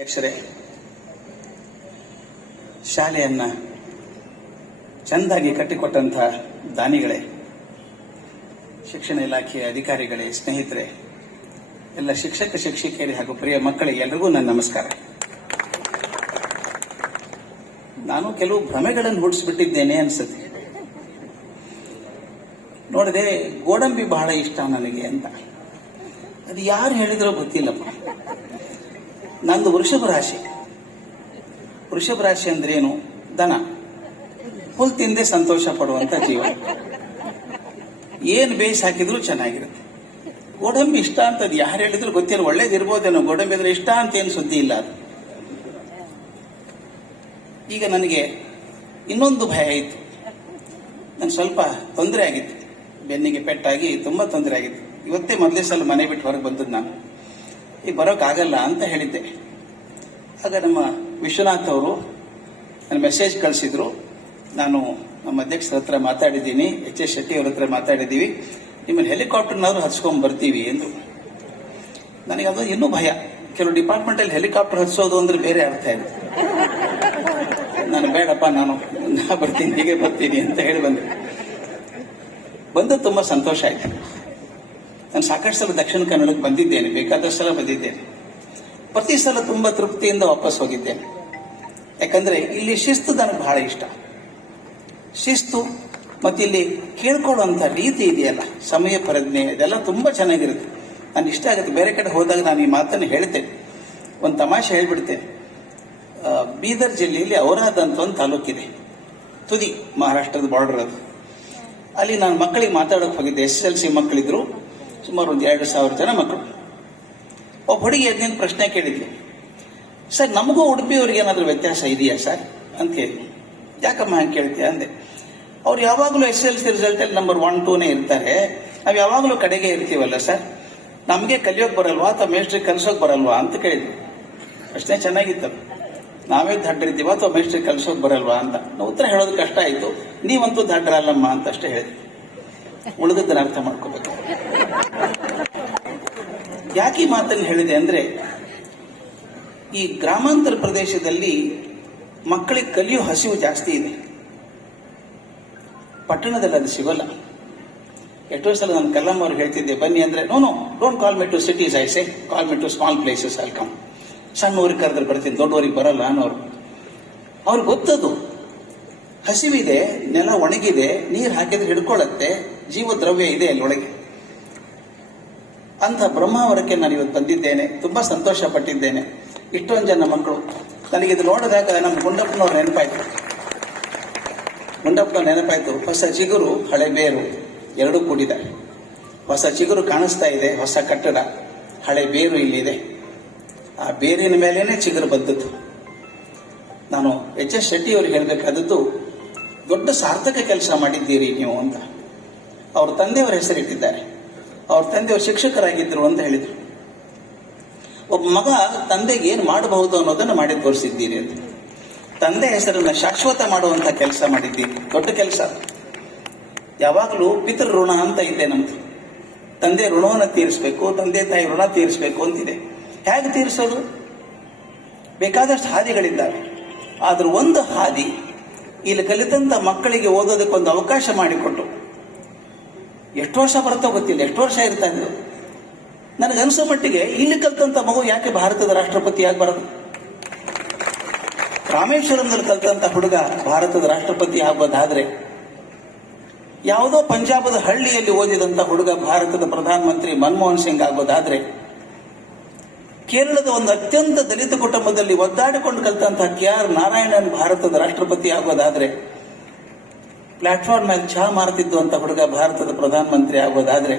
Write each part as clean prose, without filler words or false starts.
ಅಧ್ಯಕ್ಷರೇ, ಶಾಲೆಯನ್ನ ಚೆಂದಾಗಿ ಕಟ್ಟಿಕೊಟ್ಟಂತಹ ದಾನಿಗಳೇ, ಶಿಕ್ಷಣ ಇಲಾಖೆಯ ಅಧಿಕಾರಿಗಳೇ, ಸ್ನೇಹಿತರೆ, ಎಲ್ಲ ಶಿಕ್ಷಕ ಶಿಕ್ಷಕಿಯರೇ ಹಾಗೂ ಪ್ರಿಯ ಮಕ್ಕಳಿಗೆ ಎಲ್ಲರಿಗೂ ನನ್ನ ನಮಸ್ಕಾರ. ನಾನು ಕೆಲವು ಭ್ರಮೆಗಳನ್ನು ಹುಟ್ಟಿಸ್ಬಿಟ್ಟಿದ್ದೇನೆ ಅನ್ಸುತ್ತೆ. ನೋಡಿದೆ, ಗೋಡಂಬಿ ಬಹಳ ಇಷ್ಟ ನನಗೆ ಅಂತ. ಅದು ಯಾರು ಹೇಳಿದ್ರೋ ಗೊತ್ತಿಲ್ಲಪ್ಪ. ನಂದು ವೃಷಭ ರಾಶಿ. ವೃಷಭ ರಾಶಿ ಅಂದ್ರೇನು? ದನ. ಹುಲ್ ತಿಂದೆ ಸಂತೋಷ ಪಡುವಂತ ಜೀವ. ಏನು ಬೇಯಿಸಿ ಹಾಕಿದ್ರು ಚೆನ್ನಾಗಿರುತ್ತೆ. ಗೋಡಂಬಿ ಇಷ್ಟ ಅಂತ ಅದು ಯಾರು ಹೇಳಿದ್ರು ಗೊತ್ತಿಲ್ಲ. ಒಳ್ಳೇದಿರ್ಬೋದೇನೋ, ಗೋಡಂಬಿ ಅಂದ್ರೆ ಇಷ್ಟ ಅಂತ ಏನು ಸುದ್ದಿ ಇಲ್ಲ ಅದು. ಈಗ ನನಗೆ ಇನ್ನೊಂದು ಭಯ ಆಯಿತು. ನನ್ಗೆ ಸ್ವಲ್ಪ ತೊಂದರೆ ಆಗಿತ್ತು, ಬೆನ್ನಿಗೆ ಪೆಟ್ಟಾಗಿ ತುಂಬಾ ತೊಂದರೆ ಆಗಿತ್ತು. ಇವತ್ತೇ ಮೊದಲೇ ಸಲ ಮನೆ ಬಿಟ್ಟು ಹೊರಗೆ ಬಂದದ್ದು ನಾನು. ಈಗ ಬರೋಕ್ಕಾಗಲ್ಲ ಅಂತ ಹೇಳಿದ್ದೆ. ಆಗ ನಮ್ಮ ವಿಶ್ವನಾಥ್ ಅವರು ನನ್ನ ಮೆಸೇಜ್ ಕಳಿಸಿದ್ರು. ನಾನು ನಮ್ಮ ಅಧ್ಯಕ್ಷರ ಹತ್ರ ಮಾತಾಡಿದ್ದೀನಿ, ಎಚ್ ಎಸ್ ಶೆಟ್ಟಿ ಅವ್ರ ಹತ್ರ ಮಾತಾಡಿದ್ದೀವಿ, ನಿಮ್ಮನ್ನು ಹೆಲಿಕಾಪ್ಟರ್ನಾದ್ರೂ ಹತ್ಸ್ಕೊಂಡ್ ಬರ್ತೀವಿ ಎಂದು. ನನಗೆ ಅದು ಇನ್ನೂ ಭಯ. ಕೆಲವು ಡಿಪಾರ್ಟ್ಮೆಂಟಲ್ಲಿ ಹೆಲಿಕಾಪ್ಟರ್ ಹತ್ಸೋದು ಅಂದ್ರೆ ಬೇರೆ ಅರ್ಥ ಇದೆ. ನಾನು ಬೇಡಪ್ಪ, ನಾನು ಬರ್ತೀನಿ, ಹೀಗೆ ಬರ್ತೀನಿ ಅಂತ ಹೇಳಿ ಬಂದು ತುಂಬಾ ಸಂತೋಷ ಆಯ್ತು. ನಾನು ಸಾಕಷ್ಟು ಸಲ ದಕ್ಷಿಣ ಕನ್ನಡಕ್ಕೆ ಬಂದಿದ್ದೇನೆ, ಬೇಕಾದಷ್ಟು ಸಲ ಬಂದಿದ್ದೇನೆ. ಪ್ರತಿ ಸಲ ತುಂಬಾ ತೃಪ್ತಿಯಿಂದ ವಾಪಸ್ ಹೋಗಿದ್ದೇನೆ. ಯಾಕಂದ್ರೆ ಇಲ್ಲಿ ಶಿಸ್ತು ನನಗೆ ಬಹಳ ಇಷ್ಟ. ಶಿಸ್ತು ಮತ್ತೆ ಇಲ್ಲಿ ಕೇಳ್ಕೊಳ್ಳುವಂತ ರೀತಿ ಇದೆಯಲ್ಲ, ಸಮಯ ಪ್ರಜ್ಞೆ, ಇದೆಲ್ಲ ತುಂಬಾ ಚೆನ್ನಾಗಿರುತ್ತೆ. ನಾನು ಇಷ್ಟ ಆಗುತ್ತೆ. ಬೇರೆ ಕಡೆ ಹೋದಾಗ ನಾನು ಈ ಮಾತನ್ನು ಹೇಳ್ತೇನೆ. ಒಂದು ತಮಾಷೆ ಹೇಳ್ಬಿಡ್ತೇನೆ. ಬೀದರ್ ಜಿಲ್ಲೆಯಲ್ಲಿ ಔರಾದ್ ಅಂತ ಒಂದು ತಾಲೂಕಿದೆ, ತುದಿ, ಮಹಾರಾಷ್ಟ್ರದ ಬಾರ್ಡರ್ ಅದು. ಅಲ್ಲಿ ನಾನು ಮಕ್ಕಳಿಗೆ ಮಾತಾಡೋಕೆ ಹೋಗಿದ್ದೆ. SSLC ಮಕ್ಕಳಿದ್ರು, ಸುಮಾರು ಒಂದು 2,000 ಜನ ಮಕ್ಕಳು. ಒಬ್ಬ ಹುಡುಗಿ ಎದ್ದಿನ ಪ್ರಶ್ನೆ ಕೇಳಿದ್ಲು, ಸರ್ ನಮಗೂ ಉಡುಪಿಯವ್ರಿಗೆ ಏನಾದರೂ ವ್ಯತ್ಯಾಸ ಇದೆಯಾ ಸರ್ ಅಂತ ಕೇಳಿ. ಯಾಕಮ್ಮ ಹಂಗೆ ಕೇಳ್ತೀಯ ಅಂದೆ. ಅವ್ರು ಯಾವಾಗಲೂ SSLC ರಿಸಲ್ಟಲ್ಲಿ ನಂಬರ್ 1, 2ನೇ ಇರ್ತಾರೆ, ನಾವು ಯಾವಾಗಲೂ ಕಡೆಗೆ ಇರ್ತೀವಲ್ಲ ಸರ್, ನಮಗೆ ಕಲಿಯೋಕೆ ಬರಲ್ವಾ ಅಥವಾ ಮೇಸ್ಟ್ರಿಗೆ ಕಲಿಸೋಕೆ ಬರಲ್ವಾ ಅಂತ ಕೇಳಿದ್ವಿ. ಪ್ರಶ್ನೆ ಚೆನ್ನಾಗಿತ್ತು. ನಾವೇ ದಡ್ಡರಿದ್ದೀವ ಅಥವಾ ಮೇಸ್ಟ್ರಿಗೆ ಕಲಿಸೋಕೆ ಬರಲ್ವಾ ಅಂತ. ನಾವು ಉತ್ತರ ಹೇಳೋದು ಕಷ್ಟ ಆಯಿತು. ನೀವಂತೂ ದಡ್ಡರಲ್ಲಮ್ಮ ಅಂತ ಅಷ್ಟೇ ಹೇಳಿದ್ವಿ. ಉಳಿದದ್ದನ್ನು ಅರ್ಥ ಮಾಡ್ಕೋಬೇಕು. ಯಾಕೆ ಈ ಮಾತನ್ನು ಹೇಳಿದೆ ಅಂದ್ರೆ, ಈ ಗ್ರಾಮಾಂತರ ಪ್ರದೇಶದಲ್ಲಿ ಮಕ್ಕಳಿಗೆ ಕಲಿಯೋ ಹಸಿವು ಜಾಸ್ತಿ ಇದೆ. ಪಟ್ಟಣದಲ್ಲಿ ಅದು ಸಿಗೋಲ್ಲ. ಎಷ್ಟೋ ಸಲ ನಾನು ಕಲ್ಲಮ್ಮ ಅವ್ರು ಹೇಳ್ತಿದ್ದೆ, ಬನ್ನಿ ಅಂದ್ರೆ, no don't call me to cities, I say call me to small places, I come. ಸಣ್ಣ ಊರಿಗೆ ಕರೆದ್ರೆ ಬರ್ತೀನಿ, ದೊಡ್ಡವರಿಗೆ ಬರಲ್ಲ ಅನ್ನೋರು. ಅವ್ರಿಗೆ ಗೊತ್ತದು. ಹಸಿವಿದೆ, ನೆಲ ಒಣಗಿದೆ, ನೀರು ಹಾಕಿದ್ರೆ ಹಿಡ್ಕೊಳ್ಳತ್ತೆ, ಜೀವ ದ್ರವ್ಯ ಇದೆ ಅಲ್ಲೊಳಗೆ. ಅಂತ ಬ್ರಹ್ಮಾವರಕ್ಕೆ ನಾನು ಇವತ್ತು ಬಂದಿದ್ದೇನೆ. ತುಂಬಾ ಸಂತೋಷ ಪಟ್ಟಿದ್ದೇನೆ. ಇಷ್ಟೊಂದು ಜನ ಮಕ್ಕಳು. ನನಗಿದು ನೋಡಿದಾಗ ನಮ್ಮ ಗುಂಡಪ್ಪನವ್ರ ನೆನಪಾಯ್ತು. ಹೊಸ ಚಿಗುರು, ಹಳೆ ಬೇರು ಎರಡೂ ಕೂಡಿದ್ದಾರೆ. ಹೊಸ ಚಿಗುರು ಕಾಣಿಸ್ತಾ ಇದೆ, ಹೊಸ ಕಟ್ಟಡ, ಹಳೆ ಬೇರು ಇಲ್ಲಿದೆ. ಆ ಬೇರಿನ ಮೇಲೇನೆ ಚಿಗುರು ಬಂದದ್ದು. ನಾನು ಎಚ್ ಎಸ್ ಶೆಟ್ಟಿ ಅವ್ರಿಗೆ ಹೇಳಬೇಕಾದದ್ದು, ದೊಡ್ಡ ಸಾರ್ಥಕ ಕೆಲಸ ಮಾಡಿದ್ದೀರಿ ನೀವು ಅಂತ. ಅವ್ರ ತಂದೆಯವರ ಹೆಸರಿಟ್ಟಿದ್ದಾರೆ. ಅವ್ರ ತಂದೆಯವರು ಶಿಕ್ಷಕರಾಗಿದ್ದರು ಅಂತ ಹೇಳಿದ್ರು. ಒಬ್ಬ ಮಗ ತಂದೆಗೆ ಏನು ಮಾಡಬಹುದು ಅನ್ನೋದನ್ನು ಮಾಡಿ ತೋರಿಸಿದ್ದೀರಿ ಅಂತ. ತಂದೆ ಹೆಸರನ್ನ ಶಾಶ್ವತ ಮಾಡುವಂತ ಕೆಲಸ ಮಾಡಿದ್ದೀರಿ. ದೊಡ್ಡ ಕೆಲಸ. ಯಾವಾಗಲೂ ಪಿತೃ ಋಣ ಅಂತ ಇದೆ ನಮ್ದು. ತಂದೆ ಋಣವನ್ನು ತೀರಿಸಬೇಕು, ತಂದೆ ತಾಯಿ ಋಣ ತೀರಿಸಬೇಕು ಅಂತಿದೆ. ಹೇಗೆ ತೀರಿಸೋದು? ಬೇಕಾದಷ್ಟು ಹಾದಿಗಳಿದ್ದಾವೆ. ಆದ್ರೂ ಒಂದು ಹಾದಿ, ಇಲ್ಲಿ ಕಲಿತಂತ ಮಕ್ಕಳಿಗೆ ಓದೋದಕ್ಕೊಂದು ಅವಕಾಶ ಮಾಡಿಕೊಟ್ಟು. ಎಷ್ಟು ವರ್ಷ ಬರುತ್ತೋ ಗೊತ್ತಿಲ್ಲ, ಎಷ್ಟು ವರ್ಷ ಇರ್ತಾ ಇದ್ರು. ನನಗನ್ಸೋ ಮಟ್ಟಿಗೆ ಇಲ್ಲಿ ಕಲ್ತಂತ ಮಗು ಯಾಕೆ ಭಾರತದ ರಾಷ್ಟ್ರಪತಿ ಆಗಬಾರದು? ರಾಮೇಶ್ವರಂನಲ್ಲಿ ಕಲ್ತಂತ ಹುಡುಗ ಭಾರತದ ರಾಷ್ಟ್ರಪತಿ ಆಗ್ಬೋದಾದ್ರೆ, ಯಾವುದೋ ಪಂಜಾಬದ ಹಳ್ಳಿಯಲ್ಲಿ ಓದಿದಂತ ಹುಡುಗ ಭಾರತದ ಪ್ರಧಾನಮಂತ್ರಿ ಮನಮೋಹನ್ ಸಿಂಗ್ ಆಗ್ಬೋದಾದ್ರೆ, ಕೇರಳದ ಒಂದು ಅತ್ಯಂತ ದಲಿತ ಕುಟುಂಬದಲ್ಲಿ ಒದ್ದಾಡಿಕೊಂಡು ಕಲ್ತಂತಹ KR ನಾರಾಯಣನ್ ಭಾರತದ ರಾಷ್ಟ್ರಪತಿ ಆಗೋದಾದ್ರೆ, ಪ್ಲಾಟ್ಫಾರ್ಮ್ ಮೇಲೆ ಚಹಾ ಮಾರ್ತಿದ್ದು ಅಂತ ಹುಡುಗ ಭಾರತದ ಪ್ರಧಾನಮಂತ್ರಿ ಆಗೋದಾದ್ರೆ,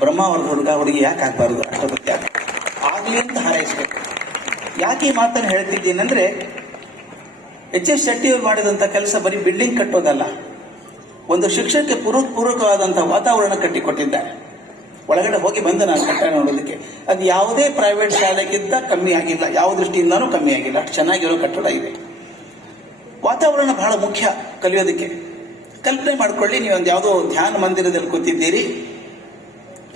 ಬ್ರಹ್ಮಾವರದ ಹುಡುಗಿ ಯಾಕೆ ಆಗ್ಬಾರ್ದು ರಾಷ್ಟ್ರಪತಿ ಆಗ್ಲಿ ಅಂತ ಹಾರೈಸಬೇಕು. ಯಾಕೆ ಈ ಮಾತನ್ನು ಹೇಳ್ತಿದ್ದೀನಿ ಅಂದ್ರೆ, ಎಚ್ ಎಸ್ ಶೆಟ್ಟಿ ಅವರು ಮಾಡಿದಂತ ಕೆಲಸ ಬರೀ ಬಿಲ್ಡಿಂಗ್ ಕಟ್ಟೋದಲ್ಲ, ಒಂದು ಶಿಕ್ಷಣಕ್ಕೆ ಪೂರಕವಾದಂತಹ ವಾತಾವರಣ ಕಟ್ಟಿಕೊಟ್ಟಿದ್ದಾರೆ. ಒಳಗಡೆ ಹೋಗಿ ಬಂದ ನಾನು ಕಟ್ಟಡ ನೋಡೋದಕ್ಕೆ. ಅದು ಯಾವುದೇ ಪ್ರೈವೇಟ್ ಶಾಲೆಗಿಂತ ಕಮ್ಮಿ ಆಗಿಲ್ಲ, ಯಾವ ದೃಷ್ಟಿಯಿಂದನೂ ಕಮ್ಮಿ ಆಗಿಲ್ಲ. ಅಷ್ಟು ಚೆನ್ನಾಗಿರೋ ಕಟ್ಟಡ ಇದೆ. ವಾತಾವರಣ ಬಹಳ ಮುಖ್ಯ ಕಲಿಯೋದಕ್ಕೆ. ಕಲ್ಪನೆ ಮಾಡ್ಕೊಳ್ಳಿ, ನೀವೊಂದು ಯಾವುದೋ ಧ್ಯಾನ ಮಂದಿರದಲ್ಲಿ ಕೂತಿದ್ದೀರಿ,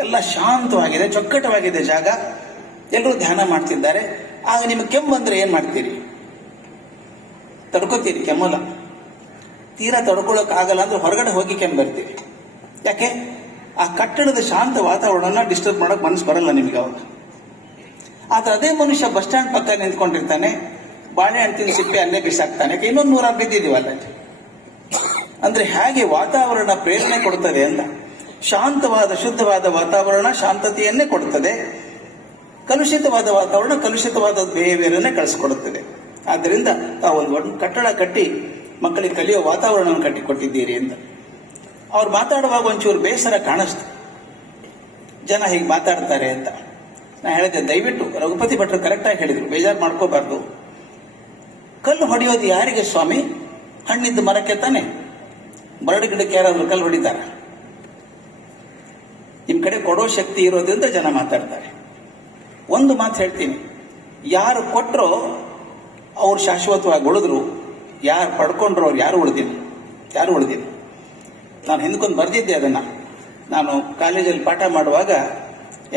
ಎಲ್ಲ ಶಾಂತವಾಗಿದೆ, ಚೊಕ್ಕಟವಾಗಿದೆ ಜಾಗ, ಎಲ್ಲರೂ ಧ್ಯಾನ ಮಾಡ್ತಿದ್ದಾರೆ. ಆಗ ನಿಮಗೆ ಕೆಮ್ಮು ಬಂದ್ರೆ ಏನ್ ಮಾಡ್ತೀರಿ? ತಡ್ಕೋತೀರಿ, ಕೆಮ್ಮಲ್ಲ. ತೀರಾ ತಡ್ಕೊಳಕ್ ಆಗಲ್ಲ ಅಂದ್ರೆ ಹೊರಗಡೆ ಹೋಗಿ ಕೆಮ್ಮು ಬರ್ತೀರಿ. ಯಾಕೆ? ಆ ಕಟ್ಟಡದ ಶಾಂತ ವಾತಾವರಣ ಡಿಸ್ಟರ್ಬ್ ಮಾಡಕ್ ಮನಸ್ಸು ಬರಲ್ಲ ನಿಮಗೆ ಅವಾಗ. ಆದ್ರೆ ಅದೇ ಮನುಷ್ಯ ಬಸ್ ಸ್ಟ್ಯಾಂಡ್ ಪಕ್ಕ ನಿಂತ್ಕೊಂಡಿರ್ತಾನೆ, ಬಾಳೆಹಣ್ಣು ತಿಂದು ಸಿಪ್ಪೆ ಅಲ್ಲೇ ಬಿಸಾಕ್ತಾನೆ, ಇನ್ನೊಂದು 100 ಬಿದ್ದಿದೀವಲ್ಲ. ಅಂದ್ರೆ ಹೇಗೆ ವಾತಾವರಣ ಪ್ರೇರಣೆ ಕೊಡ್ತದೆ ಅಂತ. ಶಾಂತವಾದ ಶುದ್ಧವಾದ ವಾತಾವರಣ ಶಾಂತತೆಯನ್ನೇ ಕೊಡುತ್ತದೆ, ಕಲುಷಿತವಾದ ವಾತಾವರಣ ಕಲುಷಿತವಾದ ಬಿಹೇವಿಯರ್ ಅನ್ನೇ ಕಳಿಸ್ಕೊಡುತ್ತದೆ. ಆದ್ದರಿಂದ ತಾವು ಒಂದು ಕಟ್ಟಡ ಕಟ್ಟಿ ಮಕ್ಕಳಿಗೆ ಕಲಿಯೋ ವಾತಾವರಣವನ್ನು ಕಟ್ಟಿಕೊಟ್ಟಿದ್ದೀರಿ ಅಂತ. ಅವ್ರು ಮಾತಾಡುವಾಗ ಒಂಚೂರು ಬೇಸರ ಕಾಣಿಸ್ತು, ಜನ ಹೀಗೆ ಮಾತಾಡ್ತಾರೆ ಅಂತ. ನಾ ಹೇಳಿದೆ, ದಯವಿಟ್ಟು ರಘುಪತಿ ಭಟ್ರು ಕರೆಕ್ಟಾಗಿ ಹೇಳಿದ್ರು, ಬೇಜಾರು ಮಾಡ್ಕೋಬಾರ್ದು. ಕಲ್ಲು ಹೊಡೆಯೋದು ಯಾರಿಗೆ ಸ್ವಾಮಿ? ಹಣ್ಣಿದ್ದ ಮರಕ್ಕೆ ತಾನೆ. ಬರಡು ಗಿಡಕ್ಕೆ ಯಾರಾದ್ರೂ ಕಲ್ಲು ಹೊಡಿತಾರ? ನಿಮ್ ಕಡೆ ಕೊಡೋ ಶಕ್ತಿ ಇರೋದ್ರಿಂದ ಜನ ಮಾತಾಡ್ತಾರೆ. ಒಂದು ಮಾತು ಹೇಳ್ತೀನಿ, ಯಾರು ಕೊಟ್ರೋ ಅವ್ರು ಶಾಶ್ವತವಾಗಿ ಉಳಿದ್ರು, ಯಾರು ಪಡ್ಕೊಂಡ್ರು ಅವ್ರು ಯಾರು ಉಳಿದಿಲ್ಲ. ನಾನು ಹಿಂದ್ಕೊಂಡು ಬರ್ದಿದ್ದೆ ಅದನ್ನ. ನಾನು ಕಾಲೇಜಲ್ಲಿ ಪಾಠ ಮಾಡುವಾಗ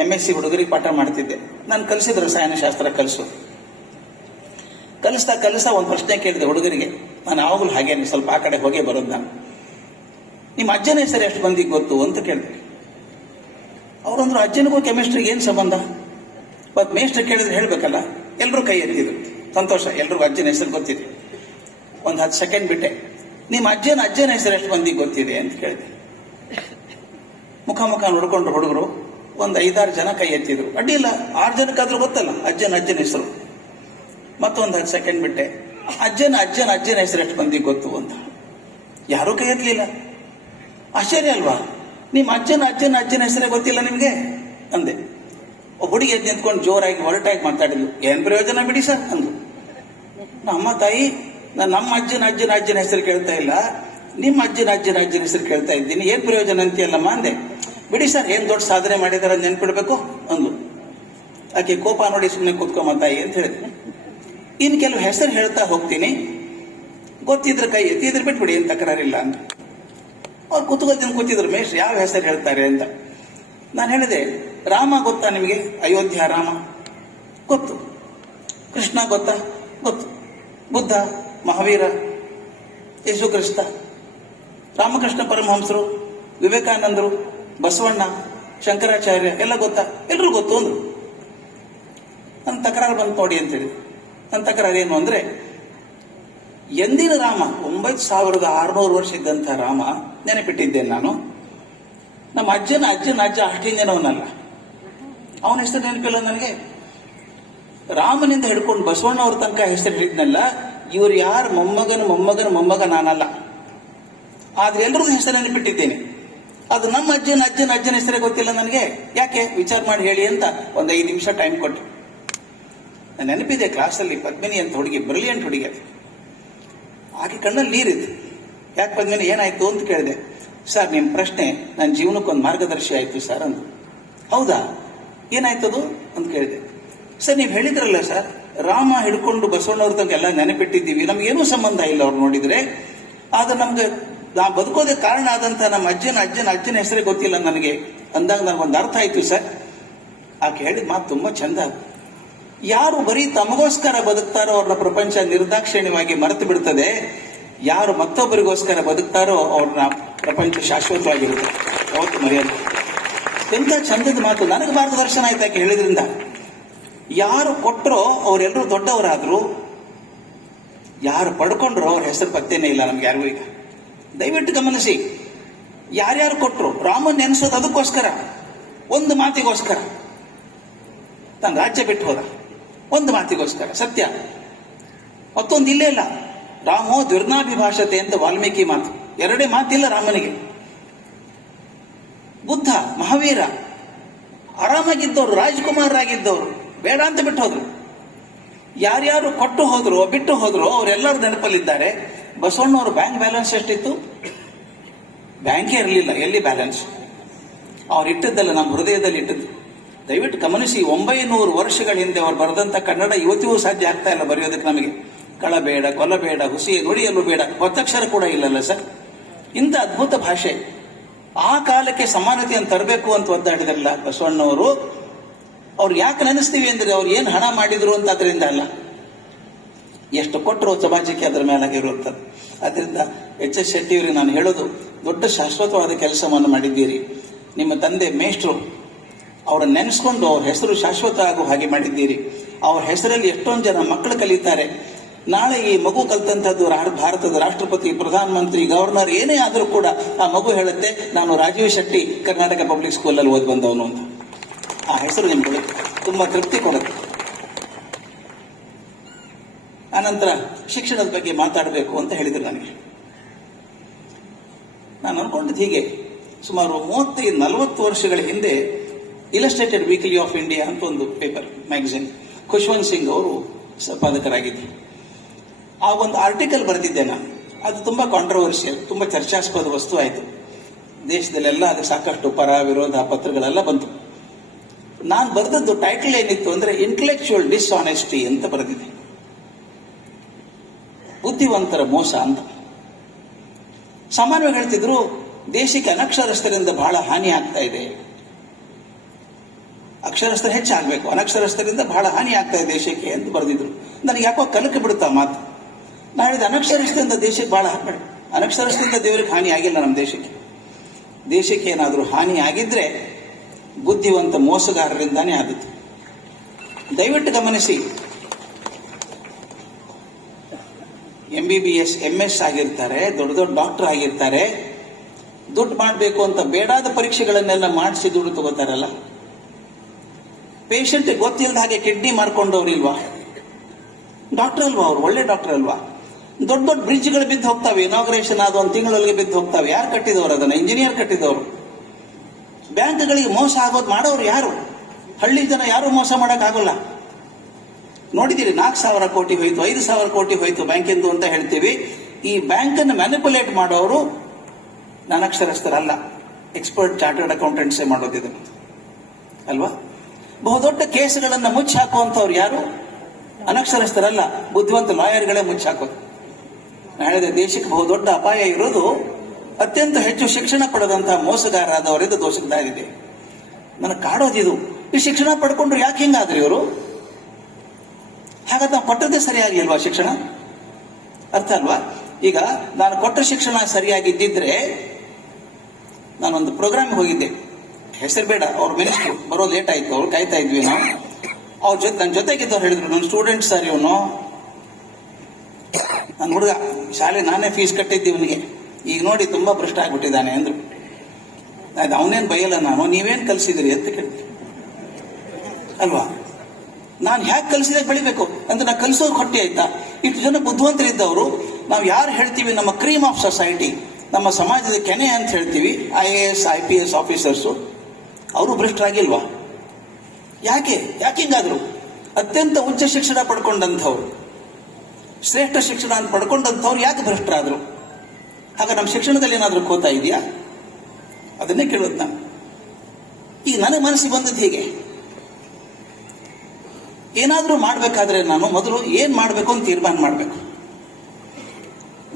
MSc ಹುಡುಗರಿಗೆ ಪಾಠ ಮಾಡ್ತಿದ್ದೆ. ನಾನು ಕಲಿಸಿದ್ರು ರಸಾಯನಶಾಸ್ತ್ರ ಕಲಿಸ್ತಾ ಒಂದು ಪ್ರಶ್ನೆ ಕೇಳಿದೆ ಹುಡುಗರಿಗೆ. ನಾನು ಯಾವಾಗಲೂ ಹಾಗೇನೆ ಸ್ವಲ್ಪ ಆ ಕಡೆ ಹೋಗೇ ಬರೋದು. ನಾನು, ನಿಮ್ಮ ಅಜ್ಜನ ಹೆಸರು ಎಷ್ಟು ಮಂದಿಗೆ ಗೊತ್ತು ಅಂತ ಕೇಳಿದೆ. ಅವ್ರಂದ್ರು, ಅಜ್ಜನಿಗೂ ಕೆಮಿಸ್ಟ್ರಿಗೆ ಏನು ಸಂಬಂಧ? ಮತ್ ಮೇಷ್ಟ್ರು ಕೇಳಿದ್ರೆ ಹೇಳ್ಬೇಕಲ್ಲ. ಎಲ್ರೂ ಕೈ ಎತ್ತಿದ್ರು. ಸಂತೋಷ, ಎಲ್ರಿಗೂ ಅಜ್ಜನ ಹೆಸರು ಗೊತ್ತಿದೆ. ಒಂದು 10 ಸೆಕೆಂಡ್ ಬಿಟ್ಟೆ, ನಿಮ್ಮ ಅಜ್ಜನ ಹೆಸರು ಎಷ್ಟು ಮಂದಿಗೆ ಗೊತ್ತಿದೆ ಅಂತ ಕೇಳಿದೆ. ಮುಖ ನೋಡ್ಕೊಂಡ್ರು ಹುಡುಗರು. ಒಂದು 5-6 ಜನ ಕೈ ಎತ್ತಿದ್ರು. ಅಡ್ಡಿಲ್ಲ, 6 ಜನಕ್ಕಾದ್ರೂ ಗೊತ್ತಲ್ಲ ಅಜ್ಜನ ಹೆಸರು. ಮತ್ತೊಂದು 10 ಸೆಕೆಂಡ್ ಬಿಟ್ಟೆ, ಅಜ್ಜನ ಹೆಸರು ಎಷ್ಟು ಮಂದಿಗೆ ಗೊತ್ತು ಅಂತ. ಯಾರೂ ಕೈ ಎತ್ತಲಿಲ್ಲ. ಆಶ್ಚರ್ಯ ಅಲ್ವಾ? ನಿಮ್ಮ ಅಜ್ಜನ ಹೆಸರೇ ಗೊತ್ತಿಲ್ಲ ನಿಮ್ಗೆ ಅಂದೆ. ಹುಡುಗಿ ಎದ್ದು ನಿಂತ್ಕೊಂಡು ಜೋರಾಗಿ ಹೊರಟಾಗಿ ಮಾತಾಡಿದ್ಲು. ಏನ್ ಪ್ರಯೋಜನ ಬಿಡಿ ಸರ್ ಅಂದು. ನಮ್ಮ ತಾಯಿ, ನಾನು ನಮ್ಮ ಅಜ್ಜನ ಹೆಸರು ಕೇಳ್ತಾ ಇಲ್ಲ, ನಿಮ್ಮ ಅಜ್ಜನ ಹೆಸರು ಕೇಳ್ತಾ ಇದ್ದೀನಿ. ಏನ್ ಪ್ರಯೋಜನ ಅಂತೀಯಲ್ಲಮ್ಮ ಅಂದೆ. ಬಿಡಿ ಸರ್, ಏನ್ ದೊಡ್ಡ ಸಾಧನೆ ಮಾಡಿದಾರ ನೆನ್ಪಿಡ್ಬೇಕು ಅಂದು. ಆಕೆ ಕೋಪ ನೋಡಿ ಸುಮ್ಮನೆ ಕೂತ್ಕೊಂಬ ತಾಯಿ ಅಂತ ಹೇಳಿದೆ. ಇನ್ನು ಕೆಲವು ಹೆಸರು ಹೇಳ್ತಾ ಹೋಗ್ತೀನಿ, ಗೊತ್ತಿದ್ರೆ ಕೈ ಎತ್ತಿದ್ರೆ ಬಿಟ್ಬಿಡಿ, ಏನ್ ತಕರಾರಿಲ್ಲ ಅಂತ. ಅವ್ರು ಕೂತಿದ್ರು, ಮೇಷ್ಟ್ರು ಯಾವ ಹೆಸರು ಹೇಳ್ತಾರೆ ಅಂತ. ನಾನು ಹೇಳಿದೆ, ರಾಮ ಗೊತ್ತಾ ನಿಮಗೆ? ಅಯೋಧ್ಯ ರಾಮ ಗೊತ್ತು. ಕೃಷ್ಣ ಗೊತ್ತಾ? ಗೊತ್ತು. ಬುದ್ಧ, ಮಹಾವೀರ, ಯೇಸು ಕ್ರಿಸ್ತ, ರಾಮಕೃಷ್ಣ ಪರಮಹಂಸರು, ವಿವೇಕಾನಂದರು, ಬಸವಣ್ಣ, ಶಂಕರಾಚಾರ್ಯ ಎಲ್ಲ ಗೊತ್ತಾ? ಎಲ್ರೂ ಗೊತ್ತು ಅಂದ್ರು. ನನ್ನ ತಕರಾರು ಬಂತು ನೋಡಿ ಅಂತೇಳಿ. ನನ್ನ ತಕರಾರು ಏನು ಅಂದ್ರೆ, ಎಂದಿನ ರಾಮ 9600 ವರ್ಷ ಇದ್ದಂಥ ರಾಮ ನೆನಪಿಟ್ಟಿದ್ದೇನೆ ನಾನು. ನಮ್ಮ ಅಜ್ಜನ ಅಜ್ಜ ಅಷ್ಟಿಂದನವನಲ್ಲ, ಅವನ ಹೆಸರು ನೆನಪಿಲ್ಲ ನನಗೆ. ರಾಮನಿಂದ ಹಿಡ್ಕೊಂಡು ಬಸವಣ್ಣವ್ರ ತನಕ ಹೆಸರು ಹಿಡಿದ್ನಲ್ಲ, ಇವ್ರು ಯಾರು ಮೊಮ್ಮಗನ ನಾನಲ್ಲ. ಆದ್ರೆ ಎಲ್ರದ್ದು ಹೆಸರು ನೆನಪಿಟ್ಟಿದ್ದೇನೆ. ಅದು ನಮ್ಮ ಅಜ್ಜನ ಹೆಸರೇ ಗೊತ್ತಿಲ್ಲ ನನಗೆ. ಯಾಕೆ? ವಿಚಾರ ಮಾಡಿ ಹೇಳಿ ಅಂತ ಒಂದು 5 ನಿಮಿಷ ಟೈಮ್ ಕೊಟ್ಟು. ನಾನು ನೆನಪಿದೆ, ಕ್ಲಾಸಲ್ಲಿ ಪದ್ಮಿನಿ ಅಂತ ಹುಡುಗಿ, ಬ್ರಿಲಿಯಂಟ್ ಹುಡುಗಿ. ಆಕೆ ಕಣ್ಣಲ್ಲಿ ನೀರಿತ್ತು. ಯಾಕೆ ಪದ್ಮಿನಿ, ಏನಾಯ್ತು ಅಂತ ಕೇಳಿದೆ. ಸರ್, ನಿಮ್ಮ ಪ್ರಶ್ನೆ ನನ್ನ ಜೀವನಕ್ಕೊಂದು ಮಾರ್ಗದರ್ಶಿ ಆಯ್ತು ಸರ್ ಅಂದು. ಹೌದಾ, ಏನಾಯ್ತದು ಅಂತ ಕೇಳಿದೆ. ಸರ್, ನೀವು ಹೇಳಿದ್ರಲ್ಲ ಸರ್, ರಾಮ ಹಿಡ್ಕೊಂಡು ಬಸವಣ್ಣವ್ರ ತನಕ ಎಲ್ಲ ನೆನಪಿಟ್ಟಿದ್ದೀವಿ, ನಮ್ಗೇನೂ ಸಂಬಂಧ ಇಲ್ಲ ಅವ್ರು ನೋಡಿದ್ರೆ. ಆದ್ರೆ ನಮ್ಗೆ ನಾ ಬದುಕೋದಕ್ಕೆ ಕಾರಣ ಆದಂತ ನಮ್ಮ ಅಜ್ಜನ ಹೆಸರೇ ಗೊತ್ತಿಲ್ಲ ನನಗೆ ಅಂದಾಗ ನನಗೊಂದು ಅರ್ಥ ಆಯ್ತು ಸರ್. ಆಕೆ ಹೇಳಿದ ಮಾತು ತುಂಬಾ ಚಂದ. ಯಾರು ಬರೀ ತಮಗೋಸ್ಕರ ಬದುಕ್ತಾರೋ ಅವ್ರನ್ನ ಪ್ರಪಂಚ ನಿರ್ದಾಕ್ಷಿಣ್ಯವಾಗಿ ಮರೆತು ಬಿಡ್ತದೆ. ಯಾರು ಮತ್ತೊಬ್ಬರಿಗೋಸ್ಕರ ಬದುಕ್ತಾರೋ ಅವ್ರನ್ನ ಪ್ರಪಂಚ ಶಾಶ್ವತವಾಗಿರುತ್ತೆ, ಯಾವತ್ತು ಮರೆಯಲ್ಲ. ಎಂತ ಚಂದದ ಮಾತು, ನನಗೆ ಮಾರ್ಗದರ್ಶನ ಆಯ್ತು ಆಕೆ ಹೇಳಿದ್ರಿಂದ. ಯಾರು ಕೊಟ್ಟರೋ ಅವರೆಲ್ಲರೂ ದೊಡ್ಡವರಾದ್ರು, ಯಾರು ಪಡ್ಕೊಂಡ್ರೋ ಅವ್ರ ಹೆಸರು ಪತ್ತೇನೇ ಇಲ್ಲ ನಮ್ಗೆ ಯಾರಿಗೂ. ಈಗ ದಯವಿಟ್ಟು ಗಮನಿಸಿ, ಯಾರ್ಯಾರು ಕೊಟ್ಟರು. ರಾಮನ್ ನೆನೆಸೋದು ಅದಕ್ಕೋಸ್ಕರ, ಒಂದು ಮಾತಿಗೋಸ್ಕರ. ತಾನು ರಾಜ್ಯ ಬಿಟ್ಟು ಹೋದ, ಒಂದು ಮಾತಿಗೋಸ್ಕರ. ಸತ್ಯ. ಮತ್ತೊಂದು ಇಲ್ಲೇ ಇಲ್ಲ. ರಾಮೋ ದ್ವಿರ್ನಾಭಿಭಾಷತೆ ಅಂತ ವಾಲ್ಮೀಕಿ ಮಾತು. 2 ಮಾತಿಲ್ಲ ರಾಮನಿಗೆ. ಬುದ್ಧ, ಮಹಾವೀರ ಆರಾಮಾಗಿದ್ದವರು, ರಾಜ್ಕುಮಾರರಾಗಿದ್ದವರು ಬೇಡ ಅಂತ ಬಿಟ್ಟು ಹೋದ್ರು. ಯಾರ್ಯಾರು ಕೊಟ್ಟು ಹೋದ್ರು, ಬಿಟ್ಟು ಹೋದ್ರು, ಅವರೆಲ್ಲರೂ ನೆನಪಲ್ಲಿದ್ದಾರೆ. ಬಸವಣ್ಣವರು ಬ್ಯಾಂಕ್ ಬ್ಯಾಲೆನ್ಸ್ ಎಷ್ಟಿತ್ತು? ಬ್ಯಾಂಕೇ ಇರಲಿಲ್ಲ, ಎಲ್ಲಿ ಬ್ಯಾಲೆನ್ಸ್? ಅವ್ರು ಇಟ್ಟದ್ದಲ್ಲ, ನಮ್ಮ ಹೃದಯದಲ್ಲಿ ಇಟ್ಟದ್ದು. ದಯವಿಟ್ಟು ಗಮನಿಸಿ, 900 ವರ್ಷಗಳ ಹಿಂದೆ ಅವ್ರು ಬರೆದಂತ ಕನ್ನಡ ಇವತ್ತಿಗೂ ಸಾಧ್ಯ ಆಗ್ತಾ ಇಲ್ಲ ಬರೆಯೋದಕ್ಕೆ ನಮಗೆ. ಕಳಬೇಡ, ಕೊಲಬೇಡ, ಹುಸಿ ನುಡಿಯಲು ಬೇಡ, ಒತ್ತಕ್ಷರ ಕೂಡ ಇಲ್ಲಲ್ಲ ಸರ್. ಇಂಥ ಅದ್ಭುತ ಭಾಷೆ. ಆ ಕಾಲಕ್ಕೆ ಸಮಾನತೆಯನ್ನು ತರಬೇಕು ಅಂತ ಒದ್ದಾಡಿದ್ರಲ್ಲ ಬಸವಣ್ಣವರು. ಅವ್ರು ಯಾಕೆ ನೆನೆಸ್ತೀವಿ ಅಂದ್ರೆ ಅವ್ರು ಏನು ಹಣ ಮಾಡಿದ್ರು ಅಂತ ಅದರಿಂದ ಅಲ್ಲ, ಎಷ್ಟು ಕೊಟ್ಟರು ಸಮಾಜಕ್ಕೆ ಅದರ ಮೇಲಾಗಿರುವಂಥದ್ದು. ಅದರಿಂದ ಎಚ್ ಎಸ್ ಶೆಟ್ಟಿಯವರಿಗೆ ನಾನು ಹೇಳೋದು, ದೊಡ್ಡ ಶಾಶ್ವತವಾದ ಕೆಲಸವನ್ನು ಮಾಡಿದ್ದೀರಿ. ನಿಮ್ಮ ತಂದೆ ಮೇಷ್ಟ್ರು, ಅವರ ನೆನೆಸ್ಕೊಂಡು ಅವ್ರ ಹೆಸರು ಶಾಶ್ವತ ಆಗೋ ಹಾಗೆ ಮಾಡಿದ್ದೀರಿ. ಅವ್ರ ಹೆಸರಲ್ಲಿ ಎಷ್ಟೊಂದು ಜನ ಮಕ್ಕಳು ಕಲಿತಾರೆ. ನಾಳೆ ಈ ಮಗು ಕಲ್ತಂಥದ್ದು ಭಾರತದ ರಾಷ್ಟ್ರಪತಿ, ಪ್ರಧಾನಮಂತ್ರಿ, ಗವರ್ನರ್ ಏನೇ ಆದರೂ ಕೂಡ ಆ ಮಗು ಹೇಳುತ್ತೆ, ನಾನು ರಾಜೀವ್ ಶೆಟ್ಟಿ ಕರ್ನಾಟಕ ಪಬ್ಲಿಕ್ ಸ್ಕೂಲಲ್ಲಿ ಓದಿ ಬಂದವನು ಅಂತ. ಆ ಹೆಸರು ನಿಮ್ಗೆ ತುಂಬಾ ತೃಪ್ತಿ ಕೊಡುತ್ತೆ. ಆನಂತರ ಶಿಕ್ಷಣದ ಬಗ್ಗೆ ಮಾತಾಡಬೇಕು ಅಂತ ಹೇಳಿದ್ರು ನನಗೆ. ನಾನು ಅನ್ಕೊಂಡಿದ್ದು ಹೀಗೆ, ಸುಮಾರು 35-40 ವರ್ಷಗಳ ಹಿಂದೆ ಇಲಸ್ಟ್ರೇಟೆಡ್ ವೀಕ್ಲಿ ಆಫ್ ಇಂಡಿಯಾ ಅಂತ ಒಂದು ಪೇಪರ್, ಮ್ಯಾಗಝಿನ್, ಖುಷ್ವಂತ್ ಸಿಂಗ್ ಅವರು ಸಂಪಾದಕರಾಗಿದ್ದರು. ಆ ಒಂದು ಆರ್ಟಿಕಲ್ ಬರೆದಿದ್ದೆ ನಾನು. ಅದು ತುಂಬಾ ಕಾಂಟ್ರವರ್ಷಿಯಲ್, ತುಂಬಾ ಚರ್ಚಾಸ್ಪದ ವಸ್ತು ಆಯಿತು. ದೇಶದಲ್ಲೆಲ್ಲ ಅದಕ್ಕೆ ಸಾಕಷ್ಟು ಪರ ವಿರೋಧ ಪತ್ರಗಳೆಲ್ಲ ಬಂತು. ನಾನು ಬರೆದದ್ದು ಟೈಟಲ್ ಏನಿತ್ತು ಅಂದ್ರೆ ಇಂಟೆಲೆಕ್ಚುಯಲ್ ಡಿಸ್ಆನೆಸ್ಟಿ ಅಂತ ಬರೆದಿದೆ, ಬುದ್ಧಿವಂತರ ಮೋಸ ಅಂತ. ಸಾಮಾನ್ಯವಾಗಿ ಹೇಳ್ತಿದ್ರು, ದೇಶಕ್ಕೆ ಅನಕ್ಷರಸ್ಥರಿಂದ ಬಹಳ ಹಾನಿ ಆಗ್ತಾ ಇದೆ, ಅಕ್ಷರಸ್ಥರು ಹೆಚ್ಚಾಗಬೇಕು, ಅನಕ್ಷರಸ್ಥರಿಂದ ಬಹಳ ಹಾನಿ ಆಗ್ತಾ ಇದೆ ದೇಶಕ್ಕೆ ಅಂತ ಬರೆದಿದ್ರು. ನನಗೆ ಯಾಕೋ ಕಲಕ್ಕೆ ಬಿಡುತ್ತಾ ಮಾತು. ನಾನು ಹೇಳಿದ, ಅನಕ್ಷರಸ್ಥದಿಂದ ದೇಶಕ್ಕೆ ಬಹಳ ಅನಕ್ಷರಸ್ಥದಿಂದ ದೇವರಿಗೆ ಹಾನಿ ಆಗಿಲ್ಲ. ನಮ್ಮ ದೇಶಕ್ಕೆ ಏನಾದರೂ ಹಾನಿ ಆಗಿದ್ರೆ ಬುದ್ಧಿವಂತ ಮೋಸಗಾರರಿಂದಾನೇ ಆದಿತ್ತು. ದಯವಿಟ್ಟು ಗಮನಿಸಿ, MBBS MS ಆಗಿರ್ತಾರೆ, ದೊಡ್ಡ ದೊಡ್ಡ ಡಾಕ್ಟರ್ ಆಗಿರ್ತಾರೆ, ದುಡ್ಡು ಮಾಡಬೇಕು ಅಂತ ಬೇಡಾದ ಪರೀಕ್ಷೆಗಳನ್ನೆಲ್ಲ ಮಾಡಿಸಿ ದುಡ್ಡು ತಗೋತಾರಲ್ಲ. ಪೇಷಂಟ್ ಗೊತ್ತಿಲ್ಲದ ಹಾಗೆ ಕಿಡ್ನಿ ಮಾರ್ಕೊಂಡವ್ರಿಲ್ವಾ? ಡಾಕ್ಟರ್ ಅಲ್ವಾ ಅವ್ರು? ಒಳ್ಳೆ ಡಾಕ್ಟರ್ ಅಲ್ವಾ? ದೊಡ್ಡ ದೊಡ್ಡ ಬ್ರಿಡ್ಜ್ಗಳು ಬಿದ್ದು ಹೋಗ್ತಾವೆ, ಇನಾಗ್ರೇಷನ್ ಆದ ಒಂದು ತಿಂಗಳೊಳಗೆ ಬಿದ್ದು ಹೋಗ್ತಾವೆ. ಯಾರು ಕಟ್ಟಿದವರು ಅದನ್ನ? ಇಂಜಿನಿಯರ್ ಕಟ್ಟಿದವರು. ಬ್ಯಾಂಕ್ಗಳಿಗೆ ಮೋಸ ಆಗೋದು ಮಾಡೋರು ಯಾರು? ಹಳ್ಳಿ ಜನ ಯಾರು ಮೋಸ ಮಾಡೋಕ್ಕಾಗಲ್ಲ. ನೋಡಿದ್ದೀರಿ, 4,000 ಕೋಟಿ ಹೋಯ್ತು, 5,000 ಕೋಟಿ ಹೋಯ್ತು ಬ್ಯಾಂಕಿಂದು ಅಂತ ಹೇಳ್ತೀವಿ. ಈ ಬ್ಯಾಂಕ್ ಅನ್ನು ಮ್ಯಾನಿಪುಲೇಟ್ ಮಾಡೋರು ಅನಕ್ಷರಸ್ಥರಲ್ಲ, ಎಕ್ಸ್ಪರ್ಟ್ ಚಾರ್ಟರ್ಡ್ ಅಕೌಂಟೆಂಟ್ಸೇ ಮಾಡೋದಿದೆ ಅಲ್ವಾ? ಬಹುದೊಡ್ಡ ಕೇಸುಗಳನ್ನು ಮುಚ್ಚಿ ಹಾಕುವಂಥವ್ರು ಯಾರು? ಅನಕ್ಷರಸ್ಥರಲ್ಲ, ಬುದ್ಧಿವಂತ ಲಾಯರ್ಗಳೇ ಮುಚ್ಚಿ ಹಾಕೋದು. ನಾನು ಹೇಳಿದೆ, ದೇಶಕ್ಕೆ ಬಹುದೊಡ್ಡ ಅಪಾಯ ಇರೋದು ಅತ್ಯಂತ ಹೆಚ್ಚು ಶಿಕ್ಷಣ ಪಡೆದಂತಹ ಮೋಸಗಾರರಾದವರಿಂದ ದೋಷಕ್ಕೆ ದಾರಿದೆ. ನನಗೆ ಕಾಡೋದಿದು, ಈ ಶಿಕ್ಷಣ ಪಡ್ಕೊಂಡ್ರು ಯಾಕೆ ಹಿಂಗಾದ್ರಿ ಇವರು? ಹಾಗಾದ್ರೆ ನಾವು ಕೊಟ್ಟದ್ದೇ ಸರಿಯಾಗಿಲ್ವಾ ಶಿಕ್ಷಣ? ಅರ್ಥ ಅಲ್ವಾ? ಈಗ ನಾನು ಕೊಟ್ಟ ಶಿಕ್ಷಣ ಸರಿಯಾಗಿದ್ದಿದ್ರೆ, ನಾನೊಂದು ಪ್ರೋಗ್ರಾಮ್ಗೆ ಹೋಗಿದ್ದೆ, ಹೆಸರು ಬೇಡ, ಅವ್ರ ಮಿನಿಸ್ಟ್ರು ಬರೋದು ಲೇಟ್ ಆಯ್ತು, ಅವ್ರು ಕಾಯ್ತಾ ಇದ್ವಿ ನಾವು. ಅವ್ರ ನನ್ನ ಜೊತೆಗಿದ್ದವ್ರು ಹೇಳಿದ್ರು, ನನ್ನ ಸ್ಟೂಡೆಂಟ್ ಸರ್ ಇವನು, ನನ್ನ ಹುಡುಗ, ಶಾಲೆ ನಾನೇ ಫೀಸ್ ಕಟ್ಟಿದ್ದೆ ಇವನಿಗೆ, ಈಗ ನೋಡಿ ತುಂಬಾ ಭ್ರಷ್ಟ ಆಗ್ಬಿಟ್ಟಿದ್ದಾನೆ ಅಂದ್ರು. ಅವನೇನ್ ಬೈಯಲ್ಲ ನಾನು, ನೀವೇನ್ ಕಲ್ಸಿದ್ರಿ ಅಂತ ಕೇಳ್ತೀನಿ ಅಲ್ವಾ? ನಾನು ಹ್ಯಾಕ್ ಕಲಿಸಿದಾಗ ಬೆಳಿಬೇಕು ಅಂತ ನಾ ಕಲಿಸೋದು ಹೊಟ್ಟೆ ಆಯ್ತಾ? ಇಷ್ಟು ಜನ ಬುದ್ಧಿವಂತರಿದ್ದವರು, ನಾವು ಯಾರು ಹೇಳ್ತೀವಿ ನಮ್ಮ ಕ್ರೀಮ್ ಆಫ್ ಸೊಸೈಟಿ, ನಮ್ಮ ಸಮಾಜದ ಕೆನೆ ಅಂತ ಹೇಳ್ತೀವಿ, IAS IPS ಆಫೀಸರ್ಸು, ಅವರು ಭ್ರಷ್ಟರಾಗಿಲ್ವಾ? ಯಾಕೆ ಹಿಂಗಾದ್ರು? ಅತ್ಯಂತ ಉಚ್ಚ ಶಿಕ್ಷಣ ಪಡ್ಕೊಂಡಂಥವ್ರು, ಶ್ರೇಷ್ಠ ಶಿಕ್ಷಣ ಅಂತ ಪಡ್ಕೊಂಡಂಥವ್ರು ಯಾಕೆ ಭ್ರಷ್ಟರಾದ್ರು? ಆಗ ನಮ್ಮ ಶಿಕ್ಷಣದಲ್ಲಿ ಏನಾದರೂ ಖೋತಾ ಇದೆಯಾ? ಅದನ್ನೇ ಕೇಳೋದು ನಾನು. ಈಗ ನನಗೆ ಮನಸ್ಸಿಗೆ ಬಂದದ್ದು ಹೀಗೆ, ಏನಾದರೂ ಮಾಡಬೇಕಾದ್ರೆ ನಾನು ಮೊದಲು ಏನ್ ಮಾಡಬೇಕು ಅಂತ ತೀರ್ಮಾನ ಮಾಡಬೇಕು.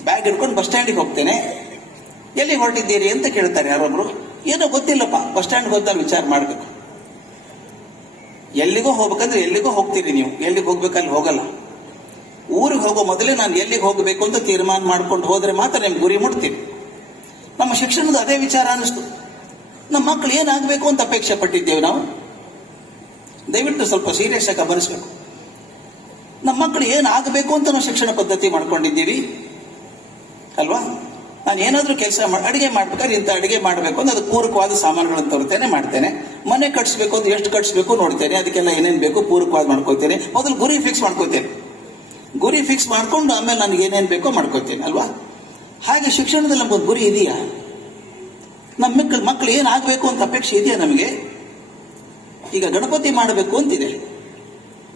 ಬ್ಯಾಗ್ ಹಿಡ್ಕೊಂಡು ಬಸ್ ಸ್ಟ್ಯಾಂಡಿಗೆ ಹೋಗ್ತೇನೆ, ಎಲ್ಲಿ ಹೊರಟಿದ್ದೀರಿ ಅಂತ ಕೇಳ್ತಾರೆ ಯಾರೊಬ್ರು. ಏನೋ ಗೊತ್ತಿಲ್ಲಪ್ಪ, ಬಸ್ ಸ್ಟ್ಯಾಂಡ್ಗೆ ಹೋಗ್ತಾರೆ ವಿಚಾರ ಮಾಡಬೇಕು. ಎಲ್ಲಿಗೋ ಹೋಗ್ಬೇಕಂದ್ರೆ ಎಲ್ಲಿಗೋ ಹೋಗ್ತೀರಿ ನೀವು, ಎಲ್ಲಿಗೆ ಹೋಗ್ಬೇಕಲ್ಲಿ ಹೋಗಲ್ಲ. ಊರಿಗೆ ಹೋಗೋ ಮೊದಲೇ ನಾನು ಎಲ್ಲಿಗೆ ಹೋಗಬೇಕು ಅಂತ ತೀರ್ಮಾನ ಮಾಡ್ಕೊಂಡು ಹೋದ್ರೆ ಮಾತ್ರ ನಿಮ್ಗೆ ಗುರಿ ಮುಟ್ತೀವಿ. ನಮ್ಮ ಶಿಕ್ಷಣದ ಅದೇ ವಿಚಾರ ಅನಿಸ್ತು. ನಮ್ಮ ಮಕ್ಕಳು ಏನಾಗಬೇಕು ಅಂತ ಅಪೇಕ್ಷೆ ಪಟ್ಟಿದ್ದೇವೆ ನಾವು. ದಯವಿಟ್ಟು ಸ್ವಲ್ಪ ಸೀರಿಯಸ್ ಆಗಿ ಗಮನಿಸಬೇಕು. ನಮ್ಮ ಮಕ್ಕಳು ಏನಾಗಬೇಕು ಅಂತ ನಾವು ಶಿಕ್ಷಣ ಪದ್ಧತಿ ಮಾಡ್ಕೊಂಡಿದ್ದೀವಿ ಅಲ್ವಾ? ನಾನು ಏನಾದರೂ ಕೆಲಸ ಅಡಿಗೆ ಮಾಡ್ಬೇಕಾದ್ರೆ ಇಂಥ ಅಡಿಗೆ ಮಾಡಬೇಕು ಅಂದ್ರೆ ಅದಕ್ಕೆ ಪೂರಕವಾದ ಸಾಮಾನುಗಳನ್ನು ತರುತ್ತೇನೆ, ಮಾಡ್ತೇನೆ. ಮನೆ ಕಟ್ಸ್ಬೇಕು ಅಂದ್ರೆ ಎಷ್ಟು ಕಟ್ಸ್ಬೇಕು ನೋಡ್ತೇನೆ, ಅದಕ್ಕೆಲ್ಲ ಏನೇನು ಬೇಕು ಪೂರಕವಾದ ಮಾಡ್ಕೊಳ್ತೇನೆ. ಮೊದಲು ಗುರಿ ಫಿಕ್ಸ್ ಮಾಡ್ಕೊಳ್ತೇನೆ. ಗುರಿ ಫಿಕ್ಸ್ ಮಾಡ್ಕೊಂಡು ಆಮೇಲೆ ನನಗೆ ಏನೇನು ಬೇಕೋ ಮಾಡ್ಕೊಳ್ತೇನೆ ಅಲ್ವಾ? ಹಾಗೆ ಶಿಕ್ಷಣದಲ್ಲಿ ನಮ್ಗೊಂದು ಗುರಿ ಇದೆಯಾ? ನಮ್ಮ ಮಕ್ಕಳು ಏನಾಗಬೇಕು ಅಂತ ಅಪೇಕ್ಷೆ ಇದೆಯಾ ನಮಗೆ? ಈಗ ಗಣಪತಿ ಮಾಡಬೇಕು ಅಂತಿದೆ.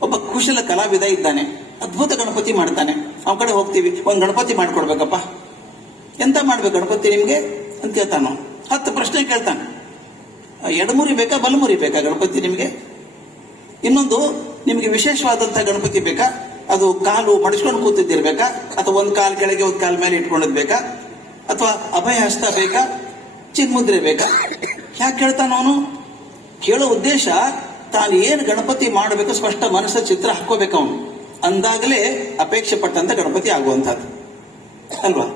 ಒಬ್ಬ ಕುಶಲ ಕಲಾವಿದ ಇದ್ದಾನೆ, ಅದ್ಭುತ ಗಣಪತಿ ಮಾಡ್ತಾನೆ. ಅವನ ಕಡೆ ಹೋಗ್ತೀವಿ, ಒಂದು ಗಣಪತಿ ಮಾಡ್ಕೊಡ್ಬೇಕಪ್ಪ, ಎಂತ ಮಾಡ್ಬೇಕು ಗಣಪತಿ ನಿಮ್ಗೆ ಅಂತ ಕೇಳ್ತಾನ. 10 ಪ್ರಶ್ನೆ ಕೇಳ್ತಾನೆ. ಎಡಮುರಿ ಬೇಕಾ ಬಲಮುರಿ ಬೇಕಾ ಗಣಪತಿ ನಿಮ್ಗೆ? ಇನ್ನೊಂದು, ನಿಮ್ಗೆ ವಿಶೇಷವಾದಂತಹ ಗಣಪತಿ ಬೇಕಾ? ಅದು ಕಾಲು ಮಡಿಸ್ಕೊಂಡು ಕೂತಿದ್ದಿರ್ಬೇಕಾ, ಅಥವಾ ಒಂದು ಕಾಲು ಕೆಳಗೆ ಒಂದು ಕಾಲು ಮೇಲೆ ಇಟ್ಕೊಂಡಿದ್ ಬೇಕಾ, ಅಥವಾ ಅಭಯ ಹಸ್ತ ಬೇಕಾ, ಚಿನ್ಮುದ್ರೆ ಬೇಕಾ? ಯಾಕೆ ಕೇಳ್ತಾನ ಅವನು? ಕೇಳೋ ಉದ್ದೇಶ ತಾನು ಏನು ಗಣಪತಿ ಮಾಡಬೇಕು ಸ್ಪಷ್ಟ ಮನಸ್ಸ ಚಿತ್ರ ಹಾಕೋಬೇಕು ಅವನು, ಅಂದಾಗಲೇ ಅಪೇಕ್ಷೆ ಪಟ್ಟಂತ ಗಣಪತಿ ಆಗುವಂಥದ್ದು ಅಲ್ವಾ.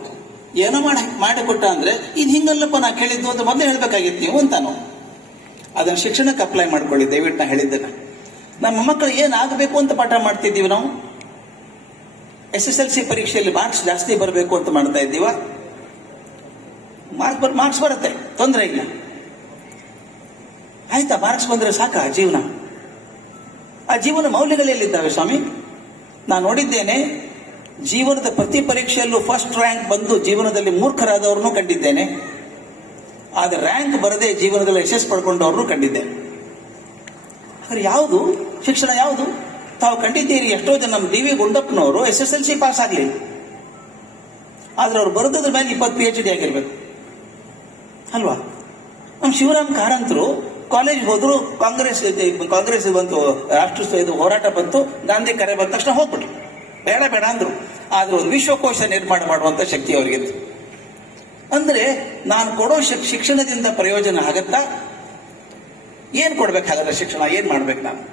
ಏನೋ ಮಾಡಿಕೊಟ್ಟ ಅಂದ್ರೆ ಇದು ಹಿಂಗಲ್ಲಪ್ಪ ನಾ ಕೇಳಿದ್ದು ಅಂತ ಮೊದಲೇ ಹೇಳ್ಬೇಕಾಗಿತ್ತು ನೀವು ಅಂತಾನು. ಅದನ್ನ ಶಿಕ್ಷಣಕ್ಕೆ ಅಪ್ಲೈ ಮಾಡ್ಕೊಳ್ಳಿ ದಯವಿಟ್ಟು. ನಾ ಹೇಳಿದ್ದನ್ನ ನಮ್ಮ ಮಕ್ಕಳು ಏನಾಗಬೇಕು ಅಂತ ಪಾಠ ಮಾಡ್ತಿದ್ದೀವಿ ನಾವು. SSLC ಪರೀಕ್ಷೆಯಲ್ಲಿ ಮಾರ್ಕ್ಸ್ ಜಾಸ್ತಿ ಬರಬೇಕು ಅಂತ ಮಾಡ್ತಾ ಇದ್ದೀವ. ಮಾರ್ಕ್ಸ್ ಬರುತ್ತೆ, ತೊಂದರೆ ಇಲ್ಲ. ಆಯ್ತಾ, ಮಾರ್ಕ್ಸ್ ಬಂದ್ರೆ ಸಾಕ ಜೀವನ? ಆ ಜೀವನ ಮೌಲ್ಯಗಳೆಲ್ಲಿದ್ದಾವೆ ಸ್ವಾಮಿ? ನಾನು ನೋಡಿದ್ದೇನೆ, ಜೀವನದ ಪ್ರತಿ ಪರೀಕ್ಷೆಯಲ್ಲೂ ಫಸ್ಟ್ ರ್ಯಾಂಕ್ ಬಂದು ಜೀವನದಲ್ಲಿ ಮೂರ್ಖರಾದವ್ರನ್ನೂ ಕಂಡಿದ್ದೇನೆ. ಆದರೆ ರ್ಯಾಂಕ್ ಬರದೆ ಜೀವನದಲ್ಲಿ ಯಶಸ್ಸು ಪಡ್ಕೊಂಡವ್ರನ್ನೂ ಕಂಡಿದ್ದೇನೆ. ಆದರೆ ಯಾವುದು ಶಿಕ್ಷಣ, ಯಾವುದು ತಾವು ಕಂಡಿದ್ದೀರಿ? ಎಷ್ಟೋ ಜನ ನಮ್ಮ DV ಗುಂಡಪ್ಪನವರು SSLC ಪಾಸ್ ಆಗಲಿಲ್ಲ, ಆದ್ರೆ ಅವ್ರು ಬರೆದ್ರ ಮೇಲೆ 20 PhD ಆಗಿರ್ಬೇಕು ಅಲ್ವಾ. ನಮ್ಮ ಶಿವರಾಮ್ ಕಾರಂತರು ಕಾಲೇಜ್ ಹೋದ್ರು, ಕಾಂಗ್ರೆಸ್ ಬಂತು, ರಾಷ್ಟ್ರ ಹೋರಾಟ ಬಂತು, ಗಾಂಧಿ ಕರೆ ಬಂದ ತಕ್ಷಣ ಹೋಗ್ಬಿಟ್ರು, ಬೇಡ ಬೇಡ ಅಂದ್ರು. ಆದ್ರೆ ಒಂದು ವಿಶ್ವಕೋಶ ನಿರ್ಮಾಣ ಮಾಡುವಂತ ಶಕ್ತಿ ಅವರಿಗಿತ್ತು. ಅಂದ್ರೆ ನಾನು ಕೊಡೋ ಶಿಕ್ಷಣದಿಂದ ಪ್ರಯೋಜನ ಆಗತ್ತಾ? ಏನ್ ಕೊಡ್ಬೇಕಾಗತ್ತ ಶಿಕ್ಷಣ? ಏನ್ ಮಾಡ್ಬೇಕು? ನಾನು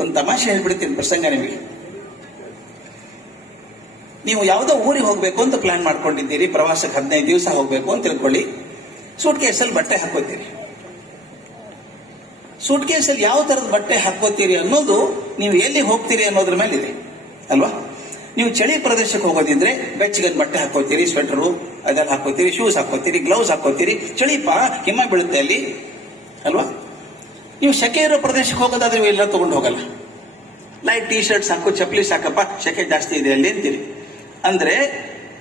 ಒಂದು ತಮಾಷೆ ಹೇಳ್ಬಿಡ್ತೀನಿ ಪ್ರಸಂಗ ನಿಮಗೆ. ನೀವು ಯಾವುದೋ ಊರಿಗೆ ಹೋಗ್ಬೇಕು ಅಂತ ಪ್ಲಾನ್ ಮಾಡ್ಕೊಂಡಿದ್ದೀರಿ, ಪ್ರವಾಸಕ್ಕೆ 15 ದಿವಸ ಹೋಗ್ಬೇಕು ಅಂತ ತಿಳ್ಕೊಳ್ಳಿ. ಸೂಟ್ ಕೇಸಲ್ಲಿ ಬಟ್ಟೆ ಹಾಕೋತೀರಿ. ಸೂಟ್ ಕೇಸಲ್ಲಿ ಯಾವ ತರದ ಬಟ್ಟೆ ಹಾಕೋತೀರಿ ಅನ್ನೋದು ನೀವು ಎಲ್ಲಿ ಹೋಗ್ತೀರಿ ಅನ್ನೋದ್ರ ಮೇಲೆ ಇದೆ ಅಲ್ವಾ. ನೀವು ಚಳಿ ಪ್ರದೇಶಕ್ಕೆ ಹೋಗೋದಿದ್ರೆ ಬೆಚ್ಚಗದ ಬಟ್ಟೆ ಹಾಕೋತೀರಿ, ಸ್ವೆಟರು ಅದೆಲ್ಲ ಹಾಕೋತೀರಿ, ಶೂಸ್ ಹಾಕೋತೀರಿ, ಗ್ಲೌಸ್ ಹಾಕೋತೀರಿ. ಚಳಿಪ ಹಿಮ ಬೀಳುತ್ತೆ ಅಲ್ಲಿ ಅಲ್ವಾ. ನೀವು ಸೆಕೆ ಇರೋ ಪ್ರದೇಶಕ್ಕೆ ಹೋಗೋದಾದ್ರೆ ಎಲ್ಲ ತಗೊಂಡು ಹೋಗಲ್ಲ. ಲೈಟ್ ಟೀ ಶರ್ಟ್ಸ್ ಹಾಕೋ, ಚಪ್ಪಲಿ ಸಾಕಪ್ಪ, ಸೆಕೆ ಜಾಸ್ತಿ ಇದೆ ಅಲ್ಲಿ ಅಂತೀರಿ. ಅಂದ್ರೆ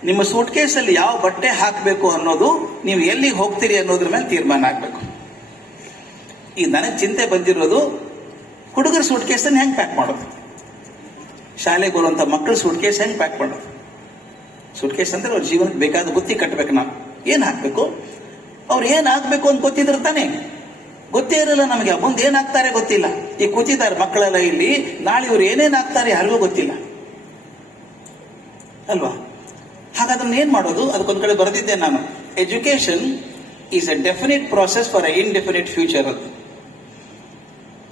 ನಿಮ್ಮ ಸೂಟ್ ಕೇಸಲ್ಲಿ ಯಾವ ಬಟ್ಟೆ ಹಾಕಬೇಕು ಅನ್ನೋದು ನೀವು ಎಲ್ಲಿ ಹೋಗ್ತೀರಿ ಅನ್ನೋದ್ರ ಮೇಲೆ ತೀರ್ಮಾನ ಆಗ್ಬೇಕು. ಈಗ ನನಗೆ ಚಿಂತೆ ಬಂದಿರೋದು ಹುಡುಗರ ಸೂಟ್ ಕೇಸನ್ನು ಹೆಂಗೆ ಪ್ಯಾಕ್ ಮಾಡೋದು, ಶಾಲೆಗೆ ಬರುವಂತ ಮಕ್ಕಳ ಸೂಟ್ ಕೇಸ್ ಹೆಂಗೆ ಪ್ಯಾಕ್ ಮಾಡೋದು. ಸೂಟ್ ಕೇಸ್ ಅಂದ್ರೆ ಅವ್ರ ಜೀವನಕ್ಕೆ ಬೇಕಾದ ಬುತ್ತಿ ಕಟ್ಟಬೇಕು. ನಾವು ಏನ್ ಹಾಕ್ಬೇಕು, ಅವ್ರು ಏನಾಗಬೇಕು ಅಂತ ಗೊತ್ತಿದ್ರೆ ತಾನೆ. ಗೊತ್ತೇ ಇರಲ್ಲ ನಮಗೆ, ಮುಂದೆ ಏನಾಗ್ತಾರೆ ಗೊತ್ತಿಲ್ಲ. ಈ ಕೂತಿದ್ದಾರೆ ಮಕ್ಕಳೆಲ್ಲ ಇಲ್ಲಿ, ನಾಳೆ ಇವ್ರು ಏನೇನಾಗ್ತಾರೆ ಯಾರಿಗೂ ಗೊತ್ತಿಲ್ಲ ಅಲ್ವಾ. ಹಾಗಾದ್ರೆ ಏನ್ ಮಾಡೋದು? ಅದಕ್ಕೊಂದ್ ಕಡೆ ಬರೆದಿದ್ದೆ ನಾನು, education is A definite process for A indefinite future ಅಂತ.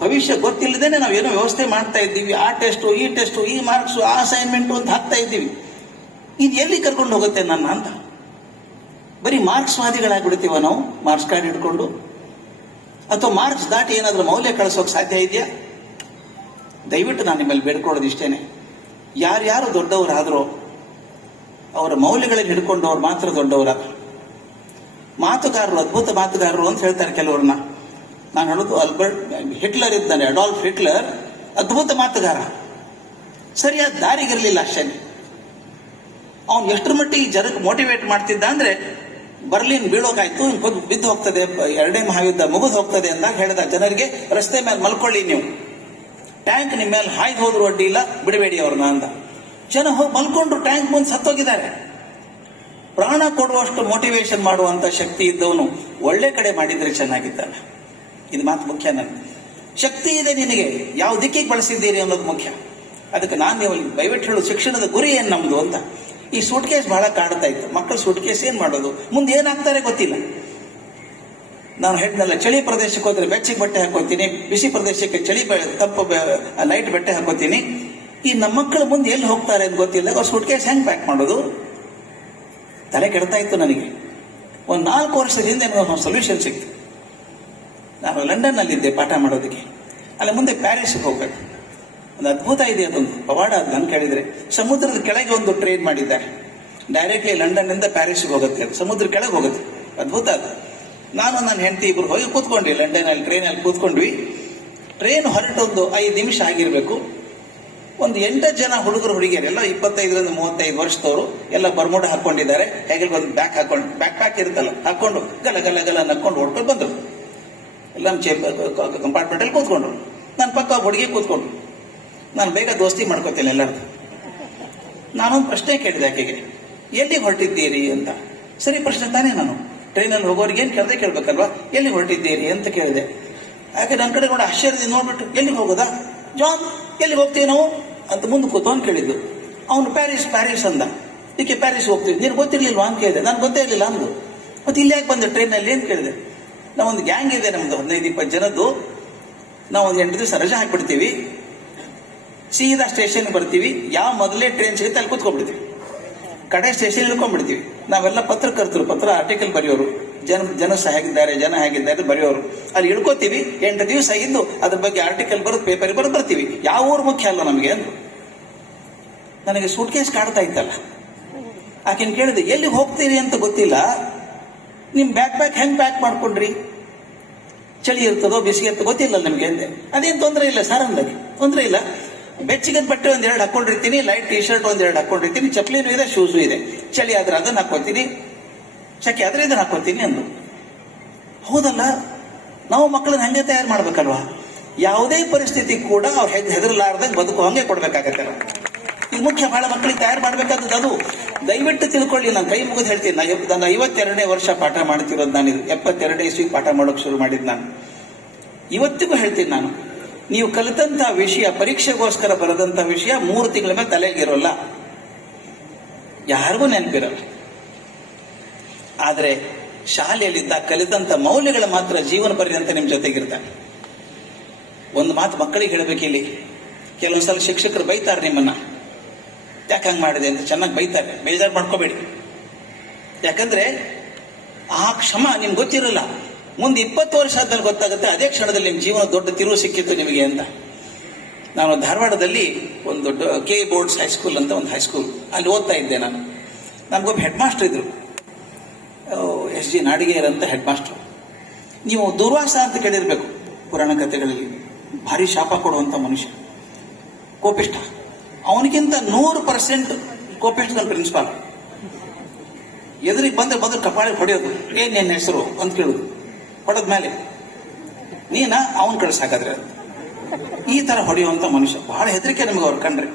ಭವಿಷ್ಯ ಗೊತ್ತಿಲ್ಲದೇನೆ ನಾವೇನೋ ವ್ಯವಸ್ಥೆ ಮಾಡ್ತಾ ಇದ್ದೀವಿ. ಆ ಟೆಸ್ಟು, ಈ ಟೆಸ್ಟು, ಈ ಮಾರ್ಕ್ಸು, ಆ ಅಸೈನ್ಮೆಂಟು ಅಂತ ಹಾಕ್ತಾ ಇದ್ದೀವಿ. ಇದು ಎಲ್ಲಿ ಕರ್ಕೊಂಡು ಹೋಗುತ್ತೆ ನನ್ನ ಅಂತ. ಬರೀ ಮಾರ್ಕ್ಸ್ ವಾದಿಗಳಾಗ್ಬಿಡ್ತೀವ ನಾವು, ಮಾರ್ಕ್ಸ್ ಕಾರ್ಡ್ ಹಿಡ್ಕೊಂಡು. ಅಥವಾ ಮಾರ್ಕ್ಸ್ ದಾಟಿ ಏನಾದ್ರೂ ಮೌಲ್ಯ ಕಳಿಸೋಕೆ ಸಾಧ್ಯ ಇದೆಯಾ? ದಯವಿಟ್ಟು ನಾನು ನಿಮ್ಮಲ್ಲಿ ಬೇಡ್ಕೊಳ್ಳೋದು ಇಷ್ಟೇನೆ, ಯಾರ್ಯಾರು ದೊಡ್ಡವರಾದ್ರೋ ಅವರ ಮೌಲ್ಯಗಳನ್ನು ಹಿಡ್ಕೊಂಡವ್ರು ಮಾತ್ರ ದೊಡ್ಡವರಾದ. ಮಾತುಗಾರರು, ಅದ್ಭುತ ಮಾತುಗಾರರು ಅಂತ ಹೇಳ್ತಾರೆ ಕೆಲವ್ರನ್ನ. ನಾನು ಹೇಳೋದು ಹಿಟ್ಲರ್ ಇದ್ದಾನೆ, ಅಡಾಲ್ಫ್ ಹಿಟ್ಲರ್, ಅದ್ಭುತ ಮಾತುಗಾರ, ಸರಿಯಾದ ದಾರಿಗಿರಲಿಲ್ಲ ಅಷ್ಟೇ. ಅವನು ಎಷ್ಟರ ಮಟ್ಟಿಗೆ ಜನಕ್ಕೆ ಮೋಟಿವೇಟ್ ಮಾಡ್ತಿದ್ದ ಅಂದ್ರೆ, ಬರ್ಲಿನ್ ಬೀಳೋಕಾಯ್ತು, ಬಿದ್ದು ಹೋಗ್ತದೆ, 2ನೇ ಮಹಾಯುದ್ಧ ಮುಗಿದು ಹೋಗ್ತದೆ ಅಂದಾಗ ಹೇಳಿದ ಜನರಿಗೆ, ರಸ್ತೆ ಮೇಲೆ ಮಲ್ಕೊಳ್ಳಿ ನೀವು, ಟ್ಯಾಂಕ್ ನಿಮ್ಮ ಮೇಲೆ ಹಾಯ್ದು ಹೋದ್ರು ಅಡ್ಡಿ ಇಲ್ಲ, ಬಿಡಬೇಡಿ ಅವ್ರನ್ನ ಅಂದ. ಜನ ಹೋಗಿ ಮಲ್ಕೊಂಡ್ರು, ಟ್ಯಾಂಕ್ ಮುಂದೆ ಸತ್ತೋಗಿದ್ದಾರೆ. ಪ್ರಾಣ ಕೊಡುವಷ್ಟು ಮೋಟಿವೇಶನ್ ಮಾಡುವಂತ ಶಕ್ತಿ ಇದ್ದವನು ಒಳ್ಳೆ ಕಡೆ ಮಾಡಿದ್ರೆ ಚೆನ್ನಾಗಿದ್ದಾನೆ. ಇದು ಮಾತು ಮುಖ್ಯ. ನನಗೆ ಶಕ್ತಿ ಇದೆ, ನಿನಗೆ ಯಾವ ದಿಕ್ಕಿಗೆ ಬಳಸಿದ್ದೀರಿ ಅನ್ನೋದು ಮುಖ್ಯ. ಅದಕ್ಕೆ ನಾನು ನೀವು ದಯವಿಟ್ಟು ಹೇಳು, ಶಿಕ್ಷಣದ ಗುರಿ ಏನ್ ನಮ್ದು ಅಂತ. ಈ ಸೂಟ್ ಕೇಸ್ ಬಹಳ ಕಾಡ್ತಾ ಇತ್ತು. ಮಕ್ಕಳು ಸೂಟ್ ಕೇಸ್ ಏನ್ ಮಾಡೋದು, ಮುಂದೆ ಏನಾಗ್ತಾರೆ ಗೊತ್ತಿಲ್ಲ. ನಾನು ಹೇಳಿದ್ನಲ್ಲ, ಚಳಿ ಪ್ರದೇಶಕ್ಕೆ ಹೋದ್ರೆ ಬೆಚ್ಚಗೆ ಬಟ್ಟೆ ಹಾಕೋತೀನಿ, ಬಿಸಿ ಪ್ರದೇಶಕ್ಕೆ ತಪ್ಪು ಲೈಟ್ ಬಟ್ಟೆ ಹಾಕೋತೀನಿ. ಈ ನಮ್ಮ ಮಕ್ಕಳು ಮುಂದೆ ಎಲ್ಲಿ ಹೋಗ್ತಾರೆ ಅಂತ ಗೊತ್ತಿಲ್ಲ. ಅವ್ರು ಸೂಟ್ ಕೇಸ್ ಹೆಂಗ್ ಪ್ಯಾಕ್ ಮಾಡೋದು, ತಲೆ ಕೆಡ್ತಾ ಇತ್ತು ನನಗೆ. ಒಂದು 4 ವರ್ಷದ ಹಿಂದೆ ನನಗೆ ಸೊಲ್ಯೂಷನ್ ಸಿಕ್ತು. ನಾನು ಲಂಡನ್ ನಲ್ಲಿದ್ದೆ ಪಾಠ ಮಾಡೋದಕ್ಕೆ. ಅಲ್ಲಿ ಮುಂದೆ ಪ್ಯಾರಿಸ್ಗೆ ಹೋಗ್ಬೇಕು. ಒಂದು ಅದ್ಭುತ ಇದೆ, ಅದೊಂದು ಪವಾಡ. ಅದು ನಾನು ಕೇಳಿದ್ರೆ, ಸಮುದ್ರದ ಕೆಳಗೆ ಒಂದು ಟ್ರೈನ್ ಮಾಡಿದ್ದಾರೆ, ಡೈರೆಕ್ಟ್ಲಿ ಲಂಡನ್ ನಿಂದ ಪ್ಯಾರಿಸ್ಗೆ ಹೋಗುತ್ತೆ. ಅದು ಸಮುದ್ರ ಕೆಳಗೆ ಹೋಗುತ್ತೆ, ಅದ್ಭುತ ಅದು. ನಾನು ನನ್ನ ಹೆಂಡತಿ ಇಬ್ರು ಹೋಗಿ ಕೂತ್ಕೊಂಡ್ವಿ ಲಂಡನ್ ಅಲ್ಲಿ, ಟ್ರೈನಲ್ಲಿ ಕೂತ್ಕೊಂಡ್ವಿ. ಟ್ರೈನ್ ಹೊರಟೊಂದು 5 ನಿಮಿಷ ಆಗಿರ್ಬೇಕು. ಒಂದು 8 ಜನ ಹುಡುಗರು ಹುಡುಗಿಯರು, ಎಲ್ಲ 25ರಿಂದ 35 ವರ್ಷದವರು, ಎಲ್ಲ ಬರ್ಮೋಡ ಹಾಕೊಂಡಿದ್ದಾರೆ. ಹೇಗೆ ಒಂದು ಬ್ಯಾಕ್ ಪ್ಯಾಕ್ ಇರುತ್ತಲ್ಲ, ಹಾಕೊಂಡು ಗಲ ಗಲ ಗಲ ನಕ್ಕೊಂಡು ಹೊಡ್ಕೊಂಡು ಬಂದ್ರು. ಎಲ್ಲ ಕಂಪಾರ್ಟ್ಮೆಂಟ್ ಅಲ್ಲಿ ಕೂತ್ಕೊಂಡ್ರು. ನನ್ನ ಪಕ್ಕ ಹುಡುಗಿ ಕೂತ್ಕೊಂಡ್ರು. ನಾನು ಬೇಗ ದೋಸ್ತಿ ಮಾಡ್ಕೋತೇನೆ ಎಲ್ಲರದು. ನಾನೊಂದು ಪ್ರಶ್ನೆ ಕೇಳಿದೆ ಆಕೆಗೆ, ಎಲ್ಲಿ ಹೊರಟಿದ್ದೀರಿ ಅಂತ. ಸರಿ ಪ್ರಶ್ನೆ ತಾನೇ, ನಾನು ಟ್ರೈನಲ್ಲಿ ಹೋಗೋರಿಗೆ ಏನು ಕೇಳ್ಬೇಕಲ್ವಾ, ಎಲ್ಲಿ ಹೊರಟಿದ್ದೀರಿ ಅಂತ ಕೇಳಿದೆ. ಆಕೆ ನನ್ನ ಕಡೆ ಕೂಡ ಆಶ್ಚರ್ಯದಿಂದ ನೋಡ್ಬಿಟ್ಟು, ಎಲ್ಲಿಗೆ ಹೋಗೋದಾ ಜಾನ್, ಎಲ್ಲಿಗೆ ಹೋಗ್ತೀವಿ ನಾವು ಅಂತ ಮುಂದೆ ಕೂತವನ್ ಕೇಳಿದ್ದು. ಅವನು ಪ್ಯಾರಿಸ್ ಅಂದ. ಈಕೆ ಪ್ಯಾರಿಸ್ ಹೋಗ್ತೀವಿ, ನೀನು ಗೊತ್ತಿರ್ಲಿಲ್ವಾ ಅಂತ ಕೇಳಿದೆ. ನಾನು ಗೊತ್ತೇ ಇರಲಿಲ್ಲ ಅಂದು. ಮತ್ತೆ ಇಲ್ಲಿ ಯಾಕೆ ಬಂದೆ ಟ್ರೈನಲ್ಲಿ ಅಂತ ಕೇಳಿದೆ. ನಾವೊಂದು ಗ್ಯಾಂಗ್ ಇದೆ ನಮ್ದು, 15-20 ಜನದ್ದು. ನಾವು ಒಂದು 8 ದಿವಸ ರಜೆ ಹಾಕ್ಬಿಡ್ತೀವಿ, ಸೀದಾ ಸ್ಟೇಷನ್ಗೆ ಬರ್ತೀವಿ, ಯಾವ ಮೊದಲೇ ಟ್ರೈನ್ ಸಿಗುತ್ತೆ ಅಲ್ಲಿ ಕೂತ್ಕೊಂಡ್ಬಿಡ್ತೀವಿ, ಕಡೆ ಸ್ಟೇಷನ್ ಇಳ್ಕೊಂಡ್ಬಿಡ್ತೀವಿ. ನಾವೆಲ್ಲ ಪತ್ರಕರ್ತರು, ಪತ್ರ ಆರ್ಟಿಕಲ್ ಬರೆಯೋರು, ಜನ ಹೇಗಿದ್ದಾರೆ ಬರೆಯೋರು. ಅಲ್ಲಿ ಇಳ್ಕೋತೀವಿ, 8 ದಿವಸ ಇದ್ದು ಅದ್ರ ಬಗ್ಗೆ ಆರ್ಟಿಕಲ್ ಬರೋದು, ಪೇಪರ್ ಬರೋದು, ಬರ್ತೀವಿ. ಯಾವ ಊರು ಮುಖ್ಯ ಅಲ್ಲ ನಮಗೆ ಅಂದ್ರು. ನನಗೆ ಸೂಟ್ ಕೇಸ್ ಕಾಡ್ತಾ ಇತ್ತಲ್ಲ. ಆಕೆನ್ ಕೇಳಿದೆ, ಎಲ್ಲಿಗೆ ಹೋಗ್ತೀರಿ ಅಂತ ಗೊತ್ತಿಲ್ಲ, ನಿಮ್ ಬ್ಯಾಕ್ ಹೆಂಗ್ ಪ್ಯಾಕ್ ಮಾಡ್ಕೊಂಡ್ರಿ, ಚಳಿ ಇರ್ತದೋ ಬಿಸಿ ಇರ್ತದೋ ಗೊತ್ತಿಲ್ಲ ನಮ್ಗೆ ಅಂದೆ. ಅದೇನು ತೊಂದರೆ ಇಲ್ಲ ಸರ್ ಅಂದಾಗೆ. ತೊಂದರೆ ಇಲ್ಲ, ಬೆಚ್ಚಗಿನ ಬಟ್ಟೆ 1-2 ಹಾಕೊಂಡಿರ್ತೀನಿ, ಲೈಟ್ ಟಿ ಶರ್ಟ್ 1-2 ಹಾಕೊಂಡಿರ್ತೀನಿ, ಚಪ್ಪಲಿನೂ ಇದೆ, ಶೂಸು ಇದೆ. ಚಳಿ ಆದ್ರೆ ಅದನ್ನ ಹಾಕೋತೀನಿ, ಶಕೆ ಆದ್ರೆ ಇದನ್ನ ಹಾಕೋತೀನಿ ಅಂದ್ರು. ಹೌದಲ್ಲ, ನಾವು ಮಕ್ಕಳನ್ನ ಹಂಗೆ ತಯಾರು ಮಾಡ್ಬೇಕಲ್ವಾ? ಯಾವುದೇ ಪರಿಸ್ಥಿತಿ ಕೂಡ ಅವ್ರು ಹೆದರ್ಲಾರ್ದಂಗೆ ಬದುಕು ಹಂಗೆ ಕೊಡ್ಬೇಕಾಗತ್ತೆ. ಇದು ಮುಖ್ಯ, ಬಹಳ ಮಕ್ಕಳಿಗೆ ತಯಾರು ಮಾಡ್ಬೇಕಾದದ್ದು ಅದು. ದಯವಿಟ್ಟು ತಿಳ್ಕೊಳ್ಳಿ, ನಾನು ಕೈ ಮುಗಿದು ಹೇಳ್ತೀನಿ. ನನ್ನ 52ನೇ ವರ್ಷ ಪಾಠ ಮಾಡ್ತಿರೋದು ನಾನಿದು. 72 ಇಸ್ವಿಗೆ ಪಾಠ ಮಾಡೋಕೆ ಶುರು ಮಾಡಿದ್ದು ನಾನು. ಇವತ್ತಿಗೂ ಹೇಳ್ತೀನಿ ನಾನು, ನೀವು ಕಲಿತಂತ ವಿಷಯ, ಪರೀಕ್ಷೆಗೋಸ್ಕರ ಬರೆದಂತ ವಿಷಯ 3 ತಿಂಗಳ ಮೇಲೆ ತಲೆಗಿರೋಲ್ಲ, ಯಾರಿಗೂ ನೆನಪಿರಲ್ಲ. ಆದ್ರೆ ಶಾಲೆಯಲ್ಲಿದ್ದ ಕಲಿತಂತ ಮೌಲ್ಯಗಳು ಮಾತ್ರ ಜೀವನ ಪರ್ಯಂತ ನಿಮ್ ಜೊತೆಗಿರ್ತಾರೆ. ಒಂದು ಮಾತು ಮಕ್ಕಳಿಗೆ ಹೇಳಬೇಕಿಲ್ಲಿ. ಕೆಲವೊಂದ್ಸಲ ಶಿಕ್ಷಕರು ಬೈತಾರೆ ನಿಮ್ಮನ್ನ, ಯಾಕೆ ಹಂಗ್ ಮಾಡಿದೆ ಅಂತ ಚೆನ್ನಾಗಿ ಬೈತಾರೆ. ಬೇಜಾರು ಮಾಡ್ಕೋಬೇಡಿ, ಯಾಕಂದ್ರೆ ಆ ಕ್ಷಮ ನಿಮ್ಗೆ ಗೊತ್ತಿರಲ್ಲ. ಮುಂದೆ 20 ವರ್ಷ ಆದ್ಮೇಲೆ ಗೊತ್ತಾಗುತ್ತೆ, ಅದೇ ಕ್ಷಣದಲ್ಲಿ ನಿಮ್ ಜೀವನ ದೊಡ್ಡ ತಿರುವು ಸಿಕ್ಕಿತ್ತು ನಿಮಗೆ ಅಂತ. ನಾನು ಧಾರವಾಡದಲ್ಲಿ ಒಂದು ದೊಡ್ಡ ಕೆ ಬೋರ್ಡ್ಸ್ ಹೈಸ್ಕೂಲ್ ಅಂತ ಒಂದು ಹೈಸ್ಕೂಲ್, ಅಲ್ಲಿ ಓದ್ತಾ ಇದ್ದೆ ನಾನು. ನಮ್ಗೊಬ್ಬ ಹೆಡ್ ಮಾಸ್ಟರ್ ಇದ್ರು, SG ನಾಡಿಗೇರ್ ಅಂತ ಹೆಡ್ ಮಾಸ್ಟರ್. ನೀವು ದುರ್ವಾಸ ಅಂತ ಕೇಳಿರ್ಬೇಕು ಪುರಾಣ ಕಥೆಗಳಲ್ಲಿ. ಭಾರಿ ಶಾಪ ಕೊಡುವಂತ ಮನುಷ್ಯ, ಕೋಪಿಷ್ಟ. ಅವನಿಗಿಂತ 100% ಕೋಪಿಷ್ಟ ನನ್ನ ಪ್ರಿನ್ಸಿಪಾಲ್. ಎದುರಿಗೆ ಬಂದ್ರೆ ಮೊದಲು ಕಪಾಳಿ ಹೊಡೆಯೋದು, ಏನ್ ನಿನ್ನ ಹೆಸರು ಅಂತ ಕೇಳುದು. ಹೊಡೆದ್ಮೇಲೆ ನೀನ ಅವನ್ ಕಳ್ಸಾಕಾದ್ರೆ ಈ ತರ ಹೊಡೆಯುವಂತ ಮನುಷ್ಯ. ಬಹಳ ಹೆದರಿಕೆ ನಮಗೆ ಅವ್ರು ಕಂಡ್ರೆ.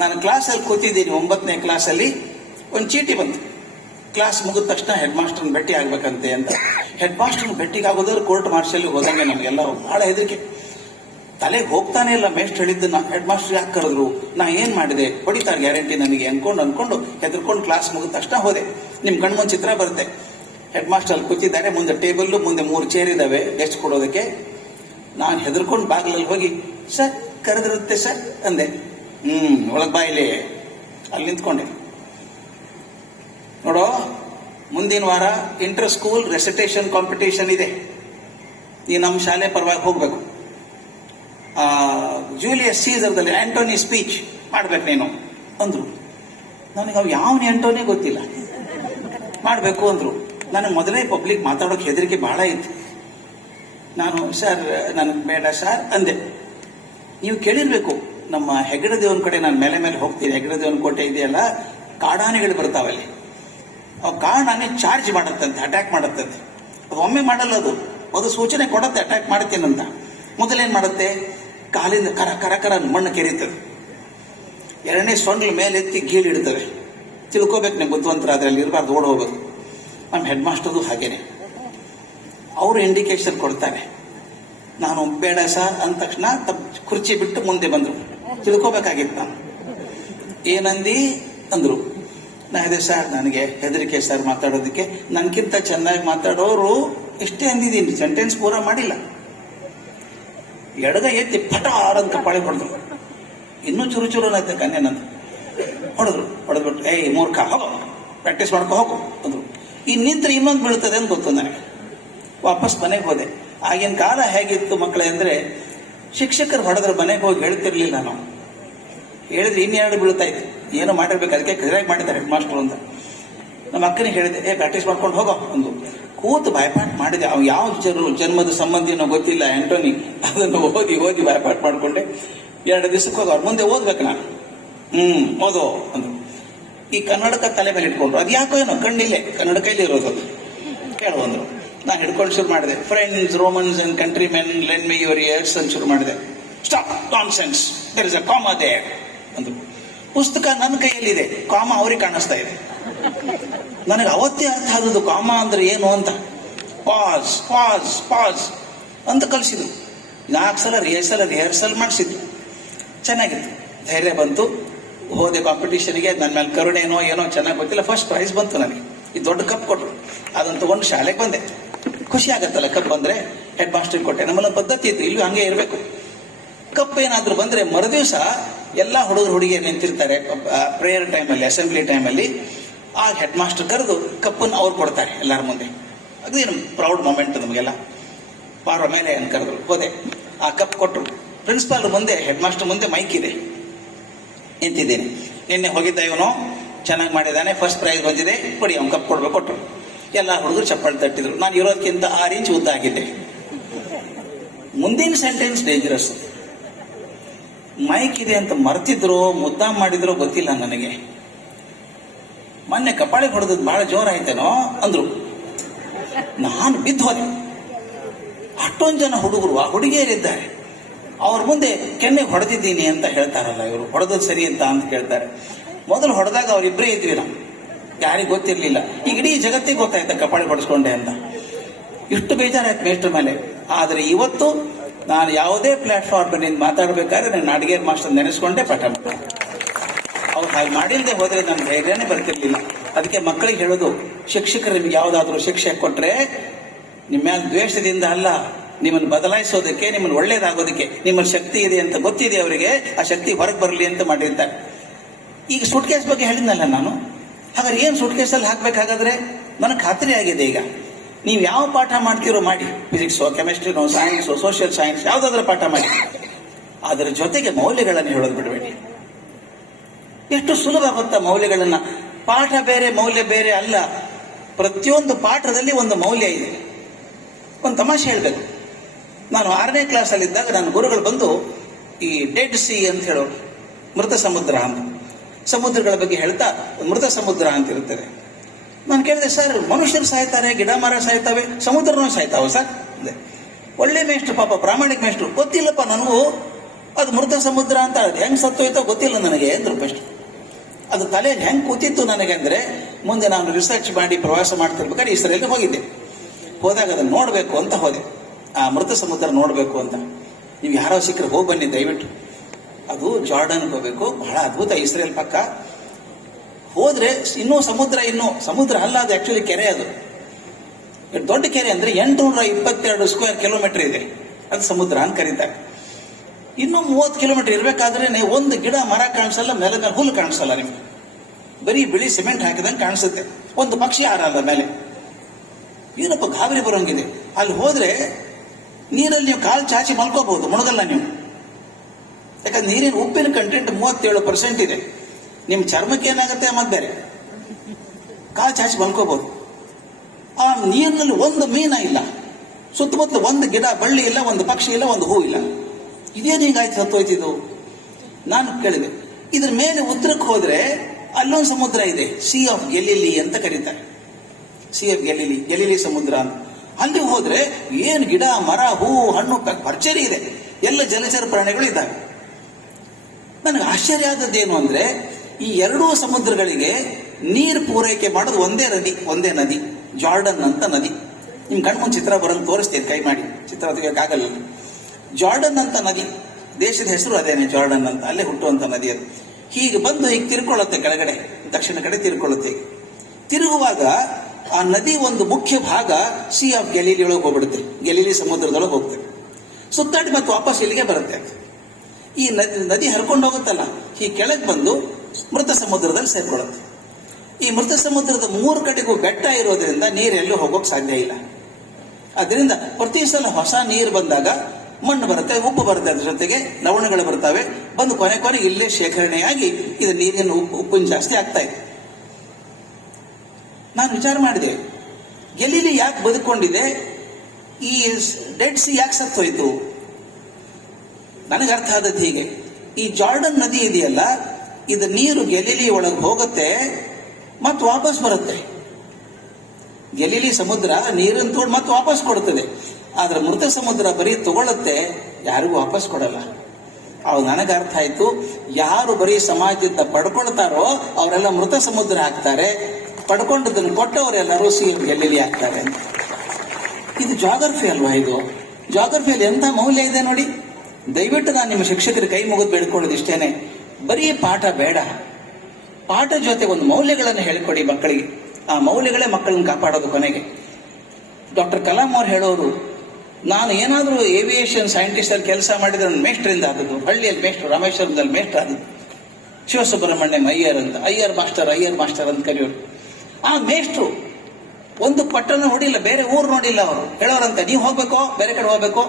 ನಾನು ಕ್ಲಾಸಲ್ಲಿ ಕೂತಿದ್ದೀನಿ, 9ನೇ ಕ್ಲಾಸಲ್ಲಿ. ಒಂದು ಚೀಟಿ ಬಂತು, ಕ್ಲಾಸ್ ಮುಗಿದ ತಕ್ಷಣ ಹೆಡ್ ಮಾಸ್ಟರ್ನ ಭೇಟಿ ಆಗ್ಬೇಕಂತೆ ಅಂತ. ಹೆಡ್ ಮಾಸ್ಟರ್ನ ಭೇಟಿಗೆ ಆಗೋದ್ರೆ ಕೋರ್ಟ್ ಮಾರ್ಷಲ್ ಹೋದಂಗೆ ನಮಗೆಲ್ಲ ಬಹಳ ಹೆದರಿಕೆ. ತಲೆಗೆ ಹೋಗ್ತಾನೆ ಇಲ್ಲ ಮೇಸ್ಟ್ ಹೇಳಿದ್ದನ್ನ. ಹೆಡ್ ಮಾಸ್ಟರ್ ಯಾಕೆ ಕರೆದ್ರು, ನಾ ಏನ್ ಮಾಡಿದೆ, ಹೊಡಿತಾರೆ ಗ್ಯಾರಂಟಿ ನನಗೆ ಅನ್ಕೊಂಡು ಹೆದರ್ಕೊಂಡು ಕ್ಲಾಸ್ ಮುಗಿದ ತಕ್ಷಣ ಹೋದೆ. ನಿಮ್ ಕಣ್ಮುಂದ್ ಚಿತ್ರ ಬರುತ್ತೆ, ಹೆಡ್ ಮಾಸ್ಟರ್ ಅಲ್ಲಿ ಕೂತಿದ್ದಾರೆ, ಮುಂದೆ ಟೇಬಲ್, ಮುಂದೆ 3 ಚೇರ್ ಇದಾವೆ ಗೆಸ್ಟ್ ಕೊಡೋದಕ್ಕೆ. ನಾನು ಹೆದರ್ಕೊಂಡು ಬಾಗಿಲಲ್ಲಿ ಹೋಗಿ, ಸರ್ ಕರೆದಿರುತ್ತೆ ಸರ್ ಅಂದೆ. ಒಳಗ್ ಬಾಯಿಲೆ ಅಲ್ಲಿ ನಿಂತ್ಕೊಂಡೆ. ನೋಡೋ, ಮುಂದಿನ ವಾರ ಇಂಟರ್ ಸ್ಕೂಲ್ ರೆಸಿಟೇಷನ್ ಕಾಂಪಿಟೇಷನ್ ಇದೆ, ನೀ ನಮ್ಮ ಶಾಲೆ ಪರವಾಗಿ ಹೋಗ್ಬೇಕು. ಜೂಲಿಯಸ್ ಸೀಸರ್ದಲ್ಲಿ ಆಂಟೋನಿ ಸ್ಪೀಚ್ ಮಾಡ್ಬೇಕು ನೀನು ಅಂದ್ರು. ನನಗೆ ಅವು ಯಾವ ಆಂಟೋನಿ ಗೊತ್ತಿಲ್ಲ, ಮಾಡ್ಬೇಕು ಅಂದ್ರು. ನನಗೆ ಮೊದಲೇ ಪಬ್ಲಿಕ್ ಮಾತಾಡೋಕೆ ಹೆದರಿಕೆ ಬಹಳ ಇತ್ತು. ನಾನು ಸರ್ ನನಗೆ ಬೇಡ ಸರ್ ಅಂದೆ. ನೀವು ಕೇಳಿರ್ಬೇಕು, ನಮ್ಮ ಹೆಗ್ಗಡ ದೇವನ ಕಡೆ ನಾನು ಮೇಲೆ ಹೋಗ್ತೀನಿ, ಹೆಗ್ಗಡ ದೇವನ ಕೋಟೆ ಇದೆಯಲ್ಲ, ಕಾಡಾನೆಗಳು ಬರ್ತಾವಲ್ಲಿ. ಅವು ಕಾಡಾನೆ ಚಾರ್ಜ್ ಮಾಡತ್ತಂತೆ, ಅಟ್ಯಾಕ್ ಮಾಡತ್ತಂತೆ. ಅದು ಒಮ್ಮೆ ಮಾಡಲ್ಲ, ಅದು ಸೂಚನೆ ಕೊಡತ್ತೆ ಅಟ್ಯಾಕ್ ಮಾಡ್ತೀನಂತ. ಮೊದಲೇನ್ ಮಾಡುತ್ತೆ, ಕಾಲಿಂದ ಕರ ಕರ ಕರ ಮಣ್ಣು ಕೆರೀತದೆ. 2ನೇ ಸೊಂಡ್ಲ ಮೇಲೆತ್ತಿ ಗೀಳಿಡ್ತವೆ. ತಿಳ್ಕೋಬೇಕು ನೀವು ಬುದ್ಧಿವಂತರ, ಅದ್ರಲ್ಲಿ ಇರಬಾರ್ದು, ಓಡ್ ಹೋಗ್ಬೇಕು. ನಮ್ಮ ಹೆಡ್ ಮಾಸ್ಟರ್ದು ಹಾಗೇನೆ, ಅವರು ಇಂಡಿಕೇಶನ್ ಕೊಡ್ತಾರೆ. ನಾನು ಬೇಡ ಸರ್ ಅಂದ ತಕ್ಷಣ ಕುರ್ಚಿ ಬಿಟ್ಟು ಮುಂದೆ ಬಂದ್ರು. ತಿಳ್ಕೋಬೇಕಾಗಿತ್ತು ನಾನು. ಏನಂದಿ ಅಂದ್ರು. ನಾ ಇದೆ ಸರ್, ನನಗೆ ಹೆದರಿಕೆ ಸರ್ ಮಾತಾಡೋದಕ್ಕೆ, ನನ್ಕಿಂತ ಚೆನ್ನಾಗಿ ಮಾತಾಡೋರು ಇಷ್ಟೇ ಅಂದಿದ್ದೀನಿ, ಸೆಂಟೆನ್ಸ್ ಪೂರ ಮಾಡಿಲ್ಲ. ಎಡಗ ಎತ್ತಿ ಪಟಾರ್ ಅಂತ ಪಾಳಿ ಹೊಡೆದ್ರು. ಇನ್ನೂ ಚುರು ಆಯ್ತು ಕನ್ಯೆನಂತ ಹೊಡೆದ್ಬಿಟ್ಟು, ಏಯ್ ಮೂರ್ಖ, ಹೋಗೋ ಪ್ರಾಕ್ಟೀಸ್ ಮಾಡ್ಕೊ ಹೋಗು ಅಂದ್ರು. ಈ ನಿಂತ್ರೆ ಇನ್ನೊಂದು ಬೀಳ್ತದೆ ಅಂತ ಗೊತ್ತು ನನಗೆ. ವಾಪಸ್ ಮನೆಗೆ ಹೋದೆ. ಆಗಿನ ಕಾಲ ಹೇಗಿತ್ತು ಮಕ್ಕಳೇ ಅಂದ್ರೆ, ಶಿಕ್ಷಕರು ಹೊಡೆದ್ರೆ ಮನೆಗೆ ಹೋಗಿ ಹೇಳ್ತಿರ್ಲಿಲ್ಲ ನಾವು. ಹೇಳಿದ್ರೆ 2 ಬೀಳ್ತಾ ಇತ್ತು. ಏನೋ ಮಾಡಿರ್ಬೇಕು, ಅದಕ್ಕೆ ಸರಿಯಾಗಿ ಮಾಡಿದ್ದಾರೆ ಹೆಡ್ ಮಾಸ್ಟರ್ ಅಂತ. ನಮ್ಮ ಅಕ್ಕನಿಗೆ ಹೇಳಿದೆ, ಪ್ರಾಕ್ಟೀಸ್ ಮಾಡ್ಕೊಂಡು ಹೋಗೋ ಒಂದು. ಕೂತು ಬಾಯ್ಪಾಟ್ ಮಾಡಿದೆ. ಅವ್ ಯಾವ ಜನ್ಮದ ಸಂಬಂಧಿನೋ ಗೊತ್ತಿಲ್ಲ ಆಂಟೋನಿ, ಅದನ್ನು ಓದಿ ಬಾಯ್ಪಾಟ್ ಮಾಡ್ಕೊಂಡೆ. 2 ದಿವಸಕ್ಕೆ ಹೋಗ, ಅವ್ರ ಮುಂದೆ ಓದ್ಬೇಕು ನಾನು. ಓದೋ ಅಂದ್ರು. ಈ ಕನ್ನಡಕ ತಲೆ ಮೇಲೆ ಇಟ್ಕೊಂಡ್ರು. ಅದು ಯಾಕೋ ಏನೋ ಕಣ್ಣಿಲ್ಲೇ ಕನ್ನಡ ಕೈಲಿ ಇರೋದು, ಅದು ಹೇಳುವಂದ್ರು. ನಾನು ಹಿಡ್ಕೊಂಡು ಶುರು ಮಾಡಿದೆ. Friends, Romans and countrymen, lend me your ears ಅಂತ ಶುರು ಮಾಡಿದೆ. Stop, nonsense, there is a comma there ಅಂದ್ರು. ಪುಸ್ತಕ ನನ್ನ ಕೈಯಲ್ಲಿದೆ, ಕಾಮ ಅವ್ರಿಗೆ ಕಾಣಿಸ್ತಾ ಇದೆ. ನನಗೆ ಅವತ್ತೇ ಅರ್ಥ ಆದದ್ದು ಕಾಮ ಅಂದ್ರೆ ಏನು ಅಂತ. ಪಾಸ್ ಪಾಸ್ ಪಾಸ್ ಅಂತ ಕಲಿಸಿದ್ರು. 4 ಸಲ ರಿಹರ್ಸಲ್ ಮಾಡಿಸಿದ್ರು. ಚೆನ್ನಾಗಿತ್ತು, ಧೈರ್ಯ ಬಂತು. ಹೋದೆ ಕಾಂಪಿಟೇಷನ್ಗೆ. ನನ್ನ ಮೇಲೆ ಕರುಣೆನೋ ಏನೋ ಚೆನ್ನಾಗಿ ಗೊತ್ತಿಲ್ಲ, ಫಸ್ಟ್ ಪ್ರೈಸ್ ಬಂತು ನನಗೆ. ಈ ದೊಡ್ಡ ಕಪ್ ಕೊಟ್ಟರು, ಅದನ್ನು ತಗೊಂಡು ಶಾಲೆಗೆ ಬಂದೆ. ಖುಷಿ ಆಗತ್ತಲ್ಲ ಕಪ್ ಬಂದ್ರೆ. ಹೆಡ್ ಮಾಸ್ಟರ್ ಕೊಟ್ಟೆ. ನಮ್ಮಲ್ಲಿ ಪದ್ಧತಿ ಇತ್ತು, ಇಲ್ಲಿ ಹಂಗೆ ಇರಬೇಕು. ಕಪ್ ಏನಾದ್ರು ಬಂದ್ರೆ ಮರುದಿವಸ ಎಲ್ಲಾ ಹುಡುಗಿಯರು ನಿಂತಿರ್ತಾರೆ ಪ್ರೇಯರ್ ಟೈಮಲ್ಲಿ, ಅಸೆಂಬ್ಲಿ ಟೈಮಲ್ಲಿ. ಆ ಹೆಡ್ ಮಾಸ್ಟರ್ ಕರೆದು ಕಪ್ಪನ್ನು ಅವ್ರು ಕೊಡ್ತಾರೆ ಎಲ್ಲರ ಮುಂದೆ. ಅದೇನು ಪ್ರೌಡ್ ಮೊಮೆಂಟ್ ನಮಗೆಲ್ಲ. ಪಾರ್ವ ಮೇಲೆ ಅಂತ ಕರೆದ್ರು, ಹೋದೆ, ಆ ಕಪ್ ಕೊಟ್ಟರು. ಪ್ರಿನ್ಸಿಪಾಲ್ ಮುಂದೆ, ಹೆಡ್ ಮಾಸ್ಟರ್ ಮುಂದೆ ಮೈಕ್ ಇದೆ, ನಿಂತಿದ್ದೇನೆ. ನಿನ್ನೆ ಹೋಗಿದ್ದ ಇವನು, ಚೆನ್ನಾಗಿ ಮಾಡಿದ್ದಾನೆ, ಫಸ್ಟ್ ಪ್ರೈಸ್ ಬಂದಿದೆ, ಕೊಡಿ ಅವ್ನು ಕಪ್ ಕೊಡ್ಬೇಕು. ಕೊಟ್ಟರು. ಎಲ್ಲ ಹುಡುಗರು ಚಪ್ಪಾಳೆ ತಟ್ಟಿದ್ರು. ನಾನು ಇರೋದಕ್ಕಿಂತ 6 ಇಂಚ್ ಉದ್ದ ಆಗಿದ್ದೆ. ಮುಂದಿನ ಸೆಂಟೆನ್ಸ್ ಡೇಂಜರಸ್. ಮೈಕ್ ಇದೆ ಅಂತ ಮರ್ತಿದ್ರು, ಮುದ್ದಾಮ್ ಮಾಡಿದ್ರು ಗೊತ್ತಿಲ್ಲ ನನಗೆ. ಮೊನ್ನೆ ಕಪಾಳಿ ಹೊಡೆದದ್ದು ಬಹಳ ಜೋರಾಯ್ತೇನೋ ಅಂದ್ರು. ನಾನು ಬಿದ್ದು ಹೋದೆ. ಅಷ್ಟೊಂದು ಜನ ಹುಡುಗರು, ಆ ಹುಡುಗಿಯರಿದ್ದಾರೆ, ಅವ್ರ ಮುಂದೆ ಕೆನ್ನೆಗೆ ಹೊಡೆದಿದ್ದೀನಿ ಅಂತ ಹೇಳ್ತಾರಲ್ಲ ಇವರು, ಹೊಡೆದದ್ದು ಸರಿ ಅಂತ ಕೇಳ್ತಾರೆ. ಮೊದಲು ಹೊಡೆದಾಗ ಅವರಿಬ್ಬರೇ ಇದ್ವಿ ನಾವು, ಯಾರಿಗೂ ಗೊತ್ತಿರ್ಲಿಲ್ಲ. ಈಗ ಇಡೀ ಜಗತ್ತಿಗೆ ಗೊತ್ತಾಯ್ತ ಕಪಾಳಿ ಹೊಡೆಸ್ಕೊಂಡೆ ಅಂತ. ಇಷ್ಟು ಬೇಜಾರಾಯ್ತು ಮೇಷ್ಟ್ರ ಮೇಲೆ. ಆದರೆ ಇವತ್ತು ನಾನು ಯಾವುದೇ ಪ್ಲಾಟ್ಫಾರ್ಮ್ ನಿಂದ ಮಾತಾಡ್ಬೇಕಾದ್ರೆ ನಾನು ಅಡಿಗೆ ಮಾಸ್ಟರ್ ನೆನೆಸ್ಕೊಂಡೆ ಪಾಠ ಮಾಡ್ತೀನಿ. ಅವ್ರು ಹಾಗೆ ಮಾಡಿಲ್ಲದೆ ಹೋದ್ರೆ ನನ್ನ ಧೈರ್ಯನೇ ಬರ್ತಿರ್ಲಿಲ್ಲ. ಅದಕ್ಕೆ ಮಕ್ಕಳಿಗೆ ಹೇಳೋದು, ಶಿಕ್ಷಕರು ನಿಮ್ಗೆ ಯಾವುದಾದ್ರೂ ಶಿಕ್ಷೆ ಕೊಟ್ರೆ ನಿಮ್ಮ ಮೇಲೆ ದ್ವೇಷದಿಂದ ಅಲ್ಲ, ನಿಮ್ಮನ್ನು ಬದಲಾಯಿಸೋದಕ್ಕೆ, ನಿಮ್ಮನ್ನು ಒಳ್ಳೇದಾಗೋದಕ್ಕೆ. ನಿಮ್ಮಲ್ಲಿ ಶಕ್ತಿ ಇದೆ ಅಂತ ಗೊತ್ತಿದೆ ಅವರಿಗೆ, ಆ ಶಕ್ತಿ ಹೊರಗೆ ಬರಲಿ ಅಂತ ಮಾಡಿರ್ತಾರೆ. ಈಗ ಸೂಟ್ ಕೇಸ್ ಬಗ್ಗೆ ಹೇಳಿದ್ನಲ್ಲ ನಾನು, ಹಾಗಾದ್ರೆ ಏನು ಸೂಟ್ ಕೇಸಲ್ಲಿ ಹಾಕ್ಬೇಕಾಗಾದ್ರೆ ನನಗೆ ಖಾತ್ರಿ ಆಗಿದೆ. ಈಗ ನೀವು ಯಾವ ಪಾಠ ಮಾಡ್ತೀರೋ ಮಾಡಿ, ಫಿಸಿಕ್ಸೋ, ಕೆಮಿಸ್ಟ್ರಿನೋ, ಸೈನ್ಸೋ, ಸೋಷಿಯಲ್ ಸೈನ್ಸ್, ಯಾವುದಾದ್ರೂ ಪಾಠ ಮಾಡಿ, ಅದರ ಜೊತೆಗೆ ಮೌಲ್ಯಗಳನ್ನು ಹೇಳೋದು ಬಿಡಬೇಡಿ. ಎಷ್ಟು ಸುಲಭ ಗೊತ್ತಾ ಮೌಲ್ಯಗಳನ್ನ. ಪಾಠ ಬೇರೆ ಮೌಲ್ಯ ಬೇರೆ ಅಲ್ಲ, ಪ್ರತಿಯೊಂದು ಪಾಠದಲ್ಲಿ ಒಂದು ಮೌಲ್ಯ ಇದೆ. ಒಂದು ತಮಾಷೆ ಹೇಳ್ಬೇಕು. ನಾನು 6ನೇ ಕ್ಲಾಸಲ್ಲಿದ್ದಾಗ ನನ್ನ ಗುರುಗಳು ಬಂದು ಈ ಡೆಡ್ ಸಿ ಅಂತ ಹೇಳೋ, ಮೃತ ಸಮುದ್ರ ಅಂತ, ಸಮುದ್ರಗಳ ಬಗ್ಗೆ ಹೇಳ್ತಾ ಮೃತ ಸಮುದ್ರ ಅಂತ ಇರುತ್ತದೆ. ನಾನು ಕೇಳಿದೆ, ಸರ್ ಮನುಷ್ಯರು ಸಾಯ್ತಾರೆ, ಗಿಡ ಮರ ಸಾಯ್ತವೆ, ಸಮುದ್ರನೂ ಸಾಯ್ತಾವ ಸರ್? ಒಳ್ಳೆ ಮೇಷ್ಟ್ರು, ಪಾಪ ಪ್ರಾಮಾಣಿಕ ಮೇಷ್ಟ್ರು. ಗೊತ್ತಿಲ್ಲಪ್ಪ ನನಗೂ ಅದು ಮೃತ ಸಮುದ್ರ ಅಂತ, ಅದು ಹೆಂಗ್ ಸತ್ತೋಯ್ತೋ ಗೊತ್ತಿಲ್ಲ ನನಗೆ ಅಂದ್ರು ಬೆಸ್ಟ್. ಅದು ತಲೆಗೆ ಹೆಂಗ್ ಕೂತಿತ್ತು ನನಗೆ ಅಂದ್ರೆ, ಮುಂದೆ ನಾನು ರಿಸರ್ಚ್ ಮಾಡಿ ಪ್ರವಾಸ ಮಾಡ್ತಿರ್ಬೇಕಾದ್ರೆ ಇಸ್ರೇಲ್ಗೆ ಹೋಗಿದ್ದೆ. ಹೋದಾಗ ಅದನ್ನು ನೋಡಬೇಕು ಅಂತ ಹೋದೆ, ಆ ಮೃತ ಸಮುದ್ರ ನೋಡಬೇಕು ಅಂತ. ನೀವು ಯಾರೋ ಸಿಕ್ಕರೆ ಹೋಗಿ ಬನ್ನಿ ದಯವಿಟ್ಟು. ಅದು ಜಾರ್ಡನ್ ಹೋಗ್ಬೇಕು, ಬಹಳ ಅದ್ಭುತ, ಇಸ್ರೇಲ್ ಪಕ್ಕ. ಹೋದ್ರೆ ಇನ್ನೂ ಸಮುದ್ರ ಅಲ್ಲ, ಅದು ಆಕ್ಚುಲಿ ಕೆರೆ. ಅದು ದೊಡ್ಡ ಕೆರೆ ಅಂದ್ರೆ 822 ಸ್ಕ್ವೇರ್ ಕಿಲೋಮೀಟರ್ ಇದೆ, ಅದು ಸಮುದ್ರ ಅಂತ ಕರೀತಾರೆ. ಇನ್ನೂ 30 ಕಿಲೋಮೀಟರ್ ಇರಬೇಕಾದ್ರೆ ಒಂದು ಗಿಡ ಮರ ಕಾಣಿಸಲ್ಲ, ಮೇಲೆ ಮೇಲೆ ಹುಲ್ಲು ಕಾಣಿಸಲ್ಲ ನಿಮ್ಗೆ, ಬರೀ ಬಿಳಿ ಸಿಮೆಂಟ್ ಹಾಕಿದಂಗೆ ಕಾಣಿಸುತ್ತೆ. ಒಂದು ಪಕ್ಷಿ ಹಾರಲ್ಲ ಮೇಲೆ. ಏನಪ್ಪ ಗಾಬರಿ ಬರೋಂಗಿದೆ. ಅಲ್ಲಿ ಹೋದ್ರೆ ನೀರಲ್ಲಿ ನೀವು ಕಾಲು ಚಾಚಿ ಮಲ್ಕೋಬಹುದು, ಮುಣಗಲ್ಲ ನೀವು. ಯಾಕಂದ್ರೆ ನೀರಿನ ಉಪ್ಪಿನ ಕಂಟೆಂಟ್ 37% ಇದೆ. ನಿಮ್ಮ ಚರ್ಮಕ್ಕೆ ಏನಾಗುತ್ತೆ ಮತ್ತೆ ಬೇರೆ. ಕಾಲು ಚಾಚಿ ಮಲ್ಕೋಬಹುದು. ಆ ನೀರಿನಲ್ಲಿ ಒಂದು ಮೀನ ಇಲ್ಲ, ಸುತ್ತಮುತ್ತಲು ಒಂದು ಗಿಡ ಬಳ್ಳಿ ಇಲ್ಲ, ಒಂದು ಪಕ್ಷಿ ಇಲ್ಲ, ಒಂದು ಹೂ ಇಲ್ಲ. ಇದೇನು ಹೀಗಾಯ್ತು, ಸತ್ತೋಯ್ತಿದ್ದು? ನಾನು ಕೇಳಿದೆ. ಇದ್ರ ಮೇಲೆ ಉತ್ತರಕ್ಕೆ ಹೋದ್ರೆ ಅಲ್ಲೊಂದು ಸಮುದ್ರ ಇದೆ, ಸಿ ಆಫ್ ಗೆಲಿಲಿ ಅಂತ ಕರೀತಾರೆ. ಸಿ ಆಫ್ ಗೆಲಿಲಿ ಸಮುದ್ರ ಅಂತ. ಅಲ್ಲಿ ಹೋದ್ರೆ ಏನು ಗಿಡ ಮರ ಹೂ ಹಣ್ಣು ಭರ್ಜರಿ ಇದೆ, ಎಲ್ಲ ಜಲಚರ ಪ್ರಾಣಿಗಳು ಇದ್ದಾವೆ. ನನಗೆ ಆಶ್ಚರ್ಯ ಆದದ್ದೇನು ಅಂದ್ರೆ, ಈ ಎರಡೂ ಸಮುದ್ರಗಳಿಗೆ ನೀರು ಪೂರೈಕೆ ಮಾಡೋದು ಒಂದೇ ನದಿ, ಜಾರ್ಡನ್ ಅಂತ ನದಿ. ನಿಮ್ ಕಣ್ಮುಂದ್ ಚಿತ್ರ ಬರೋದು ತೋರಿಸ್ತೇನೆ, ಕೈ ಮಾಡಿ, ಚಿತ್ರ ತೆಗಿಯೋಕ್ಕಾಗಲ್ಲ. ಜಾರ್ಡನ್ ಅಂತ ನದಿ, ದೇಶದ ಹೆಸರು ಅದೇನೆ, ಜಾರ್ಡನ್ ಅಂತ, ಅಲ್ಲೇ ಹುಟ್ಟುವಂತ ನದಿ ಅದು. ಹೀಗೆ ಬಂದು ಹೀಗೆ ತಿರ್ಕೊಳ್ಳುತ್ತೆ, ಕೆಳಗಡೆ ದಕ್ಷಿಣ ಕಡೆ ತಿರ್ಕೊಳ್ಳುತ್ತೆ. ತಿರುಗುವಾಗ ಆ ನದಿ ಒಂದು ಮುಖ್ಯ ಭಾಗ ಸಿ ಆಫ್ ಗೆಲಿಲಿ ಒಳಗೆ ಹೋಗ್ಬಿಡುತ್ತೆ, ಗೆಲಿಲಿ ಸಮುದ್ರದೊಳಗೆ ಹೋಗ್ತದೆ. ಸುತ್ತಾಡಿ ಮತ್ತೆ ವಾಪಸ್ ಇಲ್ಲಿಗೆ ಬರುತ್ತೆ. ಈ ನದಿ ಹರ್ಕೊಂಡು ಹೋಗುತ್ತಲ್ಲ, ಈ ಕೆಳಗೆ ಬಂದು ಮೃತ ಸಮುದ್ರದಲ್ಲಿ ಸೇರ್ಕೊಳ್ಳುತ್ತೆ. ಈ ಮೃತ ಸಮುದ್ರದ 3 ಕಡೆಗೂ ಬೆಟ್ಟ ಇರೋದ್ರಿಂದ ನೀರೆಲ್ಲೂ ಹೋಗೋಕ್ ಸಾಧ್ಯ ಇಲ್ಲ. ಅದರಿಂದ ಪ್ರತಿ ಸಲ ಹೊಸ ನೀರು ಬಂದಾಗ ಮಣ್ಣು ಬರುತ್ತೆ, ಉಪ್ಪು ಬರುತ್ತೆ, ಅದ್ರ ಜೊತೆಗೆ ಲವಣಗಳು ಬರ್ತವೆ, ಬಂದು ಕೊನೆ ಇಲ್ಲೇ ಶೇಖರಣೆಯಾಗಿ ಇದು ನೀರಿನ ಉಪ್ಪಿನ ಜಾಸ್ತಿ ಆಗ್ತಾ ಇದೆ. ನಾನು ವಿಚಾರ ಮಾಡಿದೆ, ಗೆಲಿಲಿ ಯಾಕೆ ಬದುಕೊಂಡಿದೆ, ಈ ಡೆಡ್ ಸಿ ಯಾಕೆ ಸತ್ತೋಯ್ತು? ನನಗೆ ಅರ್ಥ ಆದದ್ದು ಹೀಗೆ. ಈ ಜಾರ್ಡನ್ ನದಿ ಇದೆಯಲ್ಲ, ಇದು ನೀರು ಗೆಲಿಲಿ ಒಳಗೆ ಹೋಗುತ್ತೆ ಮತ್ತು ವಾಪಸ್ ಬರುತ್ತೆ. ಗೆಲಿಲಿ ಸಮುದ್ರ ನೀರನ್ನು ತಗೊಂಡು ಮತ್ತೆ ವಾಪಸ್ ಕೊಡುತ್ತದೆ. ಆದ್ರೆ ಮೃತ ಸಮುದ್ರ ಬರೀ ತಗೊಳುತ್ತೆ, ಯಾರಿಗೂ ವಾಪಸ್ ಕೊಡಲ್ಲ. ಅವಾಗ ನನಗೆ ಅರ್ಥ ಆಯ್ತು, ಯಾರು ಬರೀ ಸಮಾಜದಿಂದ ಪಡ್ಕೊಳ್ತಾರೋ ಅವರೆಲ್ಲ ಮೃತ ಸಮುದ್ರ ಆಗ್ತಾರೆ, ಪಡ್ಕೊಂಡದನ್ನು ಕೊಟ್ಟವರೆಲ್ಲರೂ ಸಿ ಗೆಲಿಲಿ ಆಗ್ತಾರೆ. ಇದು ಜಾಗ್ರಫಿ ಅಲ್ವಾ? ಇದು ಜಾಗ್ರಫಿಯಲ್ಲಿ ಎಂಥ ಮೌಲ್ಯ ಇದೆ ನೋಡಿ. ದಯವಿಟ್ಟು ನಾನು ನಿಮ್ಮ ಶಿಕ್ಷಕರ ಕೈ ಮುಗಿದು ಬೇಡ್ಕೊಳ್ಳೋದು ಇಷ್ಟೇನೆ, ಬರೀ ಪಾಠ ಬೇಡ, ಪಾಠ ಜೊತೆ ಒಂದು ಮೌಲ್ಯಗಳನ್ನು ಹೇಳಿಕೊಡಿ ಮಕ್ಕಳಿಗೆ. ಆ ಮೌಲ್ಯಗಳೇ ಮಕ್ಕಳನ್ನ ಕಾಪಾಡೋದು. ಕೊನೆಗೆ ಡಾಕ್ಟರ್ ಕಲಾಂ ಅವ್ರು ಹೇಳೋರು, ನಾನು ಏನಾದರೂ ಏವಿಯೇಷನ್ ಸೈಂಟಿಸ್ಟ್ ಅಲ್ಲಿ ಕೆಲಸ ಮಾಡಿದ್ರೆ ನನ್ನ ಮೇಷ್ಟ್ರಿಂದ ಆದದ್ದು. ಹಳ್ಳಿಯಲ್ಲಿ ಮೇಷ್ಟ್ರು, ರಾಮೇಶ್ವರದಲ್ಲಿ ಮೇಷ್ಟ್ರು ಆದದ್ದು ಶಿವಸುಬ್ರಹ್ಮಣ್ಯಂ ಅಯ್ಯರ್ ಅಂತ. ಅಯ್ಯರ್ ಮಾಸ್ಟರ್ ಅಂತ ಕರೆಯೋರು. ಆ ಮೇಷ್ಟ್ರು ಒಂದು ಪಟ್ಟಣ ನೋಡಿಲ್ಲ, ಬೇರೆ ಊರು ನೋಡಿಲ್ಲ. ಅವರು ಹೇಳೋರಂತೆ, ನೀವು ಹೋಗ್ಬೇಕೋ ಬೇರೆ ಕಡೆ ಹೋಗ್ಬೇಕೋ.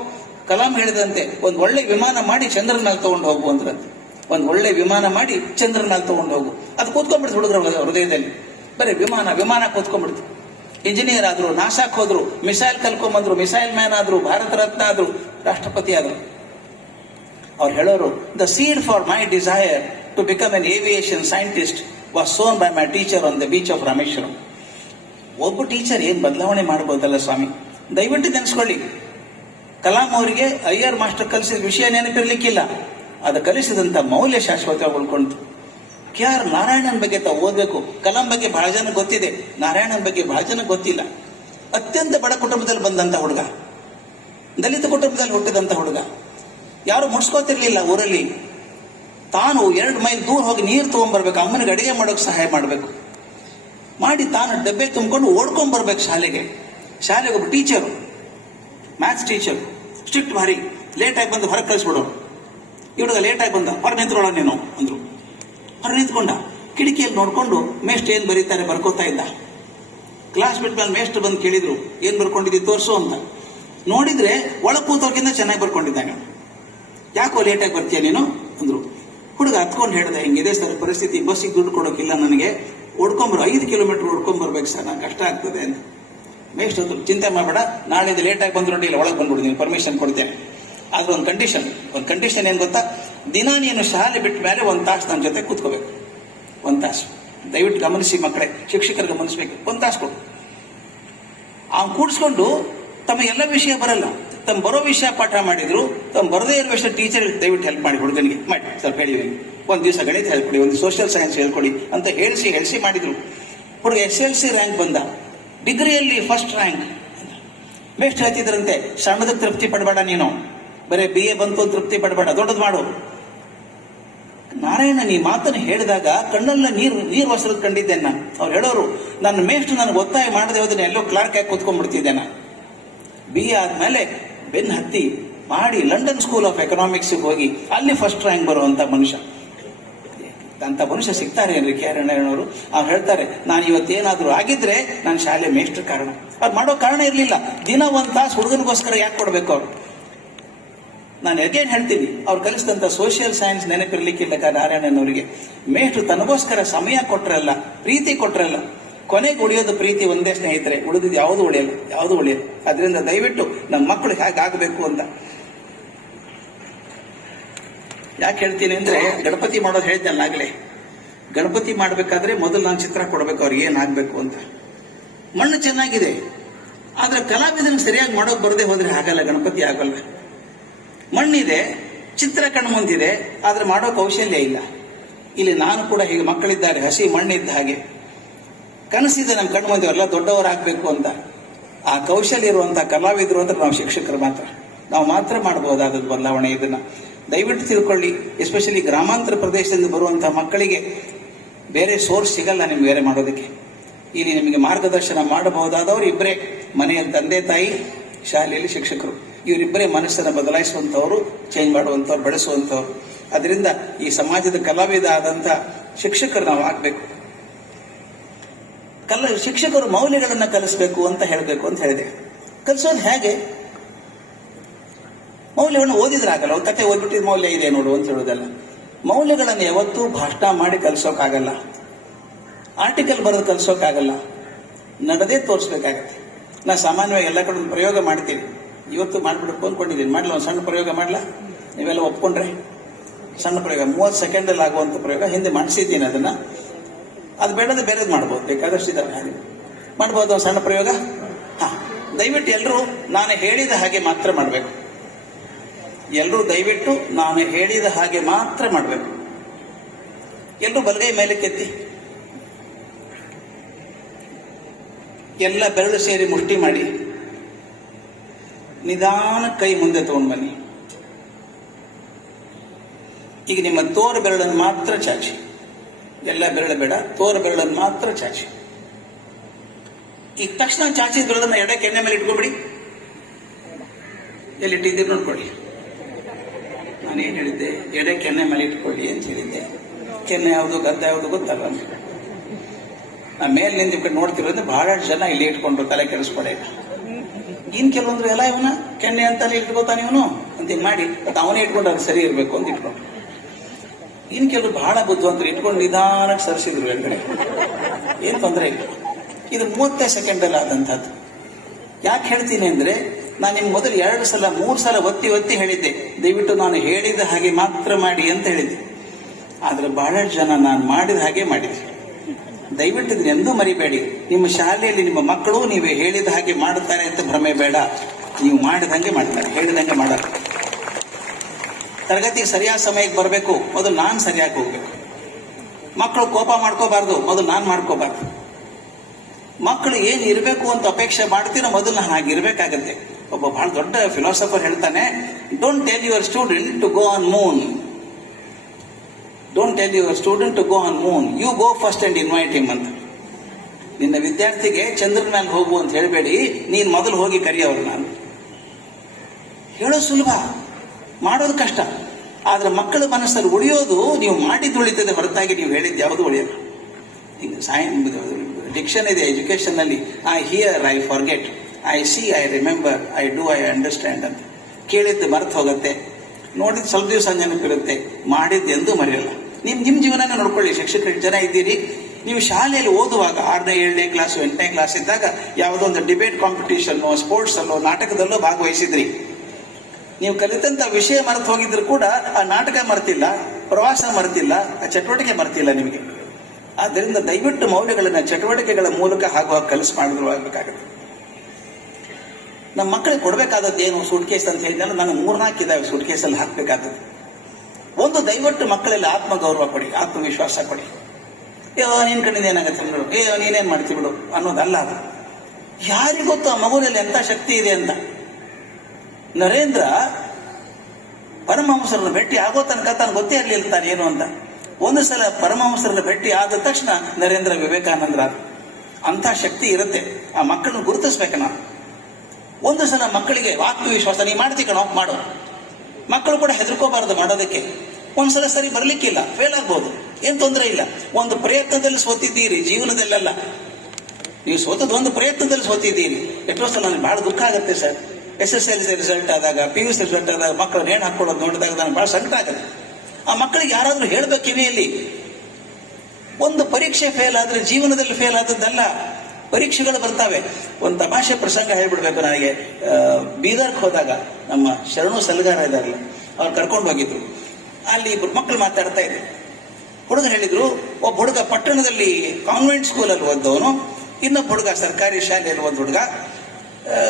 ಕಲಾಂ ಹೇಳಿದಂತೆ ಒಂದು ಒಳ್ಳೆ ವಿಮಾನ ಮಾಡಿ ಚಂದ್ರನ ಮೇಲೆ ತಗೊಂಡು ಹೋಗು ಅಂದ್ರಂತೆ. ಒಂದು ಒಳ್ಳೆ ವಿಮಾನ ಮಾಡಿ ಚಂದ್ರನ ಮೇಲೆ ತಗೊಂಡು ಹೋಗು. ಅದು ಕೂತ್ಕೊಂಡ್ಬಿಡ್ತು ಹುಡುಗರ ಹೃದಯದಲ್ಲಿ. ಬರೀ ವಿಮಾನ ಕೂತ್ಕೊಂಡ್ಬಿಡ್ತು. ಇಂಜಿನಿಯರ್ ಆದ್ರು, ನಾಸಾಕ್ ಹೋದ್ರು, ಮಿಸೈಲ್ ಕಲ್ಕೊಂಬಂದ್ರು, ಮಿಸೈಲ್ ಮ್ಯಾನ್ ಆದ್ರು, ಭಾರತ ರತ್ನ ಆದ್ರು, ರಾಷ್ಟ್ರಪತಿ ಆದ್ರು. ಅವ್ರು ಹೇಳೋರು, the seed for my desire to become an aviation scientist was sown by my teacher on the beach of Rameswaram. ಒಬ್ಬ ಟೀಚರ್ ಏನ್ ಬದಲಾವಣೆ ಮಾಡಬಹುದಲ್ಲ ಸ್ವಾಮಿ. ದಯವಿಟ್ಟು ನೆನೆಸ್ಕೊಳ್ಳಿ, ಕಲಾಂ ಅವರಿಗೆ ಅಯ್ಯರ್ ಮಾಸ್ಟರ್ ಕಲಿಸಿದ ವಿಷಯ ನೆನಪಿರ್ಲಿಕ್ಕಿಲ್ಲ, ಅದು ಕಲಿಸಿದಂತ ಮೌಲ್ಯ ಶಾಶ್ವತವಾಗಿ ಉಳ್ಕೊಂಡು. ಕೆ.ಆರ್. ನಾರಾಯಣನ್ ಬಗ್ಗೆ ತಾವು ಓದಬೇಕು. ಕಲಾಂ ಬಗ್ಗೆ ಬಹಳ ಜನ ಗೊತ್ತಿದೆ, ನಾರಾಯಣನ್ ಬಗ್ಗೆ ಬಹಳ ಜನ ಗೊತ್ತಿಲ್ಲ. ಅತ್ಯಂತ ಬಡ ಕುಟುಂಬದಲ್ಲಿ ಬಂದಂತ ಹುಡುಗ, ದಲಿತ ಕುಟುಂಬದಲ್ಲಿ ಹುಟ್ಟಿದಂತ ಹುಡುಗ, ಯಾರು ಮುಡ್ಸ್ಕೋತಿರ್ಲಿಲ್ಲ ಊರಲ್ಲಿ. ತಾನು 2 ಮೈಲ್ ದೂರ ಹೋಗಿ ನೀರು ತಗೊಂಡ್ಬರ್ಬೇಕು, ಅಮ್ಮನಿಗೆ ಅಡಿಗೆ ಮಾಡೋಕೆ ಸಹಾಯ ಮಾಡಬೇಕು ಮಾಡಿ, ತಾನು ಡಬ್ಬೆ ತುಂಬಿಕೊಂಡು ಓಡ್ಕೊಂಡ್ ಬರ್ಬೇಕು ಶಾಲೆಗೆ. ಒಬ್ಬ ಟೀಚರು, ಮ್ಯಾಥ್ಸ್ ಟೀಚರ್, ಸ್ಟ್ರಿಕ್ಟ್ ಭಾರಿ, ಲೇಟಾಗಿ ಬಂದು ಹೊರಗೆ ಕಳಿಸ್ಬಿಡೋರು. ಈ ಹುಡುಗ ಲೇಟಾಗಿ ಬಂದ, ಹೊರಗೆ ನಿಂತ್ಕೊಳ್ಳೋ ನೀನು ಅಂದ್ರು. ಹೊರಗೆ ನಿಂತ್ಕೊಂಡ, ಕಿಟಕಿಯಲ್ಲಿ ನೋಡ್ಕೊಂಡು ಮೇಷ್ಟ್ ಏನ್ ಬರೀತಾರೆ ಬರ್ಕೋತಾ ಇದ್ದ. ಕ್ಲಾಸ್ ಬಿಟ್ಟ ಮೇಲೆ ಮೇಷ್ಟ್ ಬಂದು ಕೇಳಿದ್ರು, ಏನ್ ಬರ್ಕೊಂಡಿದ್ದಿ ತೋರ್ಸು ಅಂತ. ನೋಡಿದ್ರೆ ಒಳ ಕೂತವ್ರಿಗಿಂತ ಚೆನ್ನಾಗಿ ಬರ್ಕೊಂಡಿದ್ದಾಗ. ಯಾಕೋ ಲೇಟಾಗಿ ಬರ್ತೀಯ ನೀನು ಅಂದ್ರು. ಹುಡುಗ ಹತ್ಕೊಂಡು ಹೇಳ್ದೆ, ಹಿಂಗಿದೆ ಸರ್ ಪರಿಸ್ಥಿತಿ, ಬಸ್ಸಿಗೆ ದುಡ್ಡು ಕೊಡೋಕಿಲ್ಲ ನನಗೆ, 5 ಕಿಲೋಮೀಟರ್ ಓಡ್ಕೊಂಡ್ಬರ್ಬೇಕು ಸರ್, ನಂಗೆ ಕಷ್ಟ ಆಗ್ತದೆ ಅಂತ. ಮೇಷ್ಟ್ ಅಂದ್ರು, ಚಿಂತೆ ಮಾಡಬೇಡ, ನಾಳೆದು ಲೇಟಾಗಿ ಬಂದ್ರು ಇಲ್ಲ, ಒಳಗೆ ಬಂದ್ಬಿಡ್ತೀನಿ, ಪರ್ಮಿಷನ್ ಕೊಡ್ತೇನೆ. ಆದ್ರೆ ಒಂದು ಕಂಡೀಷನ್ ಏನ್ ಗೊತ್ತಾ, ದಿನ ನೀನು ಶಾಲೆ ಬಿಟ್ಟ ಮೇಲೆ 1 ತಾಸು ನನ್ನ ಜೊತೆ ಕೂತ್ಕೋಬೇಕು. 1 ತಾಸು. ದಯವಿಟ್ಟು ಗಮನಿಸಿ ಮಕ್ಕಳೇ, ಶಿಕ್ಷಕರು ಗಮನಿಸ್ಬೇಕು. 1 ತಾಸು ಕೊಡು. ಅವ್ನು ಕೂಡಿಸ್ಕೊಂಡು ತಮ್ಮ ಎಲ್ಲ ವಿಷಯ ಬರಲ್ಲ, ತಮ್ಮ ಬರೋ ವಿಷಯ ಪಾಠ ಮಾಡಿದ್ರು, ತಮ್ಮ ಬರದೇ ಇರೋ ವಿಷಯ ಟೀಚರ್ ದಯವಿಟ್ಟು ಹೆಲ್ಪ್ ಮಾಡಿ, ಹುಡುಗನಿಗೆ ಮಾಡಿ ಸ್ವಲ್ಪ ಹೇಳಿ, ಒಂದು ದಿವಸ ಗಣಿತ ಹೇಳ್ಕೊಡಿ, ಒಂದು ಸೋಷಿಯಲ್ ಸೈನ್ಸ್ ಹೇಳ್ಕೊಡಿ ಅಂತ ಹೇಳಿಸಿ ಮಾಡಿದ್ರು. ಹುಡುಗ SLC ರ್ಯಾಂಕ್ ಬಂದ, ಡಿಗ್ರಿಯಲ್ಲಿ ಫಸ್ಟ್ ರ್ಯಾಂಕ್. ಮೇಷ್ಟ್ ಹೇಳ್ತಿದ್ರಂತೆ, ಸಣ್ಣದಕ್ಕೆ ತೃಪ್ತಿ ಪಡಬೇಡ ನೀನು, ಬರೀ BA ಬಂತು ತೃಪ್ತಿ ಪಡಬೇಡ, ದೊಡ್ಡದು ಮಾಡು. ನಾರಾಯಣನ್ ಈ ಮಾತನ್ನು ಹೇಳಿದಾಗ ಕಣ್ಣಲ್ಲ ನೀರು ಹೊಸರದ್ ಕಂಡಿದ್ದೇನೆ ನಾನು. ಅವ್ರು ಹೇಳೋರು, ನನ್ನ ಮೇಷ್ಟ್ ನನಗೆ ಒತ್ತಾಯ ಮಾಡದೆ ಹೋದ್ರೆ ಎಲ್ಲೋ ಕ್ಲಾರ್ಕ್ ಆಗಿ ಕೂತ್ಕೊಂಡ್ಬಿಡ್ತಿದ್ದೆ ನಾನು. BA ಆದ್ಮೇಲೆ ಬೆನ್ ಹತ್ತಿ ಮಾಡಿ ಲಂಡನ್ ಸ್ಕೂಲ್ ಆಫ್ ಎಕನಾಮಿಕ್ಸ್ ಹೋಗಿ ಅಲ್ಲಿ ಫಸ್ಟ್ ರ್ಯಾಂಕ್ ಬರುವಂತ ಮನುಷ್ಯ. ಅಂತ ಮನುಷ್ಯ ಸಿಗ್ತಾರೆ ಏನ್ರಿ ಕೆ.ಆರ್. ನಾರಾಯಣವರು. ಅವ್ರು ಹೇಳ್ತಾರೆ, ನಾನು ಇವತ್ತೇನಾದ್ರೂ ಆಗಿದ್ರೆ ನಾನು ಶಾಲೆ ಮೇಷ್ಟ್ರ ಕಾರಣ. ಅದು ಮಾಡೋ ಕಾರಣ ಇರಲಿಲ್ಲ. ದಿನ 1 ತಾಸು ಹುಡುಗನಿಗೋಸ್ಕರ ಯಾಕೆ ಕೊಡ್ಬೇಕು ಅವ್ರು? ನಾನು ಅಗೇನ್ ಹೇಳ್ತೀನಿ, ಅವ್ರು ಕಲಿಸಿದಂತ ಸೋಷಿಯಲ್ ಸೈನ್ಸ್ ನೆನಪಿರ್ಲಿಕ್ಕಿಲ್ಲ ನಾರಾಯಣನವರಿಗೆ. ಮೇಷ್ಟ್ರು ತನಗೋಸ್ಕರ ಸಮಯ ಕೊಟ್ರಲ್ಲ, ಪ್ರೀತಿ ಕೊಟ್ರಲ್ಲ. ಕೊನೆಗೆ ಉಳಿಯೋದು ಪ್ರೀತಿ ಒಂದೇ ಸ್ನೇಹಿತರೆ, ಉಳಿದಿದ್ದು ಯಾವುದು ಉಳಿಯಲ್ಲ. ಅದರಿಂದ ದಯವಿಟ್ಟು ನಮ್ಮ ಮಕ್ಕಳು ಹೇಗಾಗಬೇಕು ಅಂತ ಯಾಕೆ ಹೇಳ್ತೀನಿ ಅಂದ್ರೆ, ಗಣಪತಿ ಮಾಡೋದು ಹೇಳ್ತೇನೆ ಆಗ್ಲೇ. ಗಣಪತಿ ಮಾಡ್ಬೇಕಾದ್ರೆ ಮೊದಲು ನಾನು ಚಿತ್ರ ಕೊಡ್ಬೇಕು ಅವ್ರಿಗೆ ಏನಾಗ್ಬೇಕು ಅಂತ. ಮಣ್ಣು ಚೆನ್ನಾಗಿದೆ, ಆದ್ರೆ ಕಲಾವಿದನಿಗೆ ಸರಿಯಾಗಿ ಮಾಡೋಕ್ ಬರದೆ ಹೋದ್ರೆ ಆಗಲ್ಲ, ಗಣಪತಿ ಆಗಲ್ಲ. ಮಣ್ಣಿದೆ, ಚಿತ್ರ ಕಣ್ಮುಂದಿದೆ, ಆದ್ರೆ ಮಾಡೋ ಕೌಶಲ್ಯ ಇಲ್ಲ. ಇಲ್ಲಿ ನಾನು ಕೂಡ ಹೀಗೆ ಮಕ್ಕಳಿದ್ದಾರೆ, ಹಸಿ ಮಣ್ಣಿದ್ದ ಹಾಗೆ ಕನಸಿದೆ ನಮ್ಮ ಕಣ್ಮುಂದೆ ಎಲ್ಲ ದೊಡ್ಡವರಾಗಬೇಕು ಅಂತ. ಆ ಕೌಶಲ್ಯ ಇರುವಂತಹ ಕಲಾವಿದರು ಅಂದ್ರೆ ನಾವು ಶಿಕ್ಷಕರು ನಾವು ಮಾತ್ರ ಮಾಡಬಹುದಾದ ಬದಲಾವಣೆ. ಇದನ್ನ ದಯವಿಟ್ಟು ತಿಳ್ಕೊಳ್ಳಿ. ಎಸ್ಪೆಷಲಿ ಗ್ರಾಮಾಂತರ ಪ್ರದೇಶದಿಂದ ಬರುವಂತಹ ಮಕ್ಕಳಿಗೆ ಬೇರೆ ಸೋರ್ಸ್ ಸಿಗಲ್ಲ ನಿಮ್ಗೆ ಬೇರೆ ಮಾಡೋದಕ್ಕೆ. ಇಲ್ಲಿ ನಿಮಗೆ ಮಾರ್ಗದರ್ಶನ ಮಾಡಬಹುದಾದವರು ಇಬ್ಬರೇ, ಮನೆಯ ತಂದೆ ತಾಯಿ, ಶಾಲೆಯಲ್ಲಿ ಶಿಕ್ಷಕರು. ಇವರಿಬ್ಬರೇ ಮನಸ್ಸನ್ನು ಬದಲಾಯಿಸುವಂತವರು, ಚೇಂಜ್ ಮಾಡುವಂತವ್ರು, ಬೆಳೆಸುವಂತವ್ರು. ಅದರಿಂದ ಈ ಸಮಾಜದ ಕಲಾವಿದ ಆದಂತ ಶಿಕ್ಷಕರು ನಾವು ಆಗ್ಬೇಕು. ಶಿಕ್ಷಕರು ಮೌಲ್ಯಗಳನ್ನ ಕಲಿಸಬೇಕು ಅಂತ ಹೇಳಬೇಕು ಅಂತ ಹೇಳಿದೆ. ಕಲಿಸೋದು ಹೇಗೆ? ಮೌಲ್ಯವನ್ನು ಓದಿದ್ರಾಗಲ್ಲ, ಒಂದು ಕತೆ ಓದ್ಬಿಟ್ಟಿದ ಮೌಲ್ಯ ಇದೆ ನೋಡು ಅಂತ ಹೇಳೋದಲ್ಲ. ಮೌಲ್ಯಗಳನ್ನು ಯಾವತ್ತೂ ಭಾಷಣ ಮಾಡಿ ಕಲಿಸೋಕ್ಕಾಗಲ್ಲ, ಆರ್ಟಿಕಲ್ ಬರೆದು ಕಲಿಸೋಕ್ಕಾಗಲ್ಲ, ನಡೆದೇ ತೋರಿಸ್ಬೇಕಾಗತ್ತೆ. ನಾ ಸಾಮಾನ್ಯವಾಗಿ ಎಲ್ಲ ಕಡೆ ಪ್ರಯೋಗ ಮಾಡ್ತೀನಿ. ಇವತ್ತು ಮಾಡ್ಬಿಡಬೇಕು ಅಂದ್ಕೊಂಡಿದ್ದೀನಿ. ಮಾಡ್ಲಾ ಒಂದು ಸಣ್ಣ ಪ್ರಯೋಗ ಮಾಡ್ಲಾ? ನೀವೆಲ್ಲ ಒಪ್ಕೊಂಡ್ರೆ ಸಣ್ಣ ಪ್ರಯೋಗ, 30 ಸೆಕೆಂಡಲ್ಲಿ ಆಗುವಂತ ಪ್ರಯೋಗ. ಹಿಂದೆ ಮಾಡಿಸಿದ್ದೀನಿ ಅದನ್ನ. ಅದು ಬೇಡದ ಬೇರೆದು ಮಾಡ್ಬೋದು, ಬೇಕಾದಷ್ಟು ಇದ್ದಾರೆ, ಮಾಡ್ಬೋದು. ಒಂದು ಸಣ್ಣ ಪ್ರಯೋಗ. ದಯವಿಟ್ಟು ಎಲ್ಲರೂ ನಾನು ಹೇಳಿದ ಹಾಗೆ ಮಾತ್ರ ಮಾಡಬೇಕು. ಎಲ್ಲರೂ ದಯವಿಟ್ಟು ನಾನು ಹೇಳಿದ ಹಾಗೆ ಮಾತ್ರ ಮಾಡಬೇಕು. ಎಲ್ಲರೂ ಬಲಗೈ ಮೇಲೆ ಕೆತ್ತಿ, ಎಲ್ಲ ಬೆರಳು ಸೇರಿ ಮುಷ್ಟಿ ಮಾಡಿ, ನಿಧಾನ ಕೈ ಮುಂದೆ ತಗೊಂಡು ಬನ್ನಿ. ಈಗ ನಿಮ್ಮ ತೋರು ಬೆರಳನ್ನು ಮಾತ್ರ ಚಾಚಿ, ಎಲ್ಲ ಬೆರಳು ಬೇಡ, ತೋರು ಬೆರಳನ್ನು ಮಾತ್ರ ಚಾಚಿ. ಈಗ ತಕ್ಷಣ ಚಾಚಿದ ಬೆರಳನ್ನು ಎಡಕ್ಕೆ ಎಣ್ಣೆ ಮೇಲೆ ಇಟ್ಕೊಬಿಡಿ. ಎಲ್ಲಿಟ್ಟಿದ್ದೀರಿ ನೋಡ್ಕೊಳ್ಳಿ. ನಾನು ಏನು ಹೇಳಿದ್ದೆ, ಎಡೆ ಕೆನ್ನೆ ಮೇಲೆ ಇಟ್ಕೊಳ್ಳಿ ಅಂತ ಹೇಳಿದ್ದೆ. ಕೆನ್ನೆ ಯಾವುದು ಗದ್ದ ಯಾವುದು ಗೊತ್ತಲ್ಲ. ನಾ ಮೇಲೆ ನಿಂತು ಈ ಕಡೆ ನೋಡ್ತಿರೋದು ಬಹಳಷ್ಟು ಜನ ಇಲ್ಲಿ ಇಟ್ಕೊಂಡ್ರು, ತಲೆ ಕೆಡಿಸ್ಕೊಡೆ. ಇನ್ ಕೆಲವೊಂದ್ರು ಎಲ್ಲ ಇವನ ಕೆನ್ನೆ ಅಂತಾನೆ ಇಟ್ಕೋತಾನೆ ಇವನು ಅಂತ ಮಾಡಿ ಅವನೇ ಇಟ್ಕೊಂಡು ಅದು ಸರಿ ಇರಬೇಕು ಅಂತ ಇಟ್ಕೊಂಡು. ಇನ್ ಕೆಲವರು ಬಹಳ ಬುದ್ಧಿವಂತರು ಇಟ್ಕೊಂಡು ನಿಧಾನಕ್ಕೆ ಸರಿಸಿದ್ರು ಎಲ್ಗಡೆ, ಏನ್ ತೊಂದರೆ ಇಲ್ಲ. ಇದು 30 ಸೆಕೆಂಡಲ್ಲಿ ಆದಂತಹದ್ದು. ಯಾಕೆ ಹೇಳ್ತೀನಿ ಅಂದ್ರೆ, ನಾನು ನಿಮ್ಗೆ ಮೊದಲು 2 ಸಲ 3 ಸಲ ಒತ್ತಿ ಹೇಳಿದ್ದೆ, ದಯವಿಟ್ಟು ನಾನು ಹೇಳಿದ ಹಾಗೆ ಮಾತ್ರ ಮಾಡಿ ಅಂತ ಹೇಳಿದ್ದೆ. ಆದ್ರೆ ಬಹಳಷ್ಟು ಜನ ನಾನು ಮಾಡಿದ ಹಾಗೆ ಮಾಡಿದ್ವಿ. ದಯವಿಟ್ಟು ಇದನ್ನ ಎಂದೂ ಮರಿಬೇಡಿ. ನಿಮ್ಮ ಶಾಲೆಯಲ್ಲಿ ನಿಮ್ಮ ಮಕ್ಕಳು ನೀವು ಹೇಳಿದ ಹಾಗೆ ಮಾಡುತ್ತಾರೆ ಅಂತ ಭ್ರಮೆ ಬೇಡ. ನೀವು ಮಾಡಿದಂಗೆ ಮಾಡ್ತಾರೆ, ಹೇಳಿದಂಗೆ ಮಾಡಲ್ಲ. ತರಗತಿಗೆ ಸರಿಯಾದ ಸಮಯಕ್ಕೆ ಬರಬೇಕು, ಮೊದಲು ನಾನು ಸರಿಯಾಗಿ ಹೋಗ್ಬೇಕು. ಮಕ್ಕಳು ಕೋಪ ಮಾಡ್ಕೋಬಾರ್ದು, ಮೊದಲು ನಾನು ಮಾಡ್ಕೋಬಾರ್ದು. ಮಕ್ಕಳು ಏನ್ ಇರಬೇಕು ಅಂತ ಅಪೇಕ್ಷೆ ಮಾಡ್ತೀನೋ ಮೊದಲು ನಾನು ಹಾಗಿರ್ಬೇಕಾಗತ್ತೆ. ಒಬ್ಬ ಬಹಳ ದೊಡ್ಡ ಫಿಲಾಸಫರ್ ಹೇಳ್ತಾನೆ, don't tell your student to go on moon, don't tell your student to go on moon, you go first and invite him ಅಂತ. ನಿನ್ನ ವಿದ್ಯಾರ್ಥಿಗೆ ಚಂದ್ರನ ಮೇಲೆ ಹೋಗು ಅಂತ ಹೇಳಬೇಡಿ, ನೀನ್ ಮೊದಲು ಹೋಗಿ ಕರೆಯವರು. ನಾನು ಹೇಳೋದು ಸುಲಭ, ಮಾಡೋದು ಕಷ್ಟ. ಆದ್ರೆ ಮಕ್ಕಳ ಮನಸ್ಸಲ್ಲಿ ಉಳಿಯೋದು ನೀವು ಮಾಡಿದ್ದು ಉಳಿತದೆ ಹೊರತಾಗಿ ನೀವು ಹೇಳಿದ್ದು ಯಾವುದು ಉಳಿಯಲ್ಲ. ಡಿಕ್ಷನ್ ಇದೆ ಎಜುಕೇಶನ್ ನಲ್ಲಿ, I here, I forget, I C, I remember, I do, I understand ಅಂತ. ಕೇಳಿದ್ದು ಮರೆತು ಹೋಗುತ್ತೆ, ನೋಡಿದ್ದು ಸ್ವಲ್ಪ ದಿವಸ ನೆನಪಿರುತ್ತೆ, ಮಾಡಿದ್ದು ಎಂದೂ ಮರೆಯಲ್ಲ. ನಿಮ್ ಜೀವನನ ನೋಡ್ಕೊಳ್ಳಿ. ಶಿಕ್ಷಕರು ಜನ ಇದ್ದೀರಿ, ನೀವು ಶಾಲೆಯಲ್ಲಿ ಓದುವಾಗ 6ನೇ 7ನೇ ಕ್ಲಾಸ್ 8ನೇ ಕ್ಲಾಸ್ ಇದ್ದಾಗ ಯಾವುದೋ ಒಂದು ಡಿಬೇಟ್ ಕಾಂಪಿಟೇಷನ್, ಸ್ಪೋರ್ಟ್ಸ್ ಅಲ್ಲೋ ನಾಟಕದಲ್ಲೋ ಭಾಗವಹಿಸಿದ್ರಿ. ನೀವು ಕಲಿತಂತ ವಿಷಯ ಮರೆತು ಹೋಗಿದ್ರು ಕೂಡ ಆ ನಾಟಕ ಮರೆತಿಲ್ಲ, ಪ್ರವಾಸ ಮರೆತಿಲ್ಲ, ಆ ಚಟುವಟಿಕೆ ಮರೆತಿಲ್ಲ ನಿಮಗೆ. ಆದ್ದರಿಂದ ದಯವಿಟ್ಟು ಮೌಲ್ಯಗಳನ್ನ ಚಟುವಟಿಕೆಗಳ ಮೂಲಕ ಆಗುವಾಗ ಕಲಿಸಿ ಮಾಡಿದ್ರು ಆಗ್ಬೇಕಾಗುತ್ತೆ. ನಮ್ಮ ಮಕ್ಕಳಿಗೆ ಕೊಡಬೇಕಾದದ್ದು ಏನು, ಸೂಟ್ ಕೇಸ್ ಅಂತ ಹೇಳಿದ್ನಲ್ಲ, ನಾನು 3-4 ಇದಾವೆ ಸೂಟ್ ಕೇಸಲ್ಲಿ ಹಾಕಬೇಕಾದದ್ದು. ಒಂದು, ದಯವಿಟ್ಟು ಮಕ್ಕಳಲ್ಲಿ ಆತ್ಮಗೌರವ ಕೊಡಿ, ಆತ್ಮವಿಶ್ವಾಸ ಕೊಡಿ. ನೀನ್ ಕಣ್ಣಿಂದ ಏನಾಗತ್ತೆ ಬಿಡು, ನೀನೇನ್ ಮಾಡ್ತೀವಿ ಬಿಡು ಅನ್ನೋದಲ್ಲ. ಅದು ಯಾರಿಗೊತ್ತು ಆ ಮಗುವಿನಲ್ಲಿ ಎಂತ ಶಕ್ತಿ ಇದೆ ಅಂತ. ನರೇಂದ್ರ ಪರಮಹಂಸರನ್ನು ಭೇಟಿ ಆಗೋ ತನಕ ತಾನು ಗೊತ್ತೇ ಇರಲಿಲ್ಲ ತಾನು ಏನು ಅಂತ. ಒಂದು ಸಲ ಪರಮಹಂಸರನ್ನು ಭೇಟಿ ಆದ ತಕ್ಷಣ ನರೇಂದ್ರ ವಿವೇಕಾನಂದರ ಅಂತ ಶಕ್ತಿ ಇರುತ್ತೆ. ಆ ಮಕ್ಕಳನ್ನು ಗುರುತಿಸ್ಬೇಕು ನಾವು. ಒಂದು ಸಲ ಮಕ್ಕಳಿಗೆ ಆತ್ಮವಿಶ್ವಾಸ, ನೀ ಮಾಡ್ತಿ ಕಣೋ ಮಾಡು. ಮಕ್ಕಳು ಕೂಡ ಹೆದರ್ಕೋಬಾರದು ಮಾಡೋದಕ್ಕೆ. ಒಂದ್ಸಲ ಸರಿ ಬರ್ಲಿಕ್ಕಿಲ್ಲ, ಫೇಲ್ ಆಗ್ಬೋದು, ಏನ್ ತೊಂದರೆ ಇಲ್ಲ. ಒಂದು ಪ್ರಯತ್ನದಲ್ಲಿ ಸೋತಿದ್ದೀರಿ, ಜೀವನದಲ್ಲೆಲ್ಲ. ನೀವು ಸೋತದ್ದು ಒಂದು ಪ್ರಯತ್ನದಲ್ಲಿ ಸೋತಿದ್ದೀರಿ. ಎಷ್ಟೋ ಸಲ ನನಗೆ ಬಹಳ ದುಃಖ ಆಗುತ್ತೆ ಸರ್. SSLC ರಿಸಲ್ಟ್ ಆದಾಗ, PUC ರಿಸಲ್ಟ್ ಆದಾಗ ಮಕ್ಕಳು ನೇಣು ಹಾಕೊಳ್ಳೋದು ನೋಡಿದಾಗ ನನಗೆ ಬಹಳ ಸಂಕಟ ಆಗುತ್ತೆ. ಆ ಮಕ್ಕಳಿಗೆ ಯಾರಾದ್ರೂ ಹೇಳ್ಬೇಕು ಕಿವಿಯಲ್ಲಿ, ಒಂದು ಪರೀಕ್ಷೆ ಫೇಲ್ ಆದ್ರೆ ಜೀವನದಲ್ಲಿ ಫೇಲ್ ಆದದ್ದಲ್ಲ, ಪರೀಕ್ಷೆಗಳು ಬರ್ತಾವೆ. ಒಂದು ತಮಾಷೆ ಪ್ರಸಂಗ ಹೇಳ್ಬಿಡ್ಬೇಕು ನನಗೆ. ಬೀದರ್ಗೆ ಹೋದಾಗ ನಮ್ಮ ಶರಣು ಸಲ್ಗಾರ ಇದಾರಲ್ಲ, ಅವ್ರು ಕರ್ಕೊಂಡು ಹೋಗಿದ್ರು. ಅಲ್ಲಿ ಇಬ್ರು ಮಕ್ಕಳು ಮಾತಾಡ್ತಾ ಇದ್ರು. ಹುಡುಗ ಹೇಳಿದ್ರು, ಒಬ್ಬ ಹುಡುಗ ಪಟ್ಟಣದಲ್ಲಿ ಕಾನ್ವೆಂಟ್ ಸ್ಕೂಲಲ್ಲಿ ಓದ್ದವನು, ಇನ್ನೊಬ್ಬ ಹುಡುಗ ಸರ್ಕಾರಿ ಶಾಲೆಯಲ್ಲಿ ಒಂದು ಹುಡುಗ,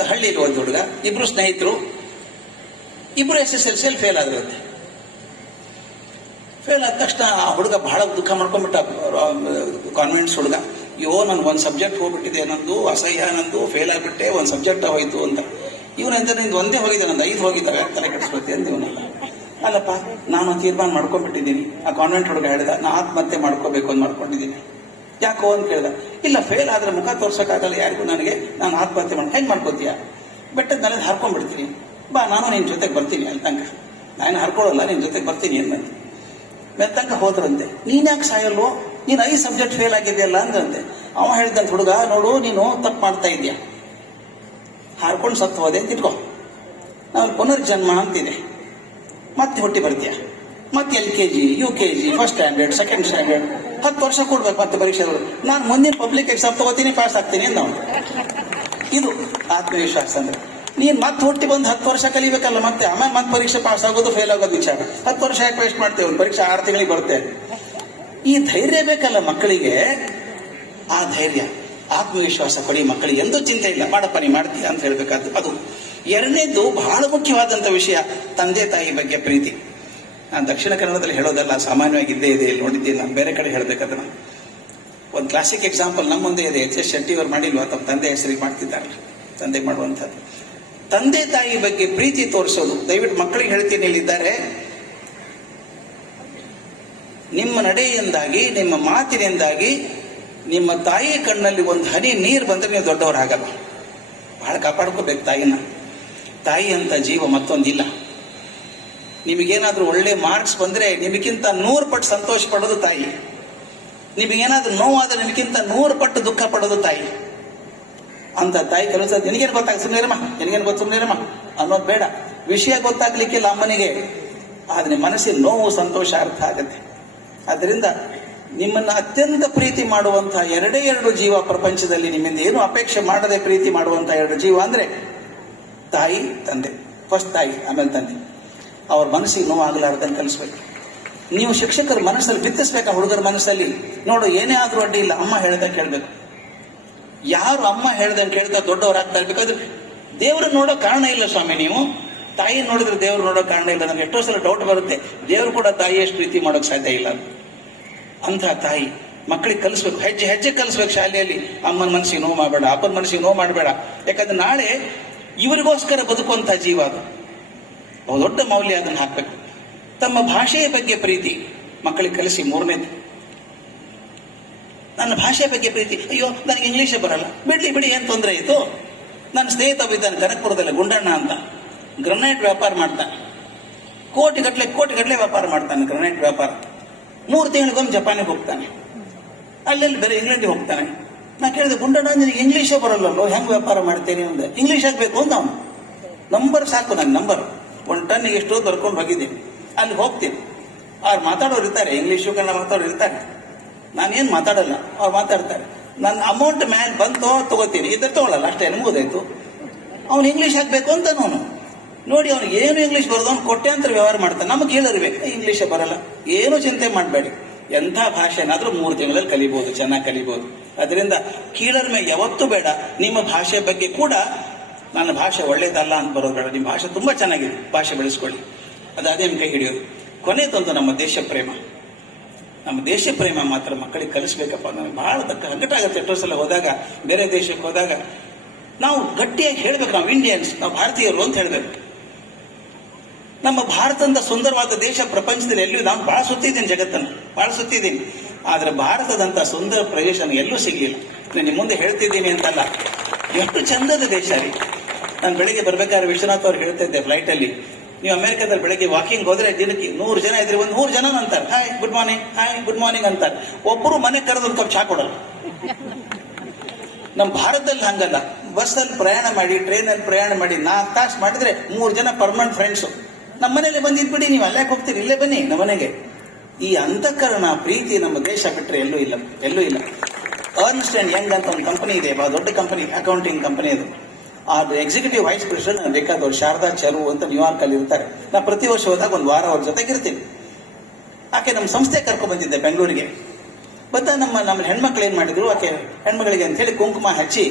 ಹಳ್ಳಿಯಲ್ಲಿ ಒಂದು ಹುಡುಗ. ಇಬ್ರು ಸ್ನೇಹಿತರು, ಇಬ್ರು SSLC ಫೇಲ್ ಆದ್ರಂತೆ. ಫೇಲ್ ಆದ ತಕ್ಷಣ ಆ ಹುಡುಗ ಬಹಳ ದುಃಖ ಮಾಡ್ಕೊಂಡ್ಬಿಟ್ಟ. ಕಾನ್ವೆಂಟ್ಸ್ ಹುಡುಗ, ನನ್ಗೆ ಒಂದು ಸಬ್ಜೆಕ್ಟ್ ಹೋಗ್ಬಿಟ್ಟಿದೆ, ನಂದು ಅಸಹ್ಯ, ನಂದು ಫೇಲ್ ಆಗ್ಬಿಟ್ಟೆ, ಒಂದು ಸಬ್ಜೆಕ್ಟ್ ಹೋಯ್ತು ಅಂತ. ಇವನಂತ ನಿಂದು ಒಂದೇ ಹೋಗಿದೆ, ನಂದು 5 ಹೋಗಿದ್ದಾವೆ, ತಲೆ ಕೆಡಿಸ್ಕೊಳ್ತೆ ಅಂತ ಇವನಲ್ಲ. ಅಲ್ಲಪ್ಪ, ನಾನು ತೀರ್ಮಾನ ಮಾಡ್ಕೊಂಡ್ಬಿಟ್ಟಿದ್ದೀನಿ. ಆ ಕಾನ್ವೆಂಟ್ ಹುಡುಗ ಹೇಳಿದ, ನಾ ಆತ್ಮಹತ್ಯೆ ಮಾಡ್ಕೋಬೇಕು ಅಂತ ಮಾಡ್ಕೊಂಡಿದ್ದೀನಿ. ಯಾಕೋ ಅಂತ ಕೇಳಿದ. ಇಲ್ಲ, ಫೇಲ್ ಆದ್ರೆ ಮುಖ ತೋರ್ಸೋಕ್ಕಾಗಲ್ಲ ಯಾರಿಗೂ ನನಗೆ, ನಾನು ಆತ್ಮಹತ್ಯೆ ಹೆಂಗ್ ಮಾಡ್ಕೋತೀಯ? ಬೆಟ್ಟದ ಮೇಲೆ ಹಾರ್ಕೊಂಡ್ಬಿಡ್ತೀನಿ, ಬಾ ನಾನು ನಿನ್ ಜೊತೆಗೆ ಬರ್ತೀನಿ ಅಲ್ಲಿ ತನಕ. ನಾನು ಹಾರ್ಕೊಳ್ಳಲ್ಲ, ನಿನ್ ಜೊತೆಗೆ ಬರ್ತೀನಿ ಅನ್ನಂತೆ. ಮೆತ್ತಂಕ ಹೋದ್ರಂತೆ. ನೀನ್ ಯಾಕೆ ಸಾಯಲ್ವೋ, ನೀನ್ 5 ಸಬ್ಜೆಕ್ಟ್ ಫೇಲ್ ಆಗಿದೆಯಲ್ಲ ಅಂದ್ರಂತೆ. ಅವ ಹೇಳಿದಂತ, ಹುಡುಗ ನೋಡು, ನೀನು ತಪ್ಪು ಮಾಡ್ತಾ ಇದೀಯ, ಹಾರ್ಕೊಂಡು ಸತ್ತು ಹೋದೆ ಅಂತ ಇಟ್ಕೋ, ನಾವು ಪುನರ್ಜನ್ಮ ಅಂತಿದೆ, ಮತ್ತೆ ಹುಟ್ಟಿ ಬರ್ತೀಯ, ಮತ್ತೆ LKG, UKG, first standard, second standard, 10 ವರ್ಷ ಕೊಡ್ಬೇಕು ಮತ್ತೆ ಪರೀಕ್ಷೆಗಳು. ನಾನು ಮುಂದಿನ ಪಬ್ಲಿಕ್ ಎಕ್ಸಾಮ್ ತಗೋತೀನಿ, ಪಾಸ್ ಆಗ್ತೀನಿ ಅಂತ. ಇದು ಆತ್ಮವಿಶ್ವಾಸ ಅಂದ್ರೆ. ನೀನ್ ಮತ್ತೆ ಹುಟ್ಟಿ ಬಂದು 10 ವರ್ಷ ಕಲಿಬೇಕಲ್ಲ, ಮತ್ತೆ ಆಮೇಲೆ ಮತ್ತೆ ಪರೀಕ್ಷೆ ಪಾಸ್ ಆಗೋದು ಫೇಲ್ ಆಗೋದು ವಿಚಾರ. 10 ವರ್ಷ ಯಾಕೆ ವೇಸ್ಟ್ ಮಾಡ್ತೇವೆ? ಒಂದು ಪರೀಕ್ಷೆ 6 ತಿಂಗಳಿಗೆ ಬರುತ್ತೆ. ಈ ಧೈರ್ಯ ಬೇಕಲ್ಲ ಮಕ್ಕಳಿಗೆ. ಆ ಧೈರ್ಯ, ಆತ್ಮವಿಶ್ವಾಸ ಕೊಡಿ ಮಕ್ಕಳಿಗೆ. ಎಂದೂ ಚಿಂತೆ ಇಲ್ಲ, ಮಾಡಪ್ಪ ನೀ ಮಾಡ್ತೀಯ ಅಂತ ಹೇಳ್ಬೇಕಾದ್ದು. ಅದು ಎರಡನೇದು ಬಹಳ ಮುಖ್ಯವಾದಂತ ವಿಷಯ, ತಂದೆ ತಾಯಿ ಬಗ್ಗೆ ಪ್ರೀತಿ. ನಾನು ದಕ್ಷಿಣ ಕನ್ನಡದಲ್ಲಿ ಹೇಳೋದಲ್ಲ, ಸಾಮಾನ್ಯವಾಗಿ ಇದ್ದೇ ಇದೆ, ಇಲ್ಲಿ ನೋಡಿದ್ದೀನಿ. ನಾನು ಬೇರೆ ಕಡೆ ಹೇಳ್ಬೇಕಾದ್ರೆ ಒಂದು ಕ್ಲಾಸಿಕ್ ಎಕ್ಸಾಂಪಲ್ ನಮ್ಮ ಮುಂದೆ ಇದೆ. HS ಶೆಟ್ಟಿ ಅವರು ಮಾಡಿಲ್ವಾ, ತಮ್ಮ ತಂದೆ ಹೆಸರಿಗೆ ಮಾಡ್ತಿದ್ದಾರಲ್ಲ, ತಂದೆ ಮಾಡುವಂಥದ್ದು. ತಂದೆ ತಾಯಿ ಬಗ್ಗೆ ಪ್ರೀತಿ ತೋರಿಸೋದು. ದಯವಿಟ್ಟು ಮಕ್ಕಳಿಗೆ ಹೇಳ್ತೀನಿ, ಇಲ್ಲಿದ್ದಾರೆ, ನಿಮ್ಮ ನಡೆಯಿಂದಾಗಿ, ನಿಮ್ಮ ಮಾತಿನಿಂದಾಗಿ ನಿಮ್ಮ ತಾಯಿ ಕಣ್ಣಲ್ಲಿ ಒಂದು ಹನಿ ನೀರು ಬಂದ್ರೆ ನೀವು ದೊಡ್ಡವರಾಗಲ್ಲ. ಬಹಳ ಕಾಪಾಡ್ಕೋಬೇಕು ತಾಯಿನ. ತಾಯಿ ಅಂತ ಜೀವ ಮತ್ತೊಂದಿಲ್ಲ. ನಿಮಗೇನಾದ್ರೂ ಒಳ್ಳೆ ಮಾರ್ಕ್ಸ್ ಬಂದ್ರೆ ನಿಮಗಿಂತ 100 ಪಟ್ಟು ಸಂತೋಷ ಪಡೋದು ತಾಯಿ. ನಿಮಗೇನಾದ್ರೂ ನೋವಾದ್ರೆ ನಿಮಗಿಂತ 100 ಪಟ್ಟು ದುಃಖ ಪಡೋದು ತಾಯಿ. ಅಂತ ತಾಯಿ ಕೆಲಸ ನಿನಗೇನು ಗೊತ್ತಾಗ ಸುಮ್ಮನಿರಮ್ಮ, ನಿನಗೇನು ಗೊತ್ತು ಸುಮ್ಮನಿರಮ್ಮ ಅನ್ನೋದು ಬೇಡ. ವಿಷಯ ಗೊತ್ತಾಗ್ಲಿಕ್ಕಿಲ್ಲ ಅಮ್ಮನಿಗೆ, ಆದ್ರೆ ಮನಸ್ಸಿನ ನೋವು ಸಂತೋಷ ಅರ್ಥ ಆಗತ್ತೆ. ಆದ್ದರಿಂದ ನಿಮ್ಮನ್ನ ಅತ್ಯಂತ ಪ್ರೀತಿ ಮಾಡುವಂತಹ 2 ಜೀವ ಪ್ರಪಂಚದಲ್ಲಿ, ನಿಮ್ಮಿಂದ ಏನು ಅಪೇಕ್ಷೆ ಮಾಡದೆ ಪ್ರೀತಿ ಮಾಡುವಂತಹ 2 ಜೀವ ಅಂದ್ರೆ ತಾಯಿ ತಂದೆ. ಫಸ್ಟ್ ತಾಯಿ, ಆಮೇಲೆ ತಂದೆ. ಅವ್ರ ಮನಸ್ಸಿಗೆ ನೋವು ಆಗಲಾರ್ದಂಗೆ ಕಲಿಸ್ಬೇಕು. ನೀವು ಶಿಕ್ಷಕರ ಮನಸ್ಸಲ್ಲಿ ಬಿತ್ತಿಸ್ಬೇಕಾ ಹುಡುಗರ ಮನಸ್ಸಲ್ಲಿ, ನೋಡು ಏನೇ ಆದ್ರೂ ಅಡ್ಡಿ ಇಲ್ಲ, ಅಮ್ಮ ಹೇಳ್ದ ಕೇಳ್ಬೇಕು. ಯಾರು ಅಮ್ಮ ಹೇಳ್ದಂಗೆ ಕೇಳ್ತಾ ದೊಡ್ಡವರಾಗ್ತಾ ಇರ್ಬೇಕಾದ್ರೆ ದೇವ್ರನ್ನ ನೋಡೋ ಕಾರಣ ಇಲ್ಲ ಸ್ವಾಮಿ. ನೀವು ತಾಯಿ ನೋಡಿದ್ರೆ ದೇವ್ರು ನೋಡೋ ಕಾರಣ ಇಲ್ಲ. ನಮ್ಗೆ ಎಷ್ಟೋ ಸಲ ಡೌಟ್ ಬರುತ್ತೆ, ದೇವ್ರು ಕೂಡ ತಾಯಿಯಷ್ಟು ಪ್ರೀತಿ ಮಾಡೋಕೆ ಸಾಧ್ಯ ಇಲ್ಲ ಅಂತ. ತಾಯಿ ಮಕ್ಕಳಿಗೆ ಕಲಿಸ್ಬೇಕು, ಹೆಜ್ಜೆ ಹೆಜ್ಜೆ ಕಲಿಸ್ಬೇಕು ಶಾಲೆಯಲ್ಲಿ. ಅಮ್ಮನ ಮನಸ್ಸಿಗೆ ನೋವು ಮಾಡಬೇಡ, ಅಪ್ಪನ ಮನಸ್ಸಿಗೆ ನೋವು ಮಾಡಬೇಡ. ಯಾಕಂದ್ರೆ ನಾಳೆ ಇವರಿಗೋಸ್ಕರ ಬದುಕುವಂತ ಜೀವ ಅದು. ದೊಡ್ಡ ಮೌಲ್ಯ ಅದನ್ನು ಹಾಕ್ಬೇಕು. ತಮ್ಮ ಭಾಷೆಯ ಬಗ್ಗೆ ಪ್ರೀತಿ ಮಕ್ಕಳಿಗೆ ಕಲಿಸಿ. 3ನೇದು, ನನ್ನ ಭಾಷೆ ಬಗ್ಗೆ ಪ್ರೀತಿ. ಅಯ್ಯೋ ನನಗೆ ಇಂಗ್ಲೀಷೇ ಬರಲ್ಲ, ಬಿಡಿ ಏನ್ ತೊಂದರೆ ಆಯ್ತು. ನನ್ನ ಸ್ನೇಹಿತ ಇದ್ದಾನೆ ಕನಕಪುರದಲ್ಲಿ, ಗುಂಡಣ್ಣ ಅಂತ, ಗ್ರನೈಟ್ ವ್ಯಾಪಾರ ಮಾಡ್ತಾನೆ. ಕೋಟಿಗಟ್ಟಲೆ ವ್ಯಾಪಾರ ಮಾಡ್ತಾನೆ, ಗ್ರನೈಟ್ ವ್ಯಾಪಾರ. 3 ತಿಂಗಳಿಗೊಮ್ಮೆ ಜಪಾನಿಗೆ ಹೋಗ್ತಾನೆ, ಅಲ್ಲೆಲ್ಲಿ ಬೇರೆ ಇಂಗ್ಲೆಂಡಿಗೆ ಹೋಗ್ತಾನೆ. ನಾ ಕೇಳಿದೆ, ಗುಂಡಣ್ಣ ನಿನಗೆ ಇಂಗ್ಲೀಷೇ ಬರಲ್ಲಲ್ಲೋ, ಹೆಂಗ್ ವ್ಯಾಪಾರ ಮಾಡ್ತೇನೆ ಅಂದೆ. ಇಂಗ್ಲೀಷ್ ಆಗ್ಬೇಕು ಅಂತ ಅವನು. ನಂಬರ್ ಸಾಕು, ನನ್ನ ನಂಬರ್ 1 ಟನ್ನಿಗೆ ಎಷ್ಟೋ ಬರ್ಕೊಂಡು ಹೋಗಿದ್ದೀನಿ. ಅಲ್ಲಿ ಹೋಗ್ತೀನಿ, ಅವ್ರು ಮಾತಾಡೋರು ಇರ್ತಾರೆ, ಇಂಗ್ಲೀಷು ಕನ್ನಡ ಮಾತಾಡೋರು ಇರ್ತಾರೆ. ನಾನೇನು ಮಾತಾಡಲ್ಲ, ಅವ್ರು ಮಾತಾಡ್ತಾರೆ. ನನ್ನ ಅಮೌಂಟ್ ಮ್ಯಾಲೆ ಬಂತೋ ತಗೋತೀನಿ, ಇದ್ರೆ ತಗೊಳ್ಳಲ್ಲ, ಅಷ್ಟೇ ಮುಗಿದಾಯ್ತು. ಅವ್ನು ಇಂಗ್ಲೀಷ್ ಹಾಕ್ಬೇಕು ಅಂತ ಅವನು ನೋಡಿ, ಅವ್ನಿಗೆ ಏನು ಇಂಗ್ಲೀಷ್ ಬರೋದು, ಅವ್ನು ಕೊಟ್ಟೆ ಅಂತ ವ್ಯವಹಾರ ಮಾಡ್ತಾನೆ. ನಮಗೆ ಕೇಳಿರ್ಬೇಕು, ಇಂಗ್ಲೀಷೇ ಬರಲ್ಲ, ಏನು ಚಿಂತೆ ಮಾಡಬೇಡಿ. ಎಂಥ ಭಾಷೆನಾದ್ರೂ 3 ತಿಂಗಳಲ್ಲಿ ಕಲಿಬಹುದು, ಚೆನ್ನಾಗಿ ಕಲಿಬಹುದು. ಅದರಿಂದ ಕೀಳರ ಮೇಲೆ ಯಾವತ್ತೂ ಬೇಡ. ನಿಮ್ಮ ಭಾಷೆ ಬಗ್ಗೆ ಕೂಡ ನನ್ನ ಭಾಷೆ ಒಳ್ಳೇದಲ್ಲ ಅಂತ ಬರೋದು ಬೇಡ. ನಿಮ್ಮ ಭಾಷೆ ತುಂಬಾ ಚೆನ್ನಾಗಿದೆ, ಭಾಷೆ ಬೆಳೆಸ್ಕೊಳ್ಳಿ. ಅದೇ ನಿಮ್ಮ ಕೈ ಹಿಡಿಯೋದು. ಕೊನೆಯದೊಂದು ನಮ್ಮ ದೇಶ ಪ್ರೇಮ. ನಮ್ಮ ದೇಶ ಪ್ರೇಮ ಮಾತ್ರ ಮಕ್ಕಳಿಗೆ ಕಲಿಸ್ಬೇಕಪ್ಪ. ನನಗೆ ಬಹಳ ಸಂಕಟಾಗುತ್ತೆ ಎಷ್ಟೋ ಸಲ ಹೋದಾಗ, ಬೇರೆ ದೇಶಕ್ಕೆ ಹೋದಾಗ ನಾವು ಗಟ್ಟಿಯಾಗಿ ಹೇಳ್ಬೇಕು, ನಾವು ಇಂಡಿಯನ್ಸ್, ನಾವು ಭಾರತೀಯರು ಅಂತ ಹೇಳ್ಬೇಕು. ನಮ್ಮ ಭಾರತದ ಸುಂದರವಾದ ದೇಶ ಪ್ರಪಂಚದಲ್ಲಿ ಎಲ್ಲೂ, ನಾನು ಬಹಳ ಸುತ್ತಿದ್ದೀನಿ, ಜಗತ್ತನ್ನು ಬಹಳ ಸುತ್ತಿದ್ದೀನಿ. ಆದ್ರೆ ಭಾರತದಂತ ಸುಂದರ ಪ್ರದೇಶ ಎಲ್ಲೂ ಸಿಗ್ಲಿಲ್ಲ. ನಾನು ನಿಮ್ಮ ಮುಂದೆ ಹೇಳ್ತಿದ್ದೀನಿ ಅಂತಲ್ಲ, ಎಷ್ಟು ಚಂದದ ದೇಶ ರೀ. ನಾನು ಬೆಳಿಗ್ಗೆ ಬರ್ಬೇಕಾದ್ರೆ ವಿಶ್ವನಾಥ್ ಅವ್ರು ಹೇಳ್ತಾ ಇದ್ದೆ ಫ್ಲೈಟ್ ಅಲ್ಲಿ, ನೀವು ಅಮೆರಿಕದಲ್ಲಿ ಬೆಳಗ್ಗೆ ವಾಕಿಂಗ್ ಹೋದ್ರೆ ದಿನಕ್ಕೆ 100 ಜನ ಇದ್ರೆ 100 ಜನ ಅಂತಾರೆ ಹಾಯ್ ಗುಡ್ ಮಾರ್ನಿಂಗ್ ಅಂತಾರೆ. ಒಬ್ಬರು ಮನೆ ಕರೆದು ಒಂದು ಕಪ್ ಚಾ ಕೊಡಲ್ಲ. ನಮ್ಮ ಭಾರತದಲ್ಲಿ ಹಂಗಲ್ಲ. ಬಸ್ಸಲ್ಲಿ ಪ್ರಯಾಣ ಮಾಡಿ, ಟ್ರೈನಲ್ಲಿ ಪ್ರಯಾಣ ಮಾಡಿ 4 ತಾಸು ಮಾಡಿದ್ರೆ 3 ಜನ ಪರ್ಮನೆಂಟ್ ಫ್ರೆಂಡ್ಸು. ನಮ್ಮ ಮನೇಲಿ ಬಂದಿದ್ಬಿಡಿ, ನೀವು ಅಲ್ಲೇ ಹೋಗ್ತೀರಿ, ಇಲ್ಲೇ ಬನ್ನಿ ನಮ್ಮ ಮನೆಗೆ. ಈ ಅಂತಃಕರಣ ಪ್ರೀತಿ ನಮ್ಮ ದೇಶ ಬಿಟ್ಟರೆ ಎಲ್ಲೂ ಇಲ್ಲ. ಅರ್ನ್ಸ್ಟ್ ಅಂಡ್ ಯಂಗ್ ಅಂತ ಒಂದು ಕಂಪನಿ ಇದೆ, ಬಹಳ ದೊಡ್ಡ ಕಂಪನಿ, ಅಕೌಂಟಿಂಗ್ ಕಂಪನಿ ಅದು. ಅದು ಎಕ್ಸಿಕ್ಯೂಟಿವ್ ವೈಸ್ ಪ್ರೆಸಿಡೆಂಟ್ ಬೇಕಾದವ್ರು ಶಾರದಾ ಚರು ಅಂತ ನ್ಯೂಯಾರ್ಕ್ ಅಲ್ಲಿ ಇರ್ತಾರೆ. ನಾ ಪ್ರತಿ ವರ್ಷ ಹೋದಾಗ 1 ವಾರ ಅವ್ರ ಜೊತೆಗಿರ್ತೀನಿ. ಆಕೆ ನಮ್ಮ ಸಂಸ್ಥೆ ಕರ್ಕೊಂಡು ಬಂದಿದ್ದೆ ಬೆಂಗಳೂರಿಗೆ. ನಮ್ಮ ಹೆಣ್ಮಕ್ಳು ಏನ್ ಮಾಡಿದ್ರು, ಆಕೆ ಹೆಣ್ಮಗಳಿಗೆ ಅಂತ ಹೇಳಿ ಕುಂಕುಮ ಹಚ್ಚಿ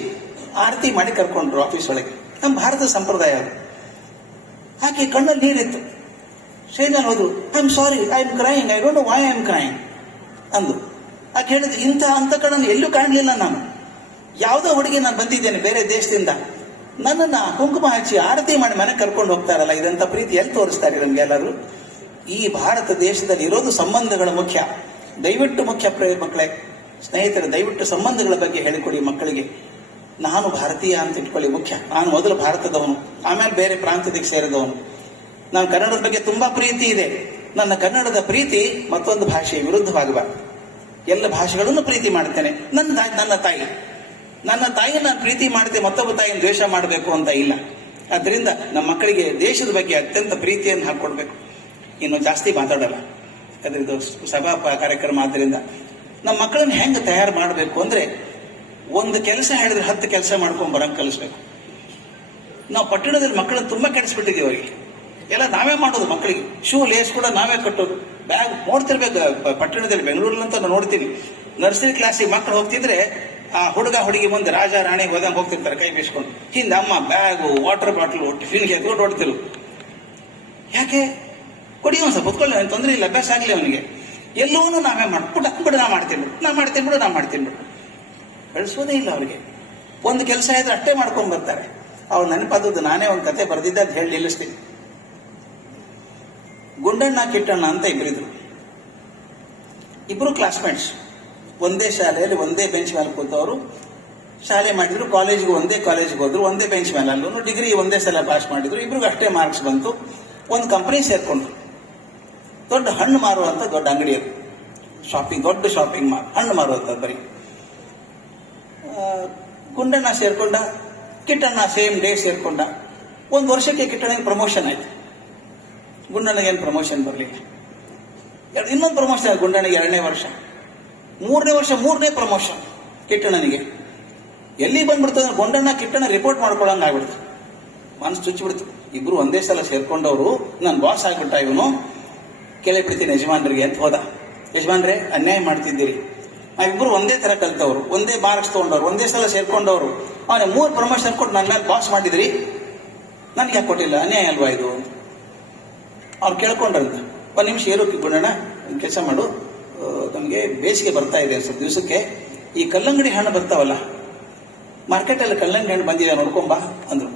ಆರತಿ ಮಾಡಿ ಕರ್ಕೊಂಡ್ರು ಆಫೀಸ್ ಒಳಗೆ. ನಮ್ಮ ಭಾರತದ ಸಂಪ್ರದಾಯ ಅದು. ಆಕೆ ಕಣ್ಣಲ್ಲಿ ನೀರಿತ್ತು. ಶೈನಲ್ಲಿ ಹೋದ್ರು, I am sorry, I am crying, I don't know why I am crying ಅಂದು. ಆಕೆ ಹೇಳಿದ್ರು, ಇಂಥ ಅಂತಃಕರಣ ಎಲ್ಲೂ ಕಾಣಲಿಲ್ಲ ನಾನು. ಯಾವುದೋ ಹುಡುಗಿ ನಾನು ಬಂದಿದ್ದೇನೆ ಬೇರೆ ದೇಶದಿಂದ, ನನ್ನನ್ನ ಕುಂಕುಮ ಹಚ್ಚಿ ಆರತಿ ಮಾಡಿ ಮನೆ ಕರ್ಕೊಂಡು ಹೋಗ್ತಾರಲ್ಲ, ಇದಂತ ಪ್ರೀತಿ ಎಲ್ಲಿ ತೋರಿಸ್ತಾರೆ ನಮ್ಗೆಲ್ಲರೂ? ಈ ಭಾರತ ದೇಶದಲ್ಲಿ ಇರೋದು ಸಂಬಂಧಗಳ ಮುಖ್ಯ. ದಯವಿಟ್ಟು ಮಕ್ಕಳೇ, ಸ್ನೇಹಿತರೆ, ದಯವಿಟ್ಟು ಸಂಬಂಧಗಳ ಬಗ್ಗೆ ಹೇಳಿಕೊಡಿ ಮಕ್ಕಳಿಗೆ. ನಾನು ಭಾರತೀಯ ಅಂತ ಇಟ್ಕೊಳ್ಳಿ ಮುಖ್ಯ. ನಾನು ಮೊದಲು ಭಾರತದವನು, ಆಮೇಲೆ ಬೇರೆ ಪ್ರಾಂತ್ಯಕ್ಕೆ ಸೇರಿದವನು. ನಾನು ಕನ್ನಡದ ಬಗ್ಗೆ ತುಂಬಾ ಪ್ರೀತಿ ಇದೆ. ನನ್ನ ಕನ್ನಡದ ಪ್ರೀತಿ ಮತ್ತೊಂದು ಭಾಷೆಯ ವಿರುದ್ಧವಾಗಬಾರ್ದು. ಎಲ್ಲ ಭಾಷೆಗಳನ್ನು ಪ್ರೀತಿ ಮಾಡ್ತೇನೆ. ನನ್ನ ತಾಯಿ ನಾನು ಪ್ರೀತಿ ಮಾಡ್ತೇನೆ, ಮತ್ತೊಬ್ಬ ತಾಯಿಯನ್ನು ದ್ವೇಷ ಮಾಡಬೇಕು ಅಂತ ಇಲ್ಲ. ಆದ್ರಿಂದ ನಮ್ಮ ಮಕ್ಕಳಿಗೆ ದೇಶದ ಬಗ್ಗೆ ಅತ್ಯಂತ ಪ್ರೀತಿಯನ್ನು ಹಾಕೊಡ್ಬೇಕು. ಇನ್ನು ಜಾಸ್ತಿ ಮಾತಾಡಲ್ಲ, ಯಾಕಂದ್ರೆ ಸಭಾ ಕಾರ್ಯಕ್ರಮ. ಆದ್ರಿಂದ ನಮ್ಮ ಮಕ್ಕಳನ್ನ ಹೆಂಗೆ ತಯಾರು ಮಾಡಬೇಕು ಅಂದ್ರೆ, ಒಂದು ಕೆಲಸ ಹೇಳಿದ್ರೆ 10 ಕೆಲಸ ಮಾಡ್ಕೊಂಡ್ ಬರಂಗ್ ಕಲಿಸ್ಬೇಕು. ನಾವು ಪಟ್ಟಣದಲ್ಲಿ ಮಕ್ಕಳನ್ನ ತುಂಬಾ ಕೆಡಿಸ್ಬಿಟ್ಟಿದೀವಿ. ಅವರಿಗೆ ಎಲ್ಲ ನಾವೇ ಮಾಡೋದು. ಮಕ್ಕಳಿಗೆ ಶೂ ಲೇಸ್ ಕೂಡ ನಾವೇ ಕಟ್ಟೋದು, ಬ್ಯಾಗ್ ನೋಡ್ತಿರ್ಬೇಕು. ಪಟ್ಟಣದಲ್ಲಿ ಬೆಂಗಳೂರಿನಂತ ನಾನು ನೋಡ್ತೀನಿ, ನರ್ಸರಿ ಕ್ಲಾಸಿಗೆ ಮಕ್ಕಳು ಹೋಗ್ತಿದ್ರೆ ಆ ಹುಡುಗಿ ಮುಂದೆ ರಾಜ ರಾಣಿ ಹೋದಂಗೆ ಹೋಗ್ತಿರ್ತಾರೆ, ಕೈ ಬೀಸ್ಕೊಂಡು. ಹಿಂದೆ ಅಮ್ಮ ಬ್ಯಾಗು, ವಾಟರ್ ಬಾಟ್ಲು, ಟಿಫಿನ್ಗೆ ಎತ್ಕೊಂಡು ಹೊಡ್ತಿರು. ಯಾಕೆ? ಕೊಡಿ ಒಂದ್ ಸ್ವಲ್ಪ ಹೊತ್ಕೊಳ್ಳಿ, ತೊಂದರೆ ಇಲ್ಲ, ಅಭ್ಯಾಸ ಆಗ್ಲಿ ಅವನಿಗೆ. ಎಲ್ಲವನ್ನೂ ನಾವೇ ಬಿಡು ನಾ ಮಾಡ್ತೀನಿ ಬಿಡು ಬೆಳೆಸೋದೇ ಇಲ್ಲ ಅವ್ರಿಗೆ. ಒಂದು ಕೆಲಸ ಇದ್ರೆ ಅಷ್ಟೇ ಮಾಡ್ಕೊಂಡ್ ಬರ್ತಾರೆ. ಅವ್ರು ನೆನಪಾದದ್ದು ನಾನೇ ಒಂದು ಕತೆ ಬರೆದಿದ್ದೆ, ಅದು ಹೇಳಿ ನಿಲ್ಲಿಸ್ತೀನಿ. ಗುಂಡಣ್ಣ ಕಿಟ್ಟಣ್ಣ ಅಂತ ಇಬ್ಬರಿದ್ರು. ಇಬ್ರು ಕ್ಲಾಸ್ಮೇಟ್ಸ್. ಒಂದೇ ಶಾಲೆಯಲ್ಲಿ ಒಂದೇ ಬೆಂಚ್ ಮೇಲೆ ಕೂತವರು. ಶಾಲೆ ಮಾಡಿದ್ರು, ಕಾಲೇಜ್ಗೆ ಒಂದೇ ಕಾಲೇಜ್ಗೆ ಹೋದ್ರು, ಒಂದೇ ಬೆಂಚ್ ಮೇಲೆ ಅಲ್ಲೂ ಡಿಗ್ರಿ ಒಂದೇ ಸಲ ಪಾಸ್ ಮಾಡಿದ್ರು, ಇಬ್ರಿಗೂ ಅಷ್ಟೇ ಮಾರ್ಕ್ಸ್ ಬಂತು. ಒಂದು ಕಂಪನಿ ಸೇರ್ಕೊಂಡ್ರು. ದೊಡ್ಡ ಹಣ್ಣು ಮಾರುವಂತ ದೊಡ್ಡ ಅಂಗಡಿ ಅದು, ದೊಡ್ಡ ಶಾಪಿಂಗ್ ಮಾಲ್, ಹಣ್ಣು ಮಾರುವಂತ ಬರೀ. ಗುಂಡಣ್ಣ ಸೇರ್ಕೊಂಡ, ಕಿಟ್ಟಣ್ಣ ಸೇಮ್ ಡೇ ಸೇರ್ಕೊಂಡ. ಒಂದು ವರ್ಷಕ್ಕೆ ಕಿಟ್ಟಣ್ಣಗೆ ಪ್ರಮೋಷನ್ ಆಯ್ತು, ಗುಂಡಣ್ಣಗೇನು ಪ್ರಮೋಷನ್ ಬರಲಿಲ್ಲ. ಇನ್ನೊಂದು ಪ್ರಮೋಷನ್ ಆಯ್ತು ಗುಂಡಣ್ಣಗೆ 2ನೇ ವರ್ಷ. 3ನೇ ವರ್ಷ 3ನೇ ಪ್ರಮೋಷನ್ ಕಿಟ್ಟಣ್ಣನಿಗೆ. ಎಲ್ಲಿ ಬಂದ್ಬಿಡ್ತು ಅಂದ್ರೆ ಗುಂಡಣ್ಣ ಕಿಟ್ಟಣ್ಣ ರಿಪೋರ್ಟ್ ಮಾಡ್ಕೊಳ್ಳಂಗ ಆಗ್ಬಿಡ್ತು. ಮನಸ್ಸು ಚುಚ್ಚಿಬಿಡ್ತು. ಇಬ್ರು ಒಂದೇ ಸಲ ಸೇರ್ಕೊಂಡವರು, ನನ್ನ ಬಾಸ್ ಆಗ್ಬಿಟ್ಟ ಇವನು, ಕೇಳಿಬಿಡ್ತೀನಿ ಯಜಮಾನ್ರಿಗೆ ಅಂತ ಹೋದ. ಯಜಮಾನ್ರೆ, ಅನ್ಯಾಯ ಮಾಡ್ತಿದ್ದೀರಿ, ನಾವಿಬ್ರು ಒಂದೇ ತರ ಕಲ್ತವ್ರು, ಒಂದೇ ಮಾರ್ಕ್ಸ್ ತಗೊಂಡವ್ರು, ಒಂದೇ ಸಲ ಸೇರ್ಕೊಂಡವ್ರು, ಅವನಿಗೆ 3 ಪ್ರಮೋಷನ್ ಕೊಟ್ಟು ನನ್ನ ಮೇಲೆ ಬಾಸ್ ಮಾಡಿದ್ರಿ, ನನ್ಗೆ ಯಾಕೆ ಕೊಟ್ಟಿಲ್ಲ, ಅನ್ಯಾಯ ಅಲ್ವಾ ಇದು? ಅವ್ರು ಕೇಳ್ಕೊಂಡ್ರಂತ. 1 ನಿಮಿಷ ಏರು ಗುಂಡಣ್ಣ, ಕೆಲಸ ಮಾಡು, ನಮಗೆ ಬೇಸಿಗೆ ಬರ್ತಾ ಇದೆ ಸ್ವಲ್ಪ ದಿವಸಕ್ಕೆ, ಈ ಕಲ್ಲಂಗಡಿ ಹಣ್ಣು ಬರ್ತಾವಲ್ಲ ಮಾರ್ಕೆಟಲ್ಲಿ, ಕಲ್ಲಂಗಡಿ ಹಣ್ಣು ಬಂದಿದೆ ನೋಡ್ಕೊಂಬಾ ಅಂದ್ರು.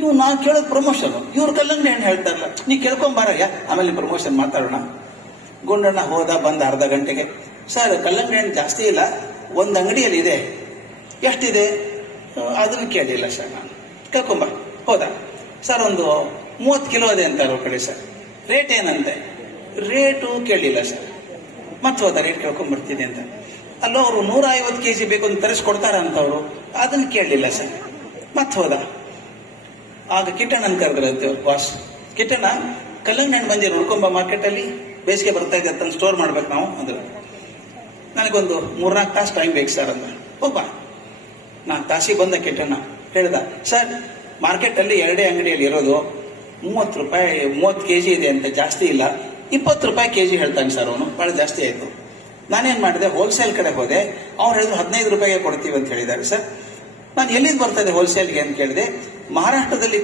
ಇವ್ ನಾನು ಕೇಳೋದು ಪ್ರಮೋಷನ್, ಇವ್ರು ಕಲ್ಲಂಗಡಿ ಹಣ್ಣು ಹೇಳ್ತಾರಲ್ಲ, ನೀ ಕೇಳ್ಕೊಂಬಾರಯ್ಯ, ಆಮೇಲೆ ಪ್ರಮೋಷನ್ ಮಾತಾಡೋಣ. ಗುಂಡಣ್ಣ ಹೋದ, ಬಂದ ಅರ್ಧ ಗಂಟೆಗೆ. ಸರ್, ಕಲ್ಲಂಗಡಿ ಹಣ್ಣು ಜಾಸ್ತಿ ಇಲ್ಲ, ಒಂದು ಅಂಗಡಿಯಲ್ಲಿ ಇದೆ, ಎಷ್ಟಿದೆ ಅದನ್ನು ಕೇಳಿಲ್ಲ ಸರ್, ನಾನು ಕೇಳ್ಕೊಂಬ. ಹೋದ. ಸರ್, ಒಂದು 30 ಕಿಲೋ ಇದೆ ಅಂತಾರೆ ಕಡೆ. ಸರ್, ರೇಟ್ ಏನಂತೆ? ರೇಟು ಕೇಳಿಲ್ಲ ಸರ್. ಮತ್ತೆ ಹೋದ, ರೇಟ್ ಕೇಳ್ಕೊಂಡ್ಬರ್ತೀನಿ ಅಂತ. ಅಲ್ಲೋ ಅವರು 150 kg ಬೇಕು ಅಂತ ತರಿಸ್ಕೊಡ್ತಾರ ಅಂತವ್ರು, ಅದನ್ನು ಕೇಳಲಿಲ್ಲ ಸರ್. ಮತ್ತೆ ಹೋದ. ಆಗ ಕಿಟ್ಟಣ್ಣನ ಕರೆದ್ರಂತೆ ಬಾಸ್. ಕಿಟ್ಟಣ್ಣ, ಕಲ್ಲಂಗಡಿ ಹಣ್ಣು ಬಂದಿ ನೋಡ್ಕೊಂಬ, ಮಾರ್ಕೆಟಲ್ಲಿ ಬೇಸಿಗೆ ಬರ್ತಾ ಇದೆ ಅಂತ ಸ್ಟೋರ್ ಮಾಡ್ಬೇಕು ನಾವು ಅಂದ್ರೆ. ನನಗೊಂದು 3-4 ತಾಸು ಟೈಮ್ ಬೇಕು ಸರ್ ಅಂತ. ಒಬ್ಬ 4 ತಾಸಿಗೆ ಬಂದ ಕಿಟ್ಟಣ್ಣ. ಹೇಳ್ದ, ಸರ್, ಮಾರ್ಕೆಟಲ್ಲಿ 2 ಅಂಗಡಿಯಲ್ಲಿ ಇರೋದು 30 ರೂಪಾಯಿ 30 kg ಇದೆ ಅಂತ, ಜಾಸ್ತಿ ಇಲ್ಲ, 20 ರೂಪಾಯಿ kg ಹೇಳ್ತಾನೆ ಸರ್ ಅವನು, ಬಹಳ ಜಾಸ್ತಿ ಆಯ್ತು. ನಾನೇನ್ ಮಾಡಿದೆ, ಹೋಲ್ಸೇಲ್ ಕಡೆ ಹೋದೆ. ಅವ್ರು ಹೇಳಿದ್ರು 15 ರೂಪಾಯಿಗೆ ಕೊಡ್ತೀವಿ ಅಂತ ಹೇಳಿದ್ದಾರೆ ಸರ್. ನಾನು ಎಲ್ಲಿಂದ ಬರ್ತದೆ ಹೋಲ್ಸೇಲ್ಗೆ ಅಂತ ಕೇಳಿದೆ. ಮಹಾರಾಷ್ಟ್ರದಲ್ಲಿ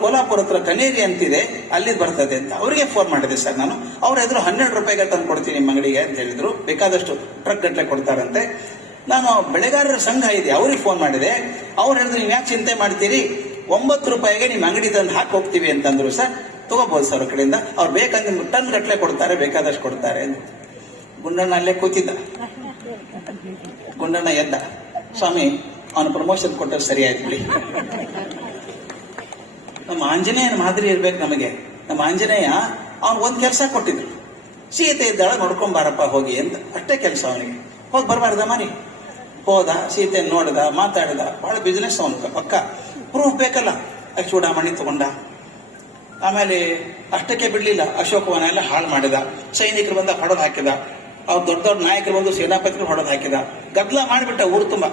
ಕೋಲಾಪುರ ಹತ್ರ ಕನೇರಿ ಅಂತಿದೆ, ಅಲ್ಲಿಂದ ಬರ್ತದೆ ಅಂತ ಅವರಿಗೆ ಫೋನ್ ಮಾಡಿದೆ ಸರ್ ನಾನು. ಅವ್ರು ಹೇಳಿದ್ರು 12 ರೂಪಾಯಿಗೆ ತಂದು ಕೊಡ್ತೀನಿ ನಿಮ್ಮ ಅಂಗಡಿಗೆ ಅಂತ ಹೇಳಿದ್ರು. ಬೇಕಾದಷ್ಟು ಟ್ರಕ್ ಗಟ್ಟಲೆ ಕೊಡ್ತಾರಂತೆ. ನಾನು ಬೆಳೆಗಾರರ ಸಂಘ ಇದೆ, ಅವ್ರಿಗೆ ಫೋನ್ ಮಾಡಿದೆ. ಅವ್ರು ಹೇಳಿದ್ರು, ನೀವು ಯಾಕೆ ಚಿಂತೆ ಮಾಡ್ತೀರಿ, 9 ರೂಪಾಯಿಗೆ ನಿಮ್ಮ ಅಂಗಡಿ ತಂದು ಹಾಕಿ ಹೋಗ್ತೀವಿ ಅಂತಂದ್ರು ಸರ್. ತಗೋಬಹುದು ಸರ್ ಅವ್ರ ಕಡೆಯಿಂದ, ಅವ್ರು ಬೇಕಂದ್ರೆ ಟನ್ ಗಟ್ಟಲೆ ಕೊಡ್ತಾರೆ, ಬೇಕಾದಷ್ಟು ಕೊಡ್ತಾರೆ ಅಂತ. ಗುಂಡಣ್ಣ ಅಲ್ಲೇ ಕೂತಿದ್ದ. ಗುಂಡಣ್ಣ ಎದ್ದ, ಸ್ವಾಮಿ, ಅವನು ಪ್ರಮೋಷನ್ ಕೊಟ್ಟರೆ ಸರಿ ಆಯ್ತು ಬಿಡಿ. ನಮ್ಮ ಆಂಜನೇಯನ ಮಾದರಿ ಇರ್ಬೇಕು ನಮಗೆ. ನಮ್ಮ ಆಂಜನೇಯ ಅವನು ಒಂದ್ ಕೆಲಸ ಕೊಟ್ಟಿದ್ರು, ಸೀತೆ ಇದ್ದಾಳ ನೋಡ್ಕೊಂಬಾರಪ್ಪ ಹೋಗಿ ಅಂತ, ಅಷ್ಟೇ ಕೆಲಸ ಅವನಿಗೆ. ಹೋಗಿ ಬರಬಾರ್ದ ಮನೆ. ಹೋದ, ಸೀತೆ ನೋಡ್ದ, ಮಾತಾಡ್ದ, ಬಹಳ ಬಿಸ್ನೆಸ್ ಅವನು ಪಕ್ಕ. ಪ್ರೂಫ್ ಬೇಕಲ್ಲ, ಚೂಡಾಮಣಿ ತಗೊಂಡ. ಆಮೇಲೆ ಅಷ್ಟಕ್ಕೆ ಬಿಡ್ಲಿಲ್ಲ, ಅಶೋಕವನ ಎಲ್ಲ ಹಾಳು ಮಾಡಿದ. ಸೈನಿಕರು ಬಂದ ಹೊಡೆದು ಹಾಕಿದ. ಅವ್ರು ದೊಡ್ಡ ದೊಡ್ಡ ನಾಯಕರು ಬಂದು ಸೇನಾಪತಿಗಳು ಹೊಡೆದು ಹಾಕಿದ. ಗದ್ದಲ ಮಾಡಿಬಿಟ್ಟ ಊರು ತುಂಬ.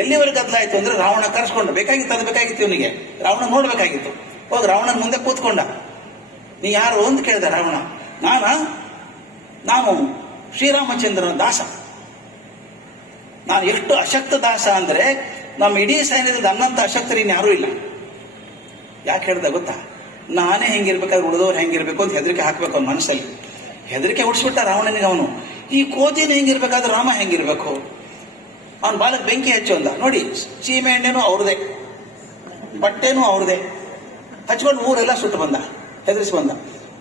ಎಲ್ಲಿವರೆಗೆ ಗದ್ದಲ ಆಯ್ತು ಅಂದ್ರೆ ರಾವಣ ಕರೆಸ್ಕೊಂಡ. ಬೇಕಾಗಿತ್ತು ಇವನಿಗೆ, ರಾವಣ ನೋಡ್ಬೇಕಾಗಿತ್ತು. ಹೋಗಿ ರಾವಣನ ಮುಂದೆ ಕೂತ್ಕೊಂಡ. ನೀ ಯಾರು ಅಂತ ಕೇಳಿದ ರಾವಣ. ನಾನು ಶ್ರೀರಾಮಚಂದ್ರನ ದಾಸ. ನಾನು ಎಷ್ಟು ಅಶಕ್ತ ದಾಸ ಅಂದ್ರೆ ನಮ್ಮ ಇಡೀ ಸೈನ್ಯದ ನನ್ನಂತ ಅಶಕ್ತರು ಇನ್ಯಾರೂ ಇಲ್ಲ. ಯಾಕೆ ಹೇಳ್ದ ಗೊತ್ತಾ? ನಾನೇ ಹೆಂಗಿರ್ಬೇಕಾದ್ರೆ ಉಳಿದವ್ರು ಹೆಂಗಿರ್ಬೇಕು ಅಂತ ಹೆದರಿಕೆ ಹಾಕ್ಬೇಕು ಅವನ ಮನಸ್ಸಲ್ಲಿ. ಹೆದರಿಕೆ ಹುಡ್ಸ್ಬಿಟ್ಟ ರಾವಣನಿಗೆ ಅವನು. ಈ ಕೋತಿನ ಹೆಂಗಿರ್ಬೇಕಾದ್ರೆ ರಾಮ ಹೆಂಗಿರ್ಬೇಕು? ಅವನ ಬಾಲಕ್ ಬೆಂಕಿ ಹಚ್ಚು ಅಂದ. ನೋಡಿ, ಸೀಮೆ ಎಣ್ಣೆನೂ ಅವ್ರದೇ, ಬಟ್ಟೆನೂ ಅವ್ರದೇ, ಹಚ್ಕೊಂಡು ಊರೆಲ್ಲ ಸುಟ್ಟು ಬಂದ, ಹೆದರಿಸಿ ಬಂದ.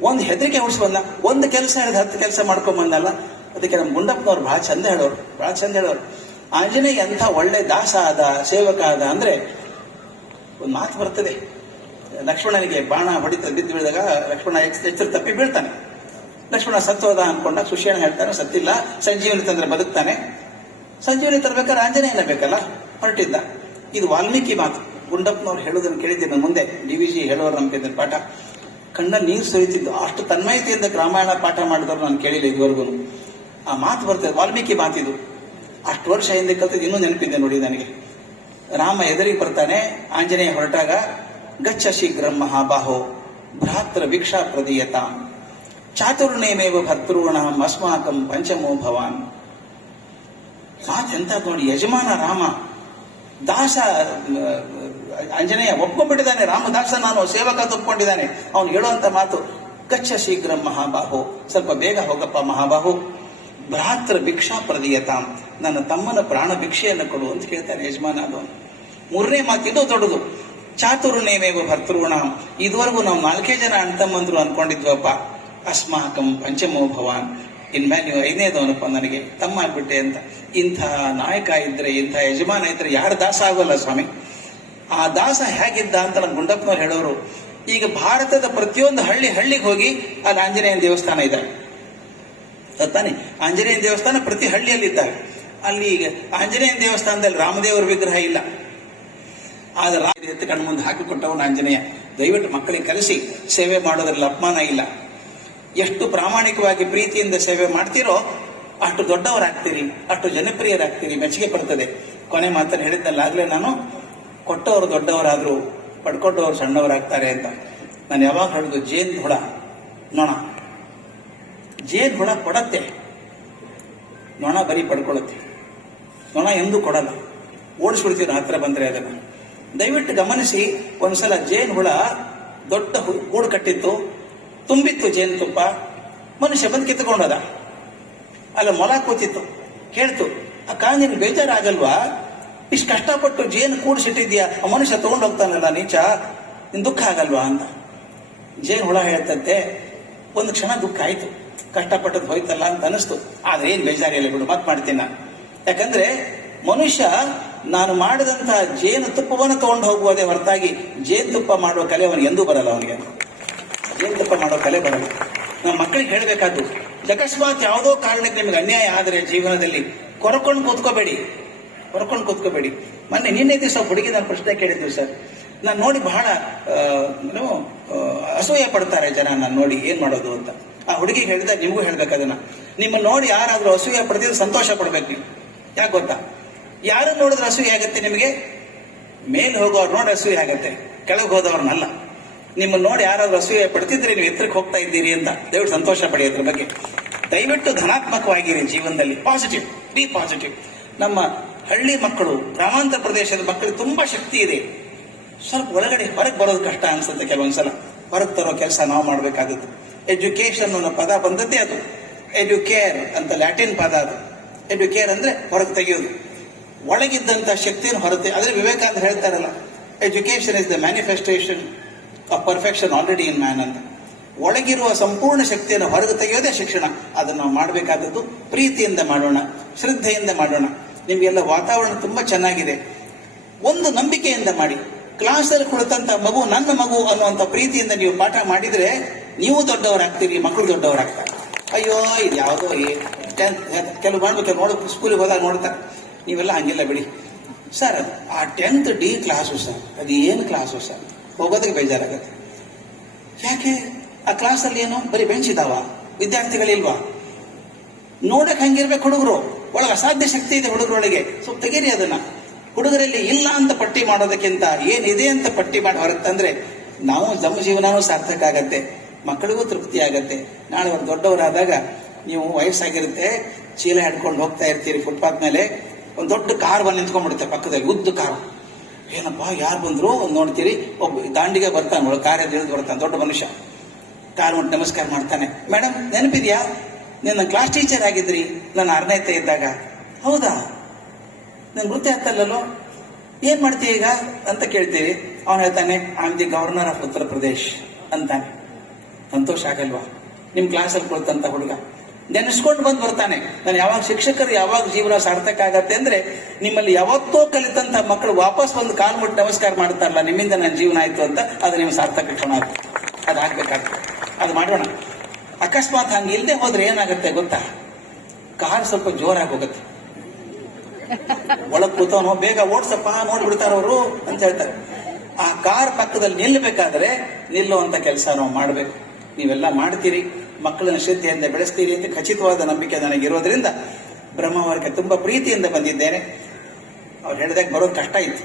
ಒಂದು ಹೆದರಿಕೆ ಹುಡ್ಸಿ ಬಂದ. ಒಂದು ಕೆಲಸ ಹೇಳಿದ 10 ಕೆಲಸ ಮಾಡ್ಕೊಂಡ್ ಬಂದಲ್ಲ. ಅದಕ್ಕೆ ನಮ್ಮ ಗುಂಡಪ್ಪನವ್ರು ಬಹಳ ಚಂದ ಹೇಳೋರು. ಆಂಜನೇಯ ಎಂಥ ಒಳ್ಳೆ ದಾಸ ಆದ, ಸೇವಕ ಆದ ಅಂದ್ರೆ ಒಂದು ಮಾತು ಬರ್ತದೆ. ಲಕ್ಷ್ಮಣನಿಗೆ ಬಾಣ ಹೊಡಿತ ಬಿದ್ದು ಬೀಳಿದಾಗ ಲಕ್ಷ್ಮಣ ಎಚ್ಚರ ತಪ್ಪಿ ಬೀಳ್ತಾನೆ. ಲಕ್ಷ್ಮಣ ಸತ್ತೋದ ಅನ್ಕೊಂಡ. ಸುಶೇಣ ಹೇಳ್ತಾನೆ, ಸತ್ತಿಲ್ಲ, ಸಂಜೀವನಿ ತಂದ್ರೆ ಬದುಕ್ತಾನೆ. ಸಂಜೀವನಿ ತರಬೇಕಾದ್ರೆ ಆಂಜನೇಯನ ಬೇಕಲ್ಲ, ಹೊರಟಿದ್ದ. ಇದು ವಾಲ್ಮೀಕಿ ಮಾತು. ಗುಂಡಪ್ಪನವ್ರು ಹೇಳೋದನ್ನು ಕೇಳಿದ್ದೀನಿ ಮುಂದೆ. DVG ಹೇಳೋರು ನಮ್ಗೆ ಪಾಠ. ಕಣ್ಣಲ್ಲಿ ನೀರು ಸುರಿತಿದ್ದು, ಅಷ್ಟು ತನ್ಮಯತೆಯಿಂದ ರಾಮಾಯಣ ಪಾಠ ಮಾಡಿದವರು ನಾನು ಕೇಳಿಲ್ಲ ಇದುವರೆಗೂ. ಆ ಮಾತು ಬರ್ತದೆ, ವಾಲ್ಮೀಕಿ ಮಾತಿದು. ಅಷ್ಟು ವರ್ಷ ಹಿಂದೆ ಕಲ್ತಿದ್ದು ಇನ್ನೂ ನೆನಪಿದ್ದೆ ನೋಡಿ ನನಗೆ. ರಾಮ ಎದುರಿಗೆ ಬರ್ತಾನೆ, ಆಂಜನೇಯ ಹೊರಟಾಗ, ಗಚ್ಚ ಶೀಘ್ರಂ ಮಹಾಬಾಹೋ ಭ್ರಾತೃ ಭಿಕ್ಷಾ ಪ್ರದೀಯತಾಂ ಚಾತುರ್ನೇಮೇವ ಭರ್ತೃಣಾಂ ಅಸ್ಮಾಕಂ ಪಂಚಮೋ ಭವಾನ್. ಮಾತೆಂತ ನೋಡಿ. ಯಜಮಾನ ರಾಮ, ದಾಸ ಆಂಜನೇಯ ಒಪ್ಕೊಂಡ್ಬಿಟ್ಟಿದ್ದಾನೆ. ರಾಮದಾಸ ನಾನು, ಸೇವಕ ಒಪ್ಕೊಂಡಿದ್ದಾನೆ. ಅವನು ಹೇಳುವಂತ ಮಾತು, ಗಚ್ಚ ಶೀಘ್ರಂ ಮಹಾಬಾಹೋ, ಸ್ವಲ್ಪ ಬೇಗ ಹೋಗಪ್ಪ ಮಹಾಬಾಹು. ಭ್ರಾತೃ ಭಿಕ್ಷಾ ಪ್ರದೀಯತಾಂ, ನನ್ನ ತಮ್ಮನ ಪ್ರಾಣ ಭಿಕ್ಷೆಯನ್ನು ಕೊಡು ಅಂತ ಕೇಳ್ತಾನೆ ಯಜಮಾನ. ಅದವನು 3ನೇ ಮಾತು. ಇದು ದೊಡ್ಡದು. ಚಾತುರ್ನೇಮೇವ ಭರ್ತೃಣಾಂ, ಇದುವರೆಗೂ ನಾವು 4 ಜನ ಅಣ್ತಮ್ಮಂದ್ರು ಅನ್ಕೊಂಡಿದ್ವಪ್ಪ. ಅಸ್ಮಾಕಂ ಪಂಚಮೋ ಭವಾನ್, ಇನ್ಮೇಲೆ ನೀವು 5ನೇದವನಪ್ಪ, ನನಗೆ ತಮ್ಮ ಆಗ್ಬಿಟ್ಟೆ ಅಂತ. ಇಂಥ ನಾಯಕ ಇದ್ರೆ, ಇಂಥ ಯಜಮಾನ ಇದ್ರೆ ಯಾರು ದಾಸ ಆಗೋಲ್ಲ ಸ್ವಾಮಿ. ಆ ದಾಸ ಹೇಗಿದ್ದ ಅಂತ ನಮ್ಮ ಗುಂಡಪ್ಪನವ್ರು ಹೇಳೋರು. ಈಗ ಭಾರತದ ಪ್ರತಿಯೊಂದು ಹಳ್ಳಿಗೆ ಹೋಗಿ ಅಲ್ಲಿ ಆಂಜನೇಯನ ದೇವಸ್ಥಾನ ಇದೆ ತಾನೆ. ಆಂಜನೇಯನ ದೇವಸ್ಥಾನ ಪ್ರತಿ ಹಳ್ಳಿಯಲ್ಲಿ ಇದ್ದಾವೆ. ಅಲ್ಲಿ ಈಗ ಆಂಜನೇಯನ ದೇವಸ್ಥಾನದಲ್ಲಿ ರಾಮದೇವರ ವಿಗ್ರಹ ಇಲ್ಲ, ಆದ್ರೆ ಎತ್ತು ಕಣ್ಣು ಮುಂದೆ ಹಾಕಿಕೊಟ್ಟವನು ಆಂಜನೇಯ. ದಯವಿಟ್ಟು ಮಕ್ಕಳಿಗೆ ಕಲಿಸಿ ಸೇವೆ ಮಾಡೋದ್ರಲ್ಲಿ ಅಪಮಾನ ಇಲ್ಲ. ಎಷ್ಟು ಪ್ರಾಮಾಣಿಕವಾಗಿ ಪ್ರೀತಿಯಿಂದ ಸೇವೆ ಮಾಡ್ತೀರೋ ಅಷ್ಟು ದೊಡ್ಡವರಾಗ್ತೀರಿ, ಅಷ್ಟು ಜನಪ್ರಿಯರಾಗ್ತೀರಿ, ಮೆಚ್ಚುಗೆ ಬರ್ತದೆ. ಕೊನೆ ಮಾತನ್ನು ಹೇಳಿದ್ನಲ್ಲ ಆಗ್ಲೇ ನಾನು, ಕೊಟ್ಟವರು ದೊಡ್ಡವರಾದ್ರು ಪಡ್ಕೊಂಡವರು ಸಣ್ಣವರಾಗ್ತಾರೆ ಅಂತ. ನಾನು ಯಾವಾಗ ಹೇಳುದು, ಜೇನ್ ಹುಳ ನೊಣ, ಜೇನ್ ಹುಳ ಕೊಡತ್ತೆ, ನೊಣ ಬರೀ ಪಡ್ಕೊಳ್ಳುತ್ತೆ. ನೊಣ ಎಂದೂ ಕೊಡಲ್ಲ, ಓಡಿಸ್ಬಿಡ್ತೀವಿ ಹತ್ರ ಬಂದ್ರೆ ಅದನ್ನು. ದಯವಿಟ್ಟು ಗಮನಿಸಿ. ಒಂದ್ಸಲ ಜೇನ್ ಹುಳ ದೊಡ್ಡ ಗೂಡು ಕಟ್ಟಿತ್ತು, ತುಂಬಿತ್ತು ಜೇನುತುಪ್ಪ. ಮನುಷ್ಯ ಬಂದು ಕಿತ್ತುಕೊಂಡದ. ಅಲ್ಲ ಮೊಲ ಕೂತಿತ್ತು, ಕೇಳ್ತು, ಅಕ್ಕ ನಿನ್ ಬೇಜಾರಾಗಲ್ವಾ? ಇಷ್ಟು ಕಷ್ಟಪಟ್ಟು ಜೇನು ಕೂಡಿಸಿಟ್ಟಿದ್ಯಾ, ಆ ಮನುಷ್ಯ ತಗೊಂಡು ಹೋಗ್ತಾನಲ್ಲ ನೀಚ, ನಿನ್ ದುಃಖ ಆಗಲ್ವಾ ಅಂತ. ಜೇನು ಹುಳ ಹೇಳ್ತಂತೆ, ಒಂದು ಕ್ಷಣ ದುಃಖ ಆಯ್ತು, ಕಷ್ಟಪಟ್ಟದ್ದು ಹೋಯ್ತಲ್ಲ ಅಂತ ಅನಿಸ್ತು. ಆದ್ರೆ ಏನ್ ಬೇಜಾರಿಲ್ಲ ಬಿಡು, ಮತ್ ಮಾಡ್ತೀನಿ ನಾನು. ಯಾಕಂದ್ರೆ ಮನುಷ್ಯ ನಾನು ಮಾಡಿದಂತಹ ಜೇನು ತುಪ್ಪವನ್ನು ತಗೊಂಡು ಹೋಗುವುದೇ ಹೊರತಾಗಿ ಜೇನುತುಪ್ಪ ಮಾಡುವ ಕಲೆ ಅವನಿಗೆ ಎಂದೂ ಬರಲ್ಲ. ಅವನಿಗೆ ಜೇನುತುಪ್ಪ ಮಾಡೋ ಕಲೆ ಬರಲ್ಲ. ನಮ್ಮ ಮಕ್ಕಳಿಗೆ ಹೇಳಬೇಕಾದ್ದು, ಅಕಸ್ಮಾತ್ ಯಾವುದೋ ಕಾರಣಕ್ಕೆ ನಿಮ್ಗೆ ಅನ್ಯಾಯ ಆದರೆ ಜೀವನದಲ್ಲಿ ಕೊರಕೊಂಡು ಕೂತ್ಕೋಬೇಡಿ. ನಿನ್ನೆ ದಿವಸ ಹುಡುಗಿ ನಾನು ಪ್ರಶ್ನೆ ಕೇಳಿದ್ವಿ ಸರ್. ನಾನು ನೋಡಿ ಬಹಳ ಅಸೂಯೆ ಪಡ್ತಾರೆ ಜನ ನಾನು ನೋಡಿ, ಏನ್ ಮಾಡೋದು ಅಂತ. ಆ ಹುಡುಗಿಗೆ ಹೇಳಿದ, ನಿಮಗೂ ಹೇಳ್ಬೇಕದನ್ನ, ನಿಮ್ಮನ್ನ ನೋಡಿ ಯಾರಾದ್ರೂ ಅಸೂಯೆ ಪಡ್ತಿದ್ರೆ ಸಂತೋಷ ಪಡ್ಬೇಕು ನೀವು. ಯಾಕೆ ಗೊತ್ತಾ? ಯಾರು ನೋಡಿದ್ರೆ ಅಸೂಯೆ ಆಗತ್ತೆ ನಿಮಗೆ? ಮೇಲೆ ಹೋಗೋರು ನೋಡಿ ಅಸೂಯೆ ಆಗತ್ತೆ, ಕೆಳಗೆ ಹೋದವ್ರನ್ನಲ್ಲ. ನಿಮ್ಮನ್ನ ನೋಡಿ ಯಾರಾದ್ರೂ ಅಸೂಯೆ ಪಡ್ತಿದ್ರೆ ನೀವು ಎತ್ತರಕ್ಕೆ ಹೋಗ್ತಾ ಇದ್ದೀರಿ ಅಂತ ದಯವಿಟ್ಟು ಸಂತೋಷ ಪಡಿ. ಅದ್ರ ಬಗ್ಗೆ ದಯವಿಟ್ಟು ಧನಾತ್ಮಕವಾಗಿರಿ ಜೀವನದಲ್ಲಿ. Positive, B positive. ನಮ್ಮ ಹಳ್ಳಿ ಮಕ್ಕಳು, ಗ್ರಾಮಾಂತರ ಪ್ರದೇಶದ ಮಕ್ಕಳಿಗೆ ತುಂಬಾ ಶಕ್ತಿ ಇದೆ. ಸ್ವಲ್ಪ ಹೊರಗೆ ಬರೋದು ಕಷ್ಟ ಅನ್ಸುತ್ತೆ ಕೆಲವೊಂದ್ಸಲ. ಹೊರಗೆ ತರೋ ಕೆಲಸ ನಾವು ಮಾಡಬೇಕಾದದ್ದು. ಎಜುಕೇಶನ್ ಅನ್ನೋ ಪದ ಬಂದದ್ದೇ ಅದು. ಎಡ್ಯುಕೇರ್ ಅಂತ ಲ್ಯಾಟಿನ್ ಪದ ಅದು. ಎಡ್ಯುಕೇರ್ ಅಂದ್ರೆ ಹೊರಗೆ ತೆಗೆಯೋದು, ಒಳಗಿದ್ದಂತ ಶಕ್ತಿಯನ್ನು ಹೊರತೆ. ಆದ್ರೆ ವಿವೇಕಾನಂದ ಹೇಳ್ತಾರಲ್ಲ, education is the manifestation of perfection already in man ಅಂತ. ಒಳಗಿರುವ ಸಂಪೂರ್ಣ ಶಕ್ತಿಯನ್ನು ಹೊರಗೆ ತೆಗೆಯೋದೇ ಶಿಕ್ಷಣ. ಅದನ್ನು ನಾವು ಮಾಡಬೇಕಾದದ್ದು ಪ್ರೀತಿಯಿಂದ ಮಾಡೋಣ, ಶ್ರದ್ಧೆಯಿಂದ ಮಾಡೋಣ. ನಿಮ್ಗೆಲ್ಲ ವಾತಾವರಣ ತುಂಬಾ ಚೆನ್ನಾಗಿದೆ. ಒಂದು ನಂಬಿಕೆಯಿಂದ ಮಾಡಿ. ಕ್ಲಾಸಲ್ಲಿ ಕುಳಿತಂತ ಮಗು ನನ್ನ ಮಗು ಅನ್ನುವಂಥ ಪ್ರೀತಿಯಿಂದ ನೀವು ಪಾಠ ಮಾಡಿದ್ರೆ ನೀವು ದೊಡ್ಡವರಾಗ್ತೀರಿ, ಮಕ್ಕಳು ದೊಡ್ಡವರಾಗ್ತಾರೆ. ಅಯ್ಯೋ ಇದು ಯಾವುದೋ ಕೆಲವು ಮಾಡ್ಬೇಕು, ಸ್ಕೂಲಿಗೆ ಹೋದಾಗ ನೋಡ್ತಾರೆ. ನೀವೆಲ್ಲ ಹಂಗಿಲ್ಲ ಬಿಡಿ ಸರ್. ಆ 10th D ಕ್ಲಾಸು ಸರ್, ಅದು ಏನು ಕ್ಲಾಸು ಸರ್, ಹೋಗೋದಕ್ಕೆ ಬೇಜಾರಾಗತ್ತೆ. ಯಾಕೆ? ಆ ಕ್ಲಾಸಲ್ಲಿ ಏನು ಬರೀ ಬೆಂಚ್ ಇದಾವ, ವಿದ್ಯಾರ್ಥಿಗಳಿಲ್ವಾ? ನೋಡಕ್ ಹಂಗಿರ್ಬೇಕು ಹುಡುಗರು. ಒಳಗೆ ಅಸಾಧ್ಯ ಶಕ್ತಿ ಇದೆ ಹುಡುಗರೊಳಗೆ. ಸ್ವಲ್ಪ ತೆಗೀರಿ ಅದನ್ನ. ಹುಡುಗರಲ್ಲಿ ಇಲ್ಲ ಅಂತ ಪಟ್ಟಿ ಮಾಡೋದಕ್ಕಿಂತ ಏನಿದೆ ಅಂತ ಪಟ್ಟಿ ಮಾಡಿ ಹೊರತಂದ್ರೆ ನಾವು ನಮ್ಮ ಜೀವನನೂ ಸಾರ್ಥಕ ಆಗತ್ತೆ, ಮಕ್ಕಳಿಗೂ ತೃಪ್ತಿ ಆಗತ್ತೆ. ನಾಳೆ ಒಂದು ದೊಡ್ಡವರಾದಾಗ ನೀವು ವಯಸ್ಸಾಗಿರುತ್ತೆ, ಚೀಲ ಹಿಡ್ಕೊಂಡು ಹೋಗ್ತಾ ಇರ್ತೀರಿ ಫುಟ್ಪಾತ್ ಮೇಲೆ, ಒಂದು ದೊಡ್ಡ ಕಾರ್ ಬಂದು ನಿಂತ್ಕೊಂಡ್ಬಿಡುತ್ತೆ ಪಕ್ಕದಲ್ಲಿ, ಉದ್ದ ಕಾರು. ಏನಪ್ಪಾ ಯಾರು ಬಂದ್ರು ನೋಡ್ತೀರಿ, ಒಬ್ಬ ದಾಂಡಿಗೆ ಬರ್ತಾನೆ, ಕಾರ್ ಎದ್ದು ಬರ್ತಾನೆ, ದೊಡ್ಡ ಮನುಷ್ಯ. ಕಾರ್ ಮುಟ್ಟು ನಮಸ್ಕಾರ ಮಾಡ್ತಾನೆ. ಮೇಡಮ್ ನೆನಪಿದ್ಯಾ, ನನ್ನ ಕ್ಲಾಸ್ ಟೀಚರ್ ಆಗಿದ್ರಿ ನಾನು 6ನೇತೆ ಇದ್ದಾಗ? ಹೌದಾ, ನನ್ ವೃತ್ತಿ ಆಗ್ತಲ್ಲೋ, ಏನ್ ಮಾಡ್ತೀಯ ಈಗ ಅಂತ ಕೇಳ್ತೀವಿ. ಅವನು ಹೇಳ್ತಾನೆ, I am the governor of Uttar Pradesh ಅಂತಾನೆ. ಸಂತೋಷ ಆಗಲ್ವಾ? ನಿಮ್ ಕ್ಲಾಸಲ್ಲಿ ಕುಳಿತಂತ ಹುಡುಗ ನೆನೆಸ್ಕೊಂಡು ಬಂದು ಬರ್ತಾನೆ. ನಾನು ಯಾವಾಗ ಶಿಕ್ಷಕರು ಯಾವಾಗ ಜೀವನ ಸಾರ್ಥಕ ಆಗತ್ತೆ ಅಂದ್ರೆ, ನಿಮ್ಮಲ್ಲಿ ಯಾವತ್ತೋ ಕಲಿತಂತ ಮಕ್ಕಳು ವಾಪಸ್ ಬಂದು ಕಾಲು ಮುಟ್ಟು ನಮಸ್ಕಾರ ಮಾಡ್ತಾರಲ್ಲ, ನಿಮ್ಮಿಂದ ನನ್ನ ಜೀವನ ಆಯ್ತು ಅಂತ, ಅದು ನಿಮ್ಮ ಸಾರ್ಥಕ ಕ್ಷಣ ಆಗುತ್ತೆ. ಅದು ಆಗ್ಬೇಕಾಗ್ತದೆ, ಅದು ಮಾಡೋಣ. ಅಕಸ್ಮಾತ್ ಹಂಗೆ ಇಲ್ಲದೆ ಹೋದ್ರೆ ಏನಾಗುತ್ತೆ ಗೊತ್ತಾ? ಕಾರ್ ಸ್ವಲ್ಪ ಜೋರಾಗಿ ಹೋಗುತ್ತೆ. ಒಳಗ್ ಕೂತವನು ಬೇಗ ಓಡ್ಸಪ್ಪ ನೋಡ್ಬಿಡ್ತಾರವರು ಅಂತ ಹೇಳ್ತಾರೆ. ಆ ಕಾರ್ ಪಕ್ಕದಲ್ಲಿ ನಿಲ್ಲಬೇಕಾದ್ರೆ ನಿಲ್ಲುವಂತ ಕೆಲಸ ನಾವು ಮಾಡಬೇಕು. ನೀವೆಲ್ಲ ಮಾಡ್ತೀರಿ, ಮಕ್ಕಳನ್ನ ಶ್ರದ್ಧೆಯಿಂದ ಬೆಳೆಸ್ತೀರಿ ಅಂತ ಖಚಿತವಾದ ನಂಬಿಕೆ ನನಗಿರೋದ್ರಿಂದ ಬ್ರಹ್ಮಾವರಕ್ಕೆ ತುಂಬಾ ಪ್ರೀತಿಯಿಂದ ಬಂದಿದ್ದೇನೆ. ಅವ್ರು ಹೇಳಿದಾಗ ಬರೋದು ಕಷ್ಟ ಇತ್ತು,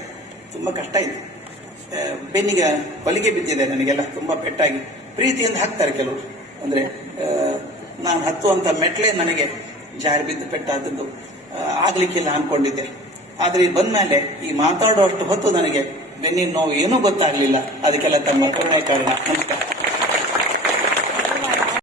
ತುಂಬಾ ಕಷ್ಟ ಇತ್ತು. ಬೆನ್ನಿಗೆ ಹೊಲಿಗೆ ಬಿದ್ದಿದೆ ನನಗೆಲ್ಲ ತುಂಬಾ ಪೆಟ್ಟಾಗಿ. ಪ್ರೀತಿಯಿಂದ ಹಾಕ್ತಾರೆ ಕೆಲವರು. ಅಂದ್ರೆ ನಾನು ಹತ್ತುವಂತ ಮೆಟ್ಲೆ ನನಗೆ ಜಾರಿ ಬಿದ್ದು ಪೆಟ್ಟಾದದ್ದು, ಆಗ್ಲಿಕ್ಕಿಲ್ಲ ಅನ್ಕೊಂಡಿದ್ದೆ. ಆದ್ರೆ ಇಲ್ಲಿ ಬಂದ್ಮೇಲೆ ಈ ಮಾತಾಡುವಷ್ಟು ಹೊತ್ತು ನನಗೆ ಬೆನ್ನಿನ ನೋವು ಏನೂ ಗೊತ್ತಾಗ್ಲಿಲ್ಲ. ಅದಕ್ಕೆಲ್ಲ ತಮ್ಮ ಕರುಣೆ ಕಾರಣ. ನಮಸ್ಕಾರ.